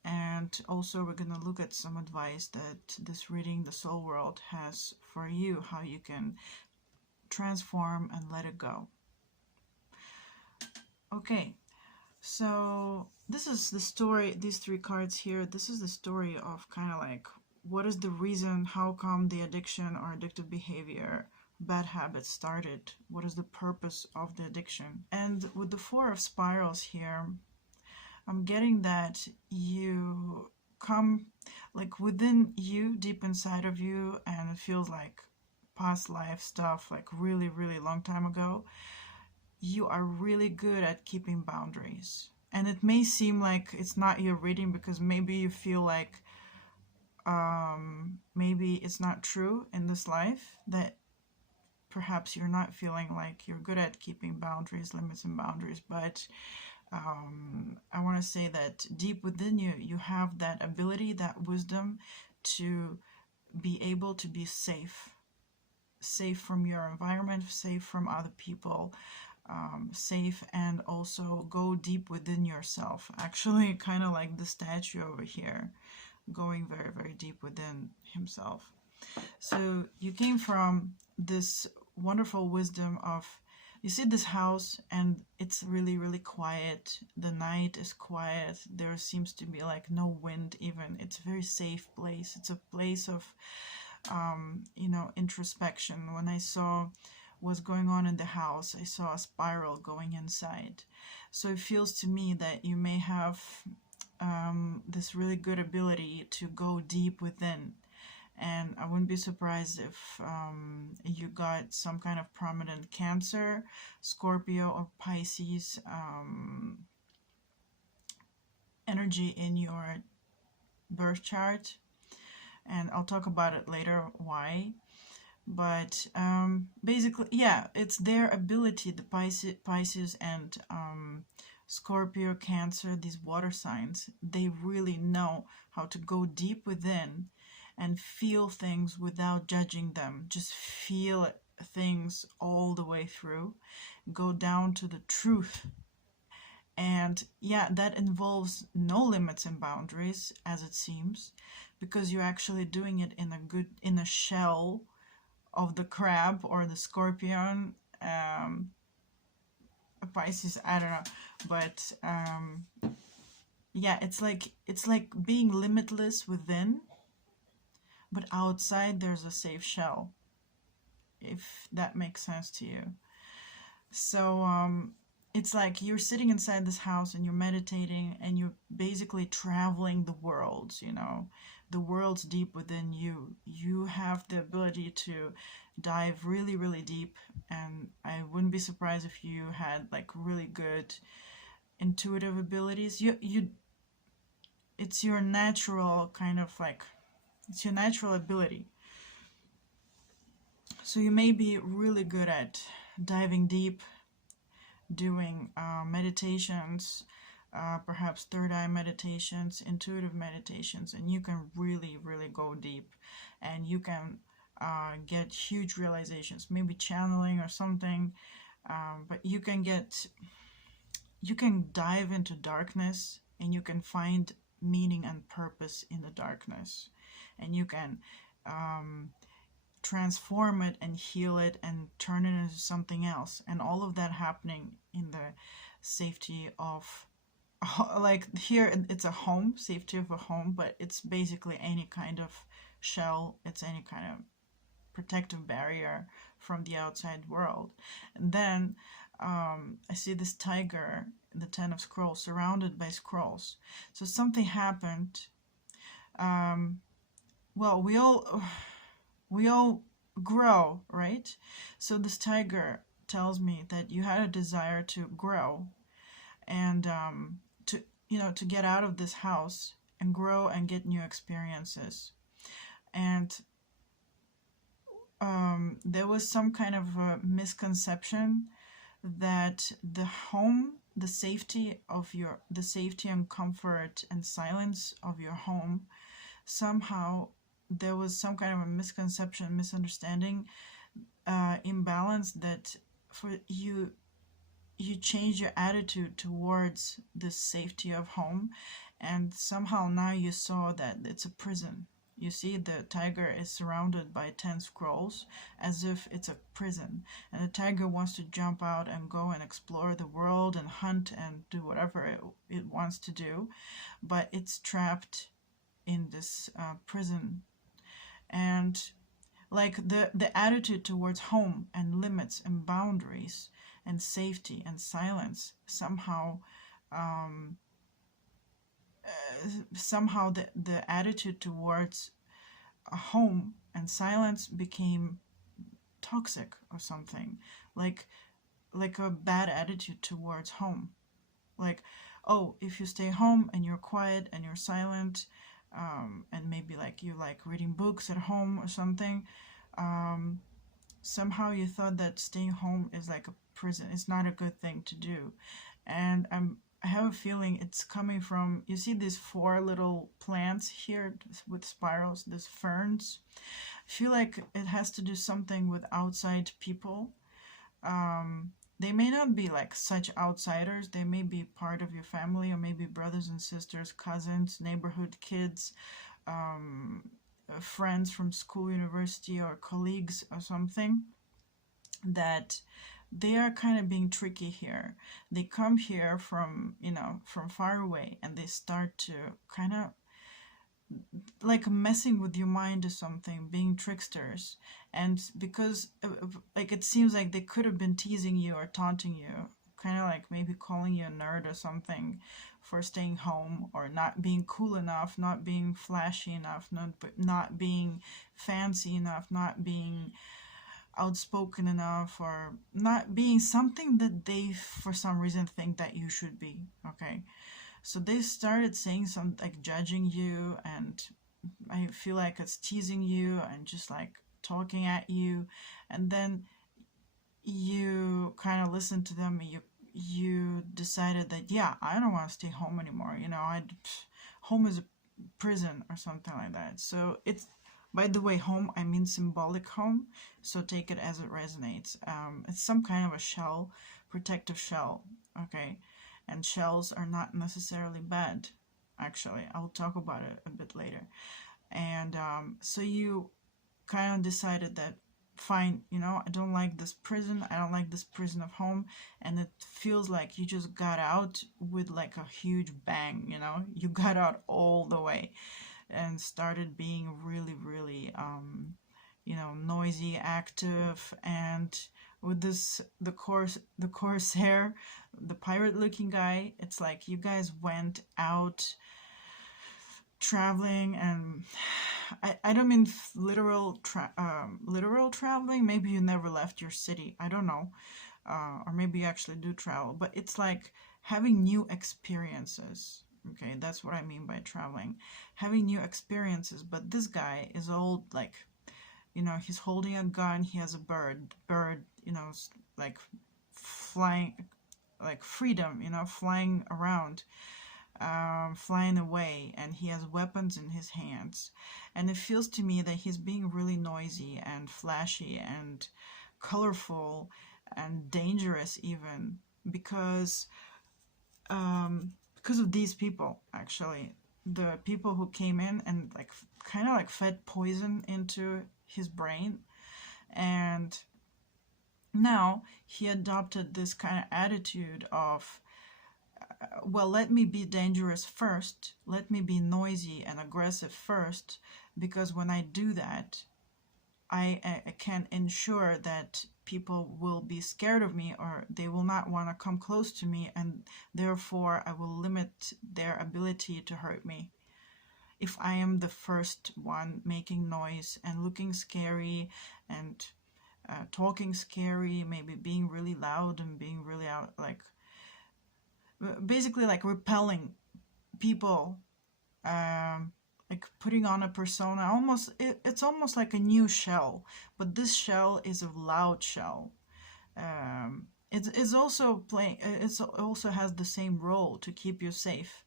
And also we're going to look at some advice that this reading, the soul world, has for you, how you can transform and let it go. Okay, so this is the story, these 3 cards here, this is the story of kind of like, what is the reason, how come the addiction or addictive behavior, bad habits started? What is the purpose of the addiction? And with the 4 of spirals here, I'm getting that you come like within you, deep inside of you, and it feels like past life stuff, like really, really long time ago. You are really good at keeping boundaries. And it may seem like it's not your reading because maybe you feel like maybe it's not true in this life, that perhaps you're not feeling like you're good at keeping boundaries, limits and boundaries, but I want to say that deep within you, you have that ability, that wisdom to be able to be safe from your environment, safe from other people, safe, and also go deep within yourself. Actually, kind of like the statue over here, going very, very deep within himself. So you came from this wonderful wisdom of, you see this house and it's really, really quiet. The night is quiet. There seems to be like no wind even. It's a very safe place. It's a place of, you know, introspection. When I saw what's going on in the house, I saw a spiral going inside. So it feels to me that you may have this really good ability to go deep within. And I wouldn't be surprised if you got some kind of prominent Cancer, Scorpio, or Pisces energy in your birth chart. And I'll talk about it later, why. But basically, yeah, it's their ability, the Pisces and Scorpio, Cancer, these water signs, they really know how to go deep within and feel things without judging them. Just feel things all the way through. Go down to the truth. And yeah, that involves no limits and boundaries, as it seems, because you're actually doing it in a shell of the crab or the scorpion. Pisces, I don't know, but yeah, it's like being limitless within, but outside there's a safe shell, if that makes sense to you. So it's like you're sitting inside this house and you're meditating and you're basically traveling the worlds, you know, the world's deep within you. You have the ability to dive really, really deep, and I wouldn't be surprised if you had like really good intuitive abilities. It's your natural kind of like, it's your natural ability. So you may be really good at diving deep, doing meditations, perhaps third eye meditations, intuitive meditations, and you can really, really go deep, and you can get huge realizations, maybe channeling or something. But you can dive into darkness, and you can find meaning and purpose in the darkness, and you can transform it and heal it and turn it into something else, and all of that happening in the safety of, like here it's a home, safety of a home, but it's basically any kind of shell, it's any kind of protective barrier from the outside world. And then I see this tiger in the Ten of Scrolls, surrounded by scrolls. So something happened. Well, we all grow, right? So this tiger tells me that you had a desire to grow, and to get out of this house and grow and get new experiences. And there was some kind of a misconception that the home, the safety and comfort and silence of your home, somehow there was some kind of a misconception, misunderstanding, imbalance, that for you change your attitude towards the safety of home, and somehow now you saw that it's a prison. You see, the tiger is surrounded by 10 scrolls, as if it's a prison, and the tiger wants to jump out and go and explore the world and hunt and do whatever it wants to do, but it's trapped in this prison. And like the attitude towards home and limits and boundaries and safety and silence, somehow the attitude towards a home and silence became toxic or something, like a bad attitude towards home. Like, oh, if you stay home and you're quiet and you're silent, and maybe like you like reading books at home or something, somehow you thought that staying home is like a prison. It's not a good thing to do. And I have a feeling it's coming from, you see these 4 little plants here with spirals, these ferns. I feel like it has to do something with outside people. They may not be like such outsiders. They may be part of your family, or maybe brothers and sisters, cousins, neighborhood kids, friends from school, university, or colleagues or something, that they are kind of being tricky here. They come here from far away, and they start to kind of like messing with your mind or something, being tricksters. And because like it seems like they could have been teasing you or taunting you, kind of like maybe calling you a nerd or something for staying home, or not being cool enough, not being flashy enough, not being fancy enough, not being outspoken enough, or not being something that they for some reason think that you should be. Okay, so they started saying some, like judging you, and I feel like it's teasing you and just like talking at you, and then you kind of listen to them, and you decided that, yeah, I don't want to stay home anymore, home is a prison or something like that. So it's, by the way, home, I mean symbolic home, so take it as it resonates. It's some kind of a shell, protective shell, okay? And shells are not necessarily bad, actually. I'll talk about it a bit later. And so you kind of decided that, fine, I don't like this prison, I don't like this prison of home, and it feels like you just got out with like a huge bang, you got out all the way, and started being really, really, noisy, active, and with the Corsair, the pirate-looking guy. It's like you guys went out traveling, and I don't mean literal traveling. Maybe you never left your city. I don't know, or maybe you actually do travel. But it's like having new experiences. Okay, that's what I mean by traveling, having new experiences. But this guy is old, like, he's holding a gun. He has a bird, like flying, like freedom, flying around. flying away, and he has weapons in his hands. And it feels to me that he's being really noisy and flashy and colorful and dangerous, even because of these people, actually. The people who came in and like kind of like fed poison into his brain, and now he adopted this kind of attitude of, well, let me be dangerous first, let me be noisy and aggressive first, because when I do that, I can ensure that people will be scared of me, or they will not want to come close to me, and therefore I will limit their ability to hurt me. If I am the first one making noise and looking scary and talking scary, maybe being really loud and being really out, like basically like repelling people, like putting on a persona, almost it's almost like a new shell, but this shell is a loud shell. It's also playing, it also has the same role to keep you safe,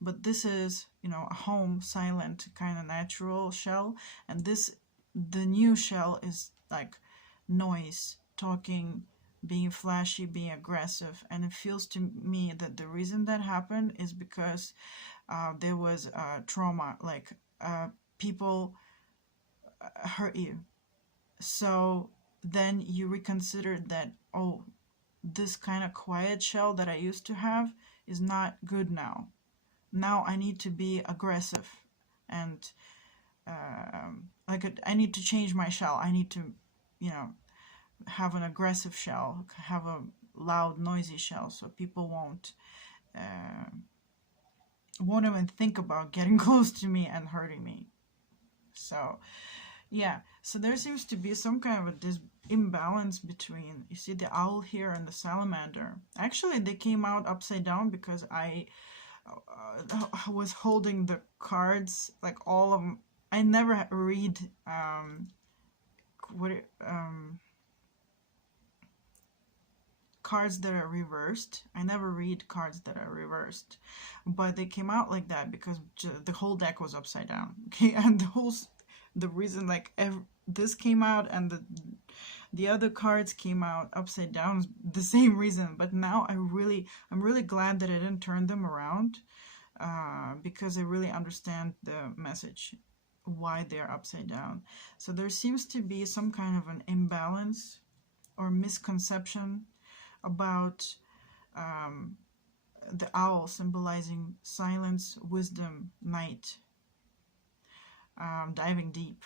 but this is, you know, a home, silent, kind of natural shell, and the new shell is like noise, talking, being flashy, being aggressive. And it feels to me that the reason that happened is because there was trauma, like people hurt you. So then you reconsidered that, oh, this kind of quiet shell that I used to have is not good now. Now I need to be aggressive, and I need to change my shell. I need to, you know, have an aggressive shell, have a loud, noisy shell, so people won't even think about getting close to me and hurting me. So yeah, so there seems to be some kind of this imbalance between, you see the owl here and the salamander. Actually, they came out upside down because I was holding the cards, like all of them. I never read cards that are reversed. I never read cards that are reversed, but they came out like that because the whole deck was upside down. Okay, and the reason like this came out and the other cards came out upside down is the same reason. But now I'm really glad that I didn't turn them around, because I really understand the message, why they're upside down. So there seems to be some kind of an imbalance or misconception about the owl symbolizing silence, wisdom, night, diving deep,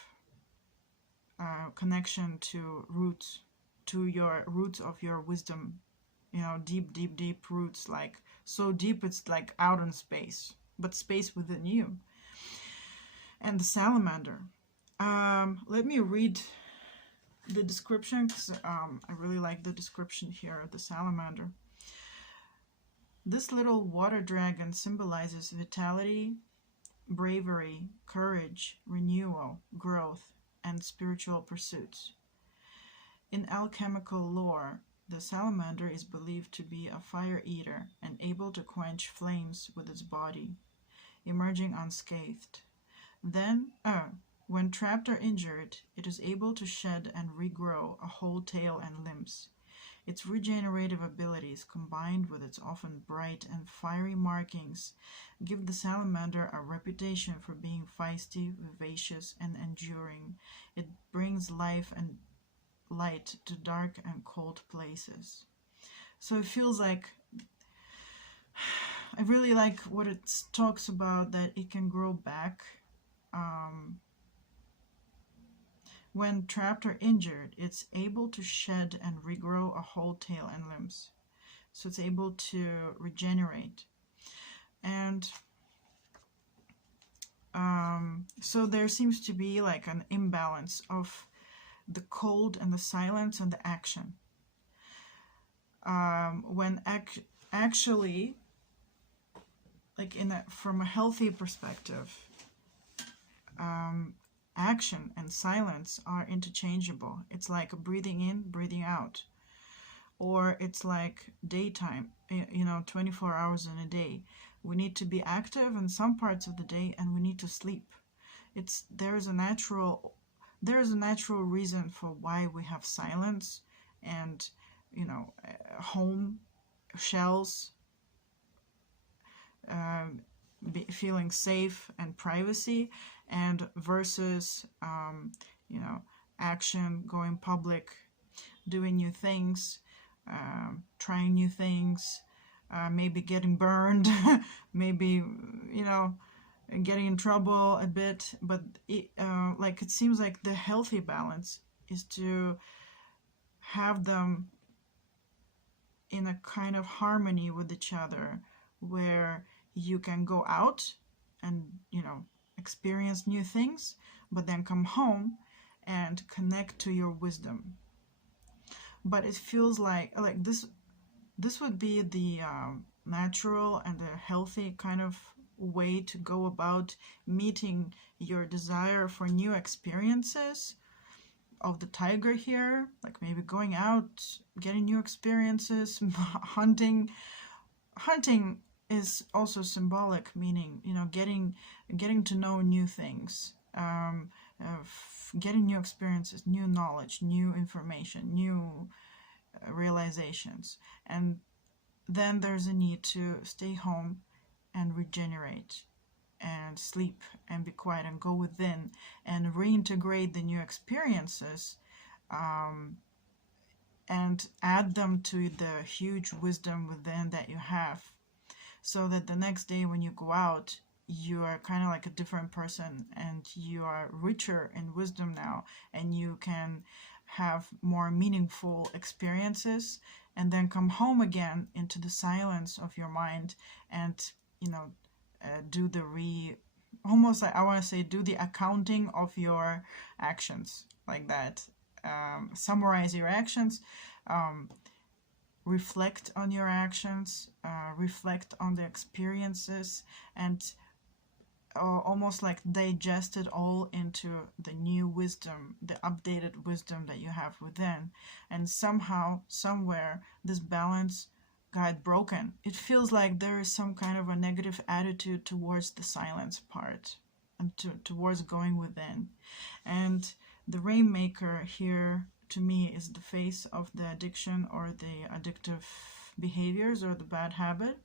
connection to roots, to your roots of your wisdom, you know, deep roots, like so deep it's like out in space, but space within you. And the salamander. Let me read the description, because I really like the description here of the salamander. This little water dragon symbolizes vitality, bravery, courage, renewal, growth, and spiritual pursuits. In alchemical lore, the salamander is believed to be a fire eater and able to quench flames with its body, emerging unscathed. Then, when trapped or injured, it is able to shed and regrow a whole tail and limbs. Its regenerative abilities, combined with its often bright and fiery markings, give the salamander a reputation for being feisty, vivacious, and enduring. It brings life and light to dark and cold places. So it feels like, I really like what it talks about, that it can grow back. When trapped or injured, it's able to shed and regrow a whole tail and limbs. So it's able to regenerate. And so there seems to be like an imbalance of the cold and the silence and the action. When actually, like from a healthy perspective, action and silence are interchangeable. It's like breathing in, breathing out. Or it's like daytime, 24 hours in a day. we need to be active in some parts of the day, and we need to sleep. There's a natural reason for why we have silence and, you know, home shells, feeling safe and privacy, and versus you know, action, going public, doing new things, trying new things, maybe getting burned, maybe, you know, getting in trouble a bit. But like, it seems like the healthy balance is to have them in a kind of harmony with each other, where you can go out and, you know, experience new things, but then come home and connect to your wisdom. But it feels like this would be the natural and the healthy kind of way to go about meeting your desire for new experiences of the tiger here, like maybe going out, getting new experiences, hunting. Hunting is also symbolic, meaning, you know, getting to know new things, getting new experiences, new knowledge, new information, new realizations. And then there's a need to stay home and regenerate and sleep and be quiet and go within and reintegrate the new experiences, and add them to the huge wisdom within that you have, so that the next day when you go out, you are kind of like a different person, and you are richer in wisdom now, and you can have more meaningful experiences, and then come home again into the silence of your mind and, you know, do the almost like, I want to say, do the accounting of your actions, like that. Summarize your actions, reflect on your actions, reflect on the experiences, and almost like digest it all into the new wisdom, the updated wisdom that you have within. And somehow, somewhere, this balance got broken. It feels like there is some kind of a negative attitude towards the silence part, and towards going within. And the Rainmaker here, to me, is the face of the addiction or the addictive behaviors or the bad habit.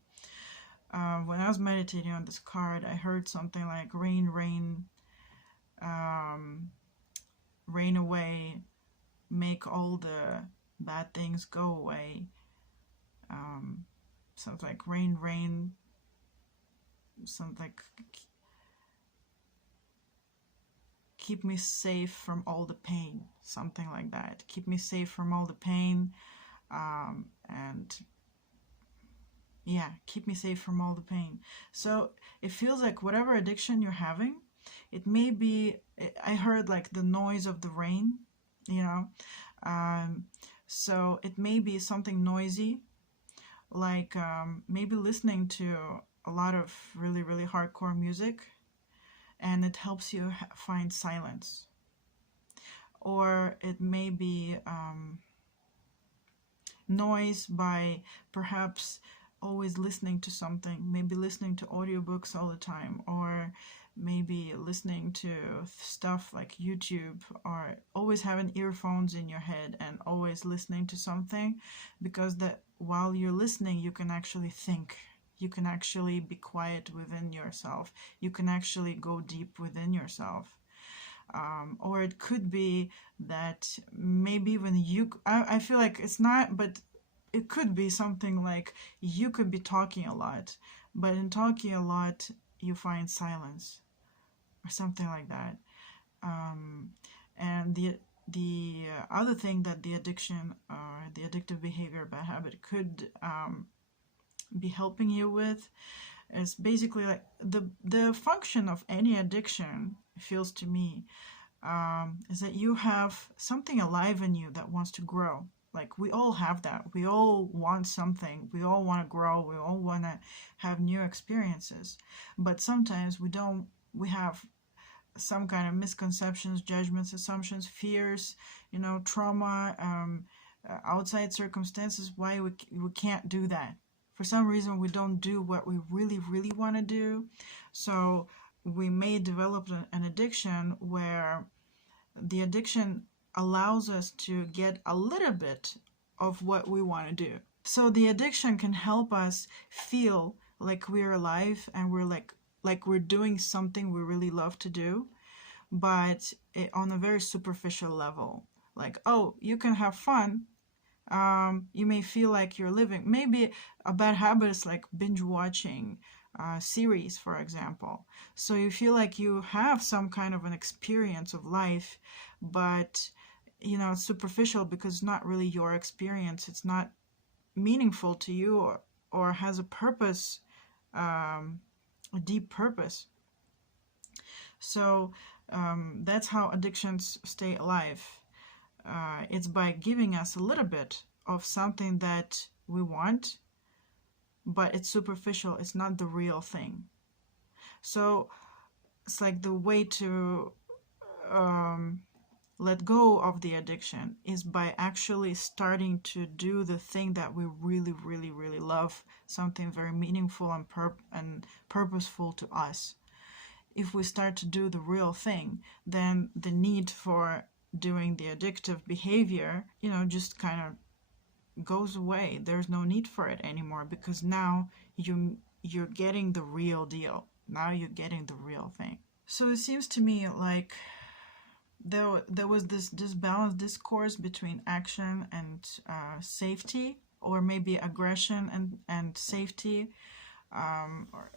When I was meditating on this card, I heard something like rain, rain, rain away, make all the bad things go away. Something like rain, rain, something like keep me safe from all the pain, something like that. Keep me safe from all the pain, and yeah, keep me safe from all the pain. So it feels like whatever addiction you're having, it may be, I heard like the noise of the rain, you know, so it may be something noisy, like maybe listening to a lot of really, really hardcore music, and it helps you find silence. Or it may be noise by perhaps always listening to something, maybe listening to audiobooks all the time, or maybe listening to stuff like YouTube, or always having earphones in your head and always listening to something, because that while you're listening, you can actually think. You can actually be quiet within yourself. You can actually go deep within yourself. Or it could be that maybe when I feel like it's not, but it could be something like you could be talking a lot, but in talking a lot, you find silence, or something like that. And the other thing that the addiction or the addictive behavior, bad habit, could be helping you with is basically like the function of any addiction, feels to me, is that you have something alive in you that wants to grow. Like, we all have that. We all want something. We all want to grow. We all want to have new experiences. But sometimes we don't. We have some kind of misconceptions, judgments, assumptions, fears, you know, trauma, outside circumstances, why we can't do that. for some reason we don't do what we really want to do. So we may develop an addiction where the addiction allows us to get a little bit of what we want to do. So the addiction can help us feel like we're alive and we're like we're doing something we really love to do, but on a very superficial level. Like, oh, you can have fun. You may feel like you're living. Maybe a bad habit is like binge watching series, for example. So you feel like you have some kind of an experience of life, but you know, it's superficial because it's not really your experience. It's not meaningful to you, or has a purpose, a deep purpose. So that's how addictions stay alive. It's by giving us a little bit of something that we want, but it's superficial. It's not the real thing. So it's like the way to let go of the addiction is by actually starting to do the thing that we really love, something very meaningful and purposeful to us. If we start to do the real thing, then the need for doing the addictive behavior, you know, just kind of goes away. There's no need for it anymore, because now you're getting the real deal. Now you're getting the real thing. So it seems to me like there was this balanced discourse between action and safety, or maybe aggression and safety, or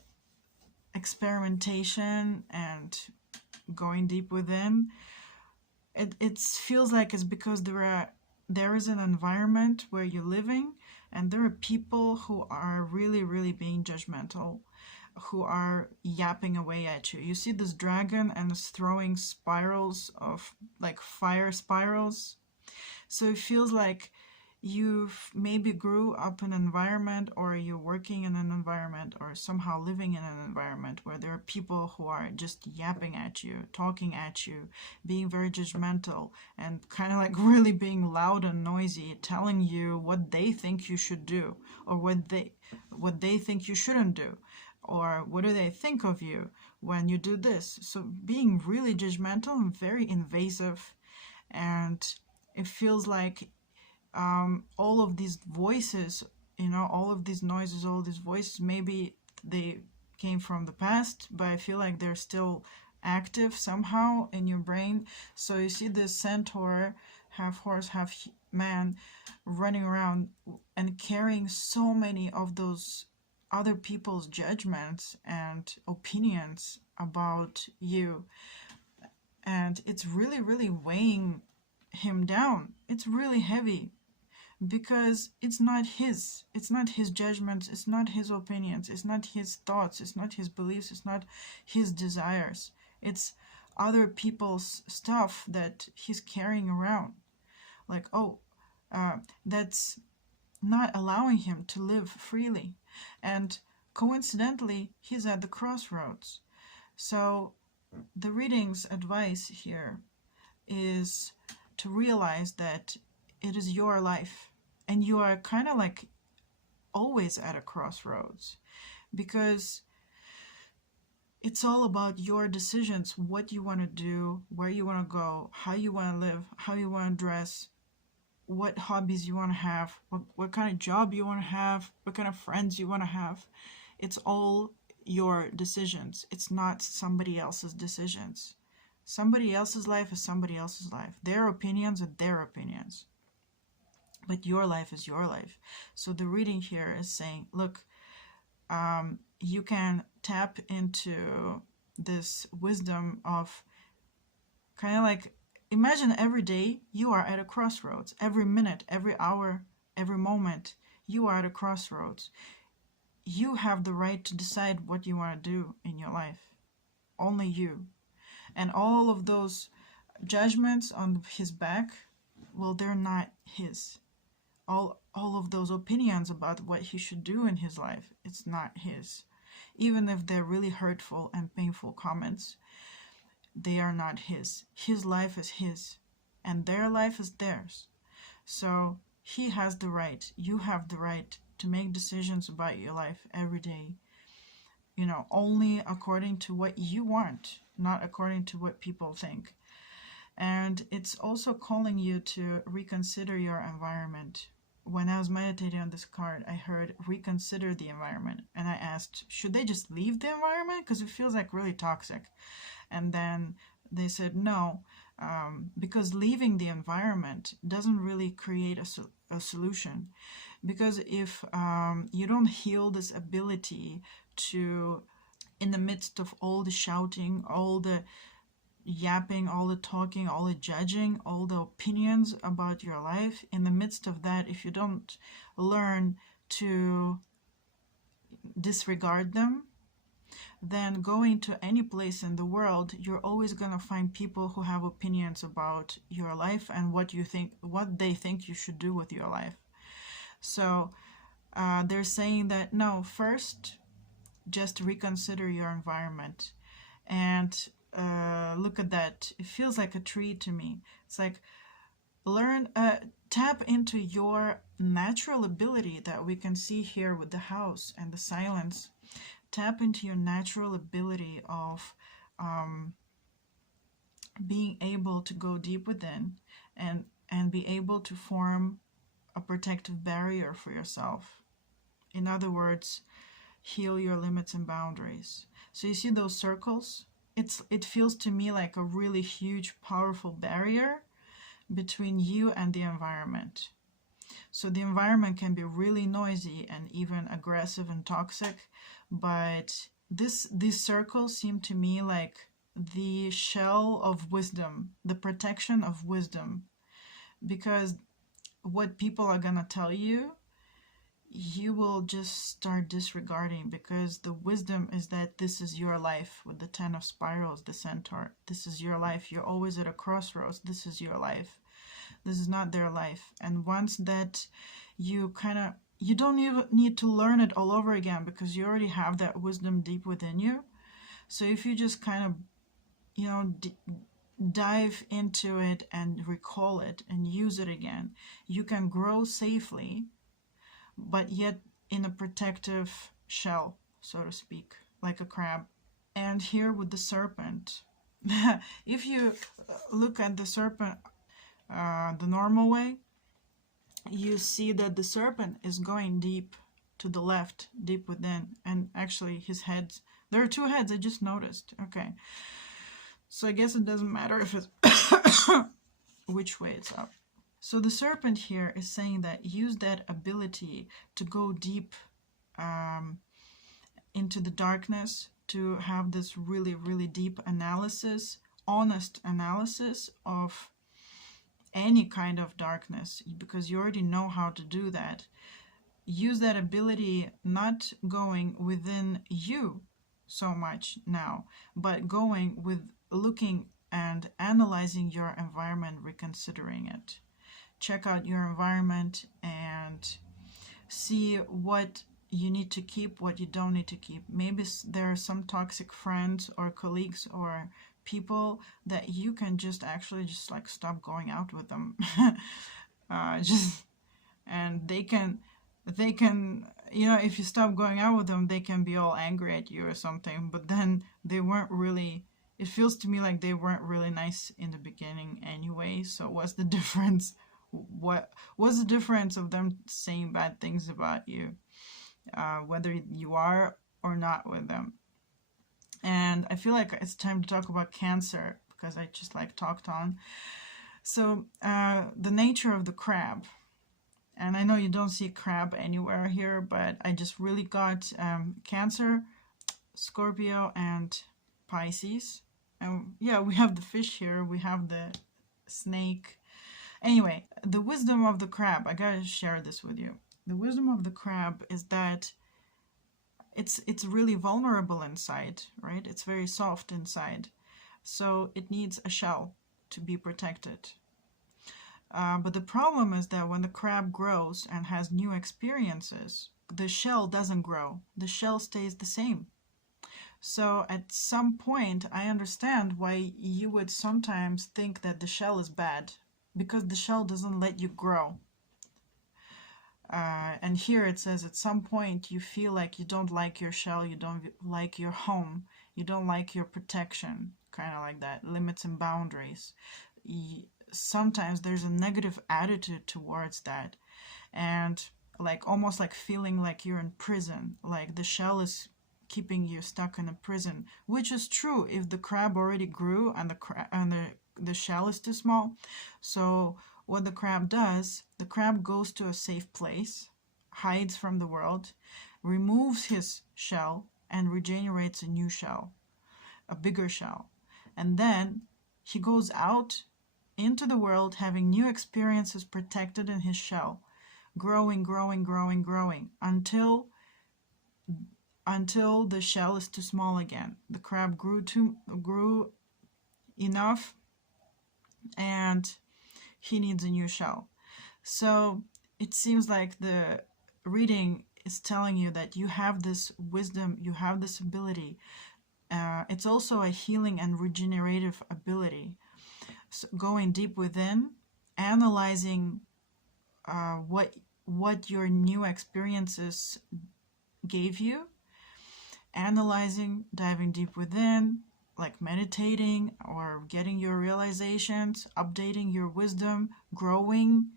experimentation and going deep within. It feels like it's because there is an environment where you're living, and there are people who are really being judgmental, who are yapping away at you. You see this dragon and it's throwing spirals of like fire spirals. So it feels like you've maybe grew up in an environment, or you're working in an environment, or somehow living in an environment where there are people who are just yapping at you, talking at you, being very judgmental, and kind of like really being loud and noisy, telling you what they think you should do, or what they think you shouldn't do, or what do they think of you when you do this. So being really judgmental and very invasive, and it feels like all of these voices, you know, all of these noises, all these voices, maybe they came from the past, but I feel like they're still active somehow in your brain. So you see this centaur, half horse, half man, running around and carrying so many of those other people's judgments and opinions about you. And it's really weighing him down. It's really heavy, because it's not his judgments, it's not his opinions, it's not his thoughts, it's not his beliefs, it's not his desires. It's other people's stuff that he's carrying around. Like, that's not allowing him to live freely. And coincidentally, he's at the crossroads. So the reading's advice here is to realize that it is your life, and you are kind of like always at a crossroads, because it's all about your decisions, what you want to do, where you want to go, how you want to live, how you want to dress, what hobbies you want to have, what kind of job you want to have, what kind of friends you want to have. It's all your decisions. It's not somebody else's decisions. Somebody else's life is somebody else's life. Their opinions are their opinions. But your life is your life. So the reading here is saying, look, you can tap into this wisdom of kind of like, imagine every day you are at a crossroads. Every minute, every hour, every moment, you are at a crossroads. You have the right to decide what you want to do in your life. Only you. And all of those judgments on his back, well, they're not his. All of those opinions about what he should do in his life, it's not his. Even if they're really hurtful and painful comments, they are not his. His life is his, and their life is theirs. So he has the right, you have the right to make decisions about your life every day, you know, only according to what you want, not according to what people think. And it's also calling you to reconsider your environment. When I was meditating on this card, I heard reconsider the environment. And I asked, should they just leave the environment? Because it feels like really toxic. And then they said no, because leaving the environment doesn't really create a solution. Because if you don't heal this ability to, in the midst of all the shouting, all the yapping, all the talking, all the judging, all the opinions about your life, in the midst of that, if you don't learn to disregard them, then going to any place in the world, you're always going to find people who have opinions about your life and what they think you should do with your life. So they're saying that no, first just reconsider your environment. And look at that, it feels like a tree to me. It's like tap into your natural ability that we can see here with the house and the silence. Tap into your natural ability of being able to go deep within and be able to form a protective barrier for yourself. In other words, heal your limits and boundaries. So you see those circles? It feels to me like a really huge, powerful barrier between you and the environment. So the environment can be really noisy and even aggressive and toxic, but these circles seem to me like the shell of wisdom, the protection of wisdom, because what people are gonna tell you, you will just start disregarding, because the wisdom is that this is your life. With the 10 of Spirals, the Centaur, this is your life. You're always at a crossroads. This is your life. This is not their life. And once that you don't even need to learn it all over again, because you already have that wisdom deep within you. So if you just kind of, you know, dive into it and recall it and use it again, you can grow safely, but yet in a protective shell, so to speak, like a crab. And here with the serpent, if you look at the serpent the normal way, you see that the serpent is going deep to the left, deep within, and actually his heads, there are two heads, I just noticed. Okay, so I guess it doesn't matter if it's which way it's up. So the serpent here is saying that use that ability to go deep into the darkness, to have this really, really deep analysis, honest analysis of any kind of darkness, because you already know how to do that. Use that ability, not going within you so much now, but going with looking and analyzing your environment, reconsidering it. Check out your environment and see what you need to keep, what you don't need to keep. Maybe there are some toxic friends or colleagues or people that you can just like stop going out with them. And they can, you know, if you stop going out with them, they can be all angry at you or something, but then they weren't really, it feels to me like they weren't really nice in the beginning anyway. So what's the difference? What was the difference of them saying bad things about you, whether you are or not with them? And I feel like it's time to talk about Cancer, because I just like talked on. So the nature of the crab, and I know you don't see crab anywhere here, but I just really got Cancer, Scorpio, and Pisces. And yeah, we have the fish here, we have the snake. Anyway, the wisdom of the crab, I gotta share this with you. The wisdom of the crab is that it's really vulnerable inside, right? It's very soft inside. So it needs a shell to be protected. But the problem is that when the crab grows and has new experiences, the shell doesn't grow. The shell stays the same. So at some point, I understand why you would sometimes think that the shell is bad, because the shell doesn't let you grow. And here it says at some point you feel like you don't like your shell, you don't like your home, you don't like your protection, kind of like that, limits and boundaries. Sometimes there's a negative attitude towards that, and like almost like feeling like you're in prison, like the shell is keeping you stuck in a prison, which is true if the crab already grew and the shell is too small. So what the crab does, the crab goes to a safe place, hides from the world, removes his shell, and regenerates a new shell, a bigger shell. And then he goes out into the world having new experiences protected in his shell, growing, growing, growing, growing, until the shell is too small again. The crab grew enough and he needs a new shell. So it seems like the reading is telling you that you have this wisdom, you have this ability. It's also a healing and regenerative ability. So going deep within, analyzing what your new experiences gave you, analyzing, diving deep within, like meditating or getting your realizations, updating your wisdom, growing,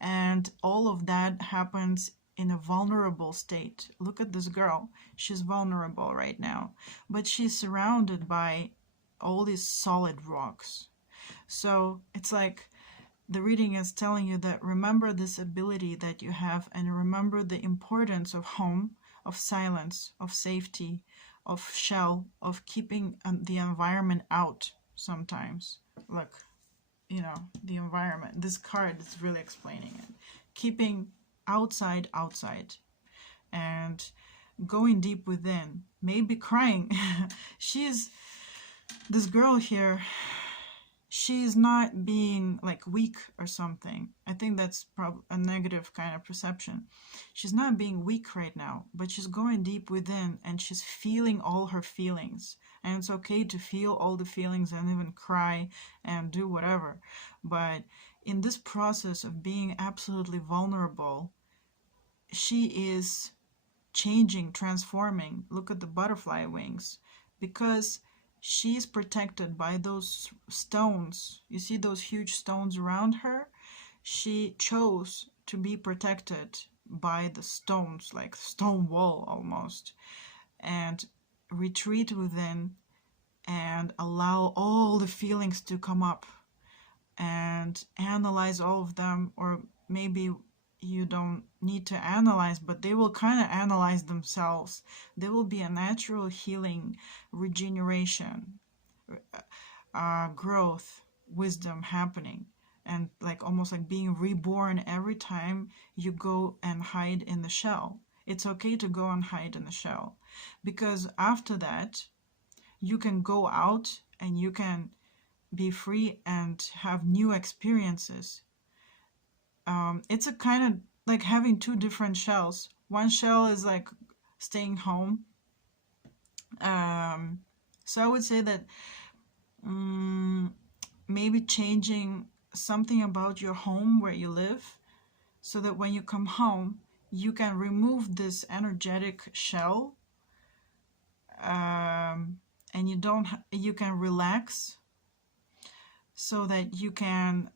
and all of that happens in a vulnerable state. Look at this girl. She's vulnerable right now, but she's surrounded by all these solid rocks. So it's like the reading is telling you that remember this ability that you have, and remember the importance of home, of silence, of safety, of shell, of keeping the environment out sometimes. Look, the environment. This card is really explaining it. Keeping outside, and going deep within. Maybe crying. This girl here, she's not being like weak or something. I think that's probably a negative kind of perception. She's not being weak right now, but she's going deep within and she's feeling all her feelings. And it's okay to feel all the feelings and even cry and do whatever. But in this process of being absolutely vulnerable, she is changing, transforming. Look at the butterfly wings, because she's protected by those stones. You see those huge stones around her? She chose to be protected by the stones, like stone wall almost, and retreat within and allow all the feelings to come up and analyze all of them. Or maybe you don't need to analyze, but they will kind of analyze themselves. There will be a natural healing, regeneration, growth, wisdom happening, and like almost like being reborn every time you go and hide in the shell. It's okay to go and hide in the shell, because after that you can go out and you can be free and have new experiences. It's a kind of like having two different shells. One shell is like staying home. So I would say that maybe changing something about your home where you live, so that when you come home you can remove this energetic shell, and you can relax, so that you can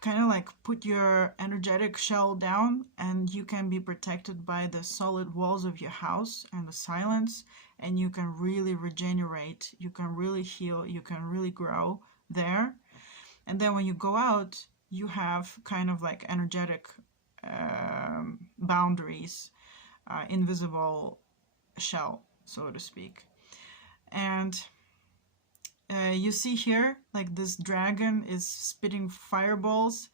kind of like put your energetic shell down and you can be protected by the solid walls of your house and the silence, and you can really regenerate, you can really heal, you can really grow there. And then when you go out, you have kind of like energetic boundaries, invisible shell, so to speak. And you see here, like this dragon is spitting fireballs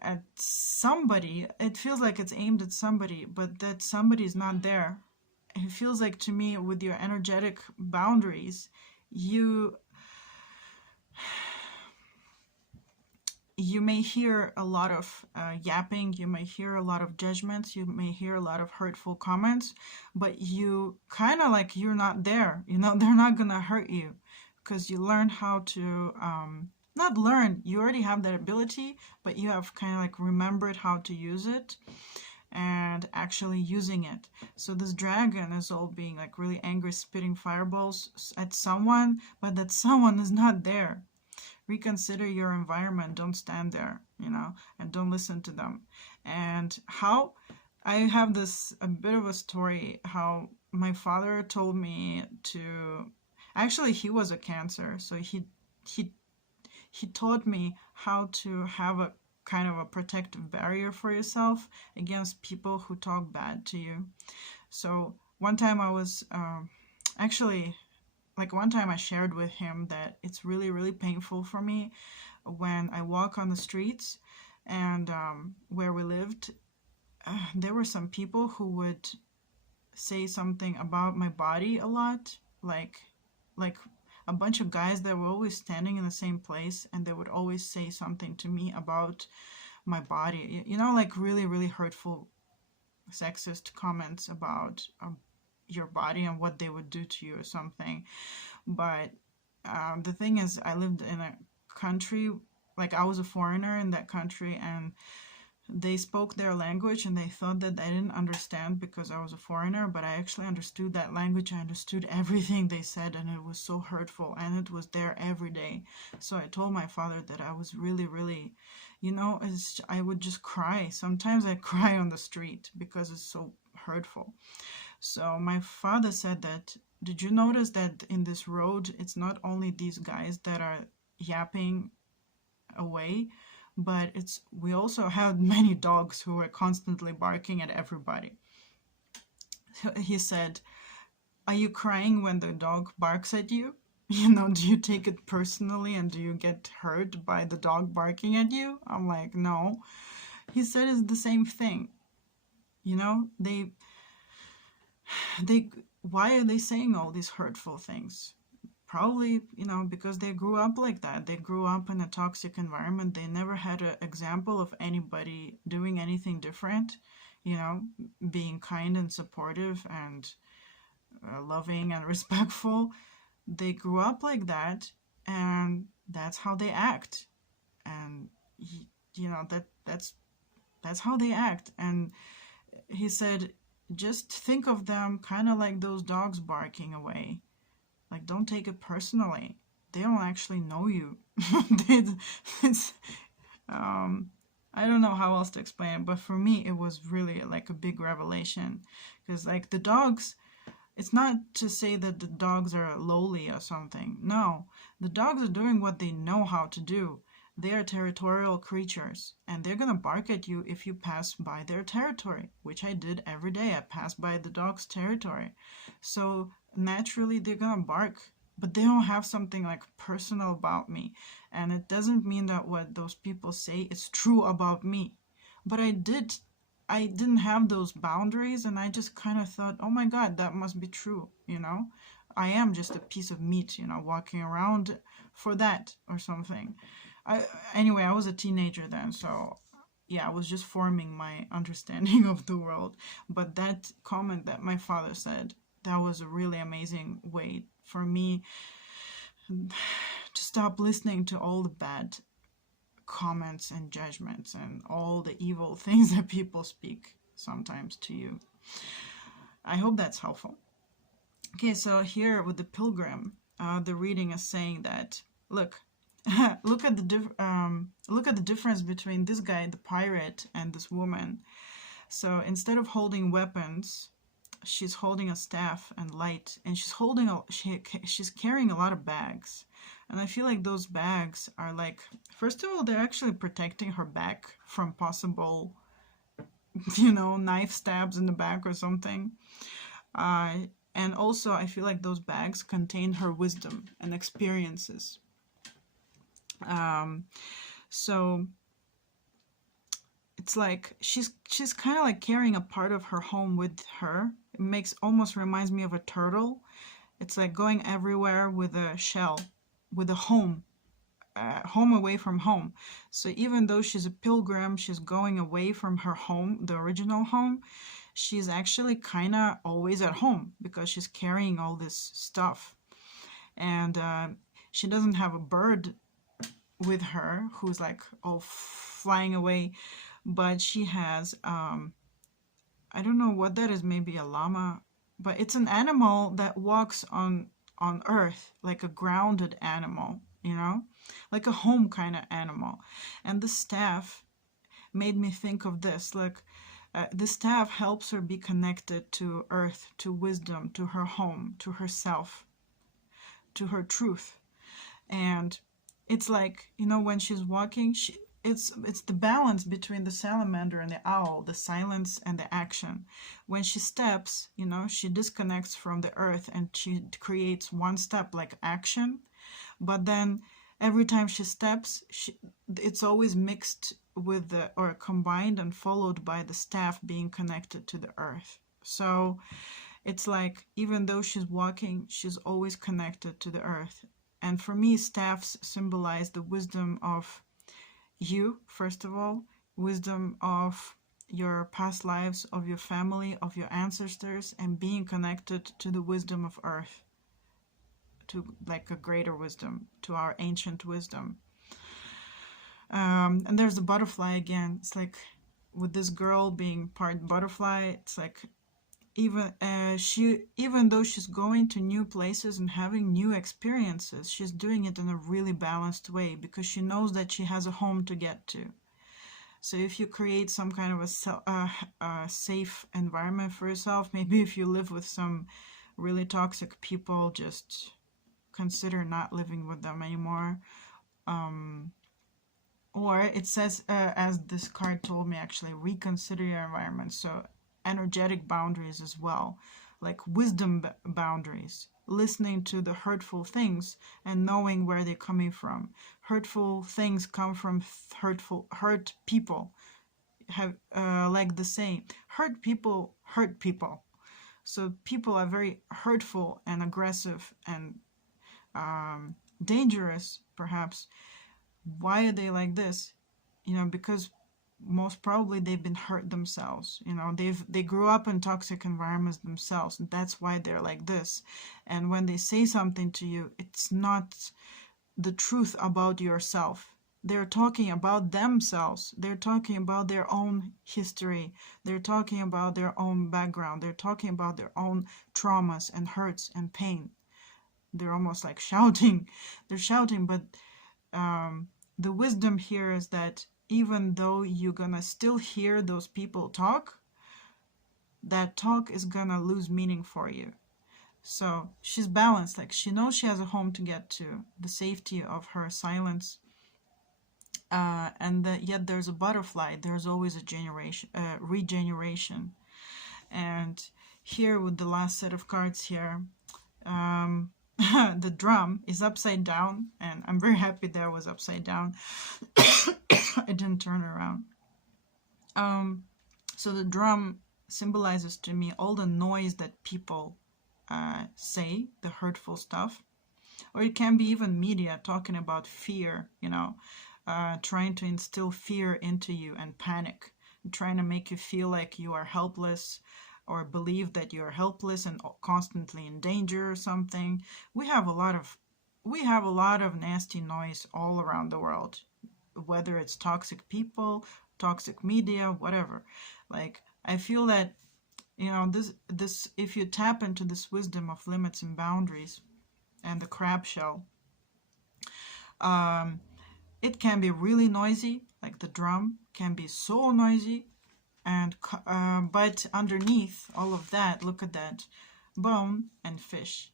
at somebody. It feels like it's aimed at somebody, but that somebody is not there. It feels like to me, with your energetic boundaries, you may hear a lot of yapping, you may hear a lot of judgments, you may hear a lot of hurtful comments, but you kind of like you're not there. They're not gonna hurt you, because you learn how to not learn, you already have that ability, but you have kind of like remembered how to use it and actually using it. So this dragon is all being like really angry, spitting fireballs at someone, but that someone is not there. Reconsider your environment. Don't stand there, you know, and don't listen to them. And how I have this a bit of a story how my father told me to, actually he was a Cancer, so he taught me how to have a kind of a protective barrier for yourself against people who talk bad to you. So one time I was actually, like one time I shared with him that it's really, really painful for me when I walk on the streets, and where we lived, there were some people who would say something about my body a lot, like a bunch of guys that were always standing in the same place, and they would always say something to me about my body, you know, like really, really hurtful, sexist comments about your body and what they would do to you or something. But the thing is, I lived in a country, like I was a foreigner in that country, and they spoke their language, and they thought that I didn't understand because I was a foreigner, but I actually understood that language. I understood everything they said, and it was so hurtful, and it was there every day. So I told my father that I was really, really, you know, I would just cry. Sometimes I cry on the street because it's so hurtful. So my father said that, did you notice that in this road, it's not only these guys that are yapping away, but we also had many dogs who were constantly barking at everybody. He said, are you crying when the dog barks at you? You know, do you take it personally, and do you get hurt by the dog barking at you? I'm like, no. He said it's the same thing. You know, why are they saying all these hurtful things? Probably, you know, because they grew up like that. They grew up in a toxic environment. They never had an example of anybody doing anything different, you know, being kind and supportive and loving and respectful. They grew up like that, and that's how they act. And you know, that's how they act. And he said, just think of them kind of like those dogs barking away. Like, don't take it personally. They don't actually know you. I don't know how else to explain it, but for me, it was really like a big revelation. Because, like, the dogs, it's not to say that the dogs are lowly or something. No, the dogs are doing what they know how to do. They are territorial creatures, and they're gonna bark at you if you pass by their territory, which I did every day. I passed by the dog's territory. So naturally they're gonna bark, but they don't have something like personal about me. And it doesn't mean that what those people say is true about me. But I didn't have those boundaries, and I just kind of thought, oh my God, that must be true, you know? I am just a piece of meat, you know, walking around for that or something. Anyway, I was a teenager then, so yeah, I was just forming my understanding of the world. But that comment that my father said, that was a really amazing way for me to stop listening to all the bad comments and judgments and all the evil things that people speak sometimes to you. I hope that's helpful. Okay, so here with the pilgrim, the reading is saying that, look at the difference between this guy, the pirate, and this woman. So instead of holding weapons, she's holding a staff and light, and she's carrying a lot of bags. And I feel like those bags are like, first of all, they're actually protecting her back from possible, you know, knife stabs in the back or something. And also, I feel like those bags contain her wisdom and experiences. So it's like she's kind of like carrying a part of her home with her. It almost reminds me of a turtle. It's like going everywhere with a shell, with a home away from home. So even though she's a pilgrim, she's going away from her home, the original home, she's actually kind of always at home because she's carrying all this stuff. And she doesn't have a bird with her, who's like all flying away, but she has I don't know what that is, maybe a llama, but it's an animal that walks on earth, like a grounded animal, you know, like a home kind of animal. And the staff made me think of this, like the staff helps her be connected to earth, to wisdom, to her home, to herself, to her truth. And it's like, you know, when she's walking, it's the balance between the salamander and the owl, the silence and the action. When she steps, you know, she disconnects from the earth and she creates one step like action, but then every time she steps, it's always mixed with the, or combined and followed by the staff being connected to the earth. So it's like, even though she's walking, she's always connected to the earth. And for me, staffs symbolize the wisdom of you, first of all, wisdom of your past lives, of your family, of your ancestors, and being connected to the wisdom of earth, to like a greater wisdom, to our ancient wisdom. And there's the butterfly again. It's like with this girl being part butterfly, it's like even though she's going to new places and having new experiences, she's doing it in a really balanced way because she knows that she has a home to get to. So if you create some kind of a safe environment for yourself, maybe if you live with some really toxic people, just consider not living with them anymore. Or it says, as this card told me, actually, reconsider your environment. So energetic boundaries as well, like wisdom boundaries, listening to the hurtful things and knowing where they're coming from. Hurtful things come from hurt people. Have like the saying, hurt people hurt people. So people are very hurtful and aggressive and dangerous, perhaps. Why are they like this? You know, because most probably they've been hurt themselves. You know, they grew up in toxic environments themselves, and that's why they're like this. And when they say something to you, it's not the truth about yourself. They're talking about themselves. They're talking about their own history. They're talking about their own background. They're talking about their own traumas and hurts and pain. They're almost like shouting. They're shouting, but the wisdom here is that even though you're gonna still hear those people talk, that talk is gonna lose meaning for you. So she's balanced, like she knows she has a home to get to, the safety of her silence, and yet there's a butterfly, there's always a regeneration. And here with the last set of cards here, the drum is upside down, and I'm very happy that it was upside down. I didn't turn around. So the drum symbolizes to me all the noise that people say, the hurtful stuff. Or it can be even media talking about fear, you know, trying to instill fear into you and panic, trying to make you feel like you are helpless, or believe that you're helpless and constantly in danger or something. We have a lot of nasty noise all around the world, whether it's toxic people, toxic media, whatever. Like, I feel that, you know, this if you tap into this wisdom of limits and boundaries and the crab shell, it can be really noisy, like the drum can be so noisy. And but underneath all of that, look at that, bone and fish.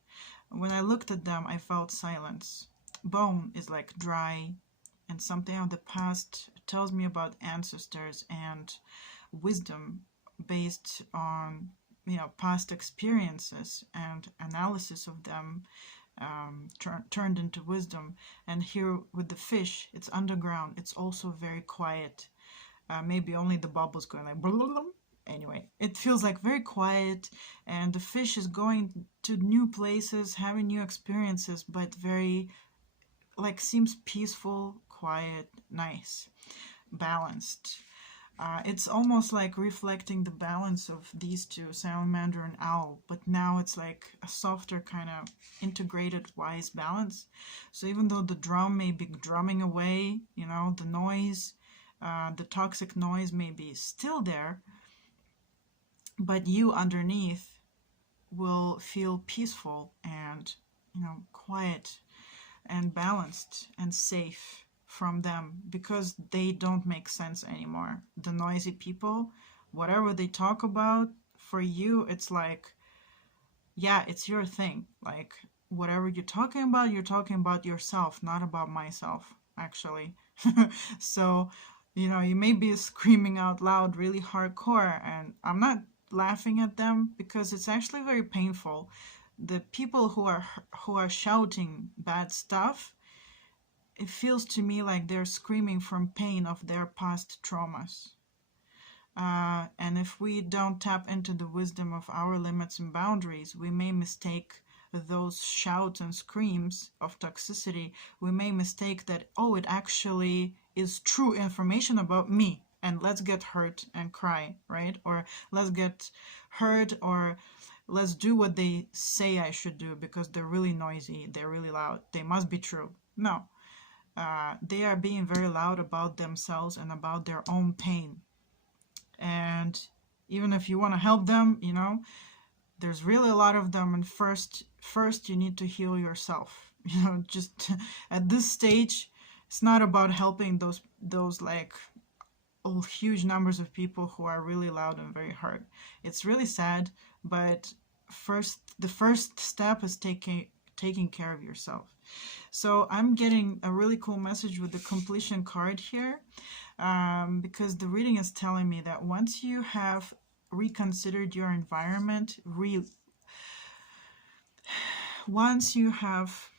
When I looked at them, I felt silence. Bone is like dry and something of the past. It tells me about ancestors and wisdom based on, you know, past experiences and analysis of them, turned into wisdom. And here with the fish, it's underground. It's also very quiet. Maybe only the bubbles going like blah, blah, blah. Anyway, it feels like very quiet, and the fish is going to new places, having new experiences, but very, like, seems peaceful, quiet, nice, balanced. It's almost like reflecting the balance of these two, salamander and owl, but now it's like a softer kind of integrated wise balance. So even though the drum may be drumming away, you know, the noise, the toxic noise may be still there, but you underneath will feel peaceful and, you know, quiet and balanced and safe from them, because they don't make sense anymore. The noisy people, whatever they talk about, for you, it's like, yeah, it's your thing. Like, whatever you're talking about yourself, not about myself, actually. So, you know, you may be screaming out loud really hardcore, and I'm not laughing at them because it's actually very painful. The people who are shouting bad stuff, it feels to me like they're screaming from pain of their past traumas. And if we don't tap into the wisdom of our limits and boundaries, we may mistake those shouts and screams of toxicity. We may mistake that, oh, it actually is true information about me, and let's get hurt and cry, right? Or let's get hurt, or let's do what they say I should do because they're really noisy, they're really loud, they must be true. No, they are being very loud about themselves and about their own pain. And even if you want to help them, you know, there's really a lot of them, and first you need to heal yourself. You know, just at this stage, it's not about helping those like huge numbers of people who are really loud and very hard. It's really sad, but the first step is taking care of yourself. So I'm getting a really cool message with the completion card here, because the reading is telling me that once you have reconsidered your environment, once you have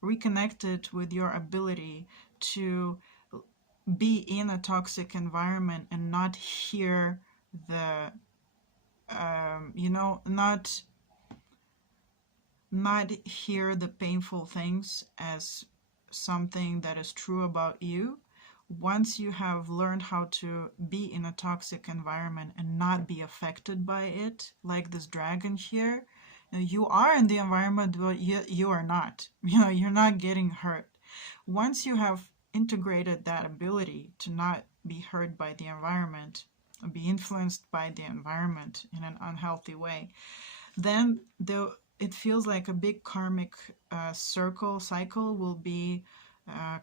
reconnected with your ability to be in a toxic environment and not hear the you know, not hear the painful things as something that is true about you. Once you have learned how to be in a toxic environment and not be affected by it, like this dragon here, you are in the environment, but you are not. You know, you're not getting hurt. Once you have integrated that ability to not be hurt by the environment, be influenced by the environment in an unhealthy way, then it feels like a big karmic cycle will be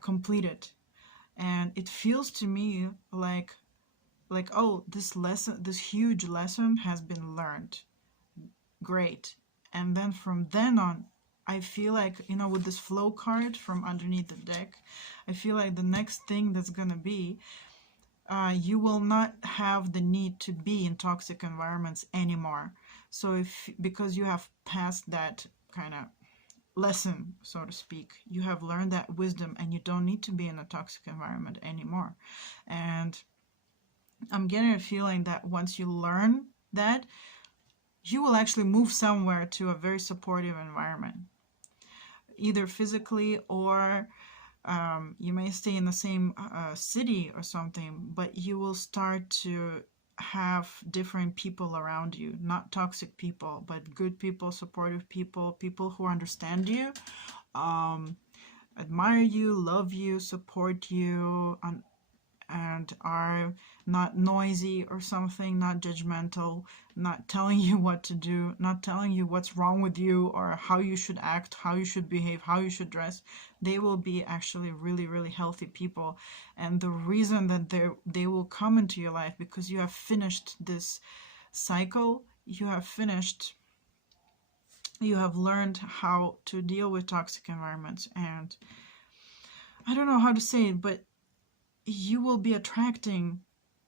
completed. And it feels to me like, oh, this huge lesson has been learned. Great. And then from then on, I feel like, you know, with this flow card from underneath the deck, I feel like the next thing that's gonna be, you will not have the need to be in toxic environments anymore. So because you have passed that kind of lesson, so to speak, you have learned that wisdom, and you don't need to be in a toxic environment anymore. And I'm getting a feeling that once you learn that, you will actually move somewhere to a very supportive environment, either physically or you may stay in the same city or something, but you will start to have different people around you, not toxic people, but good people, supportive people, people who understand you, admire you, love you, support you, and are not noisy or something, not judgmental, not telling you what to do, not telling you what's wrong with you or how you should act, how you should behave, how you should dress. They will be actually really, really healthy people. And the reason that they will come into your life, because you have finished this cycle, you have learned how to deal with toxic environments. And I don't know how to say it, but you will be attracting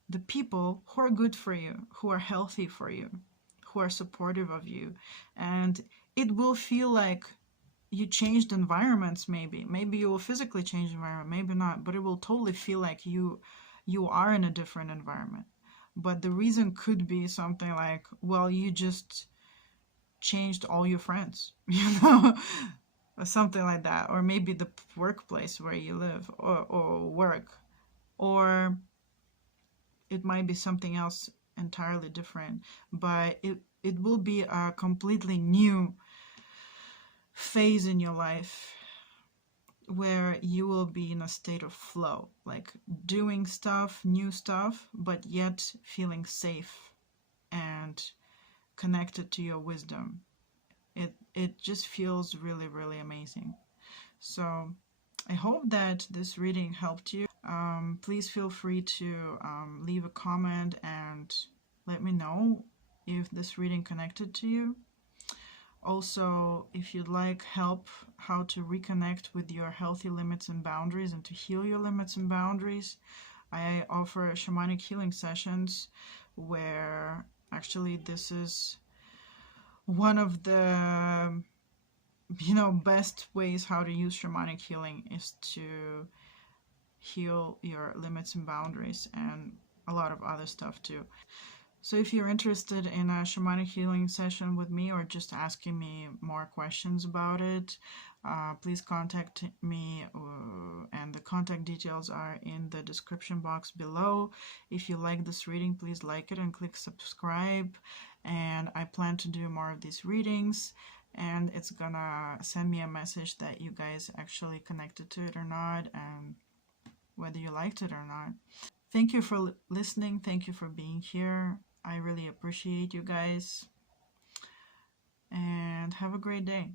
the people who are good for you, who are healthy for you, who are supportive of you. And it will feel like you changed environments. Maybe you will physically change environment, maybe not, but it will totally feel like you are in a different environment. But the reason could be something like, well, you just changed all your friends, you know. or something like that, or maybe the workplace where you live or work, or it might be something else entirely different, but it will be a completely new phase in your life where you will be in a state of flow, like doing stuff, new stuff, but yet feeling safe and connected to your wisdom. It just feels really, really amazing. So I hope that this reading helped you. Please feel free to leave a comment and let me know if this reading connected to you. Also, if you'd like help how to reconnect with your healthy limits and boundaries and to heal your limits and boundaries, I offer shamanic healing sessions where actually this is one of the best ways how to use shamanic healing is to heal your limits and boundaries and a lot of other stuff too. So if you're interested in a shamanic healing session with me or just asking me more questions about it, please contact me, and the contact details are in the description box below. If you like this reading, please like it and click subscribe, and I plan to do more of these readings, and it's gonna send me a message that you guys actually connected to it or not, and whether you liked it or not. Thank you for listening. Thank you for being here. I really appreciate you guys. And have a great day.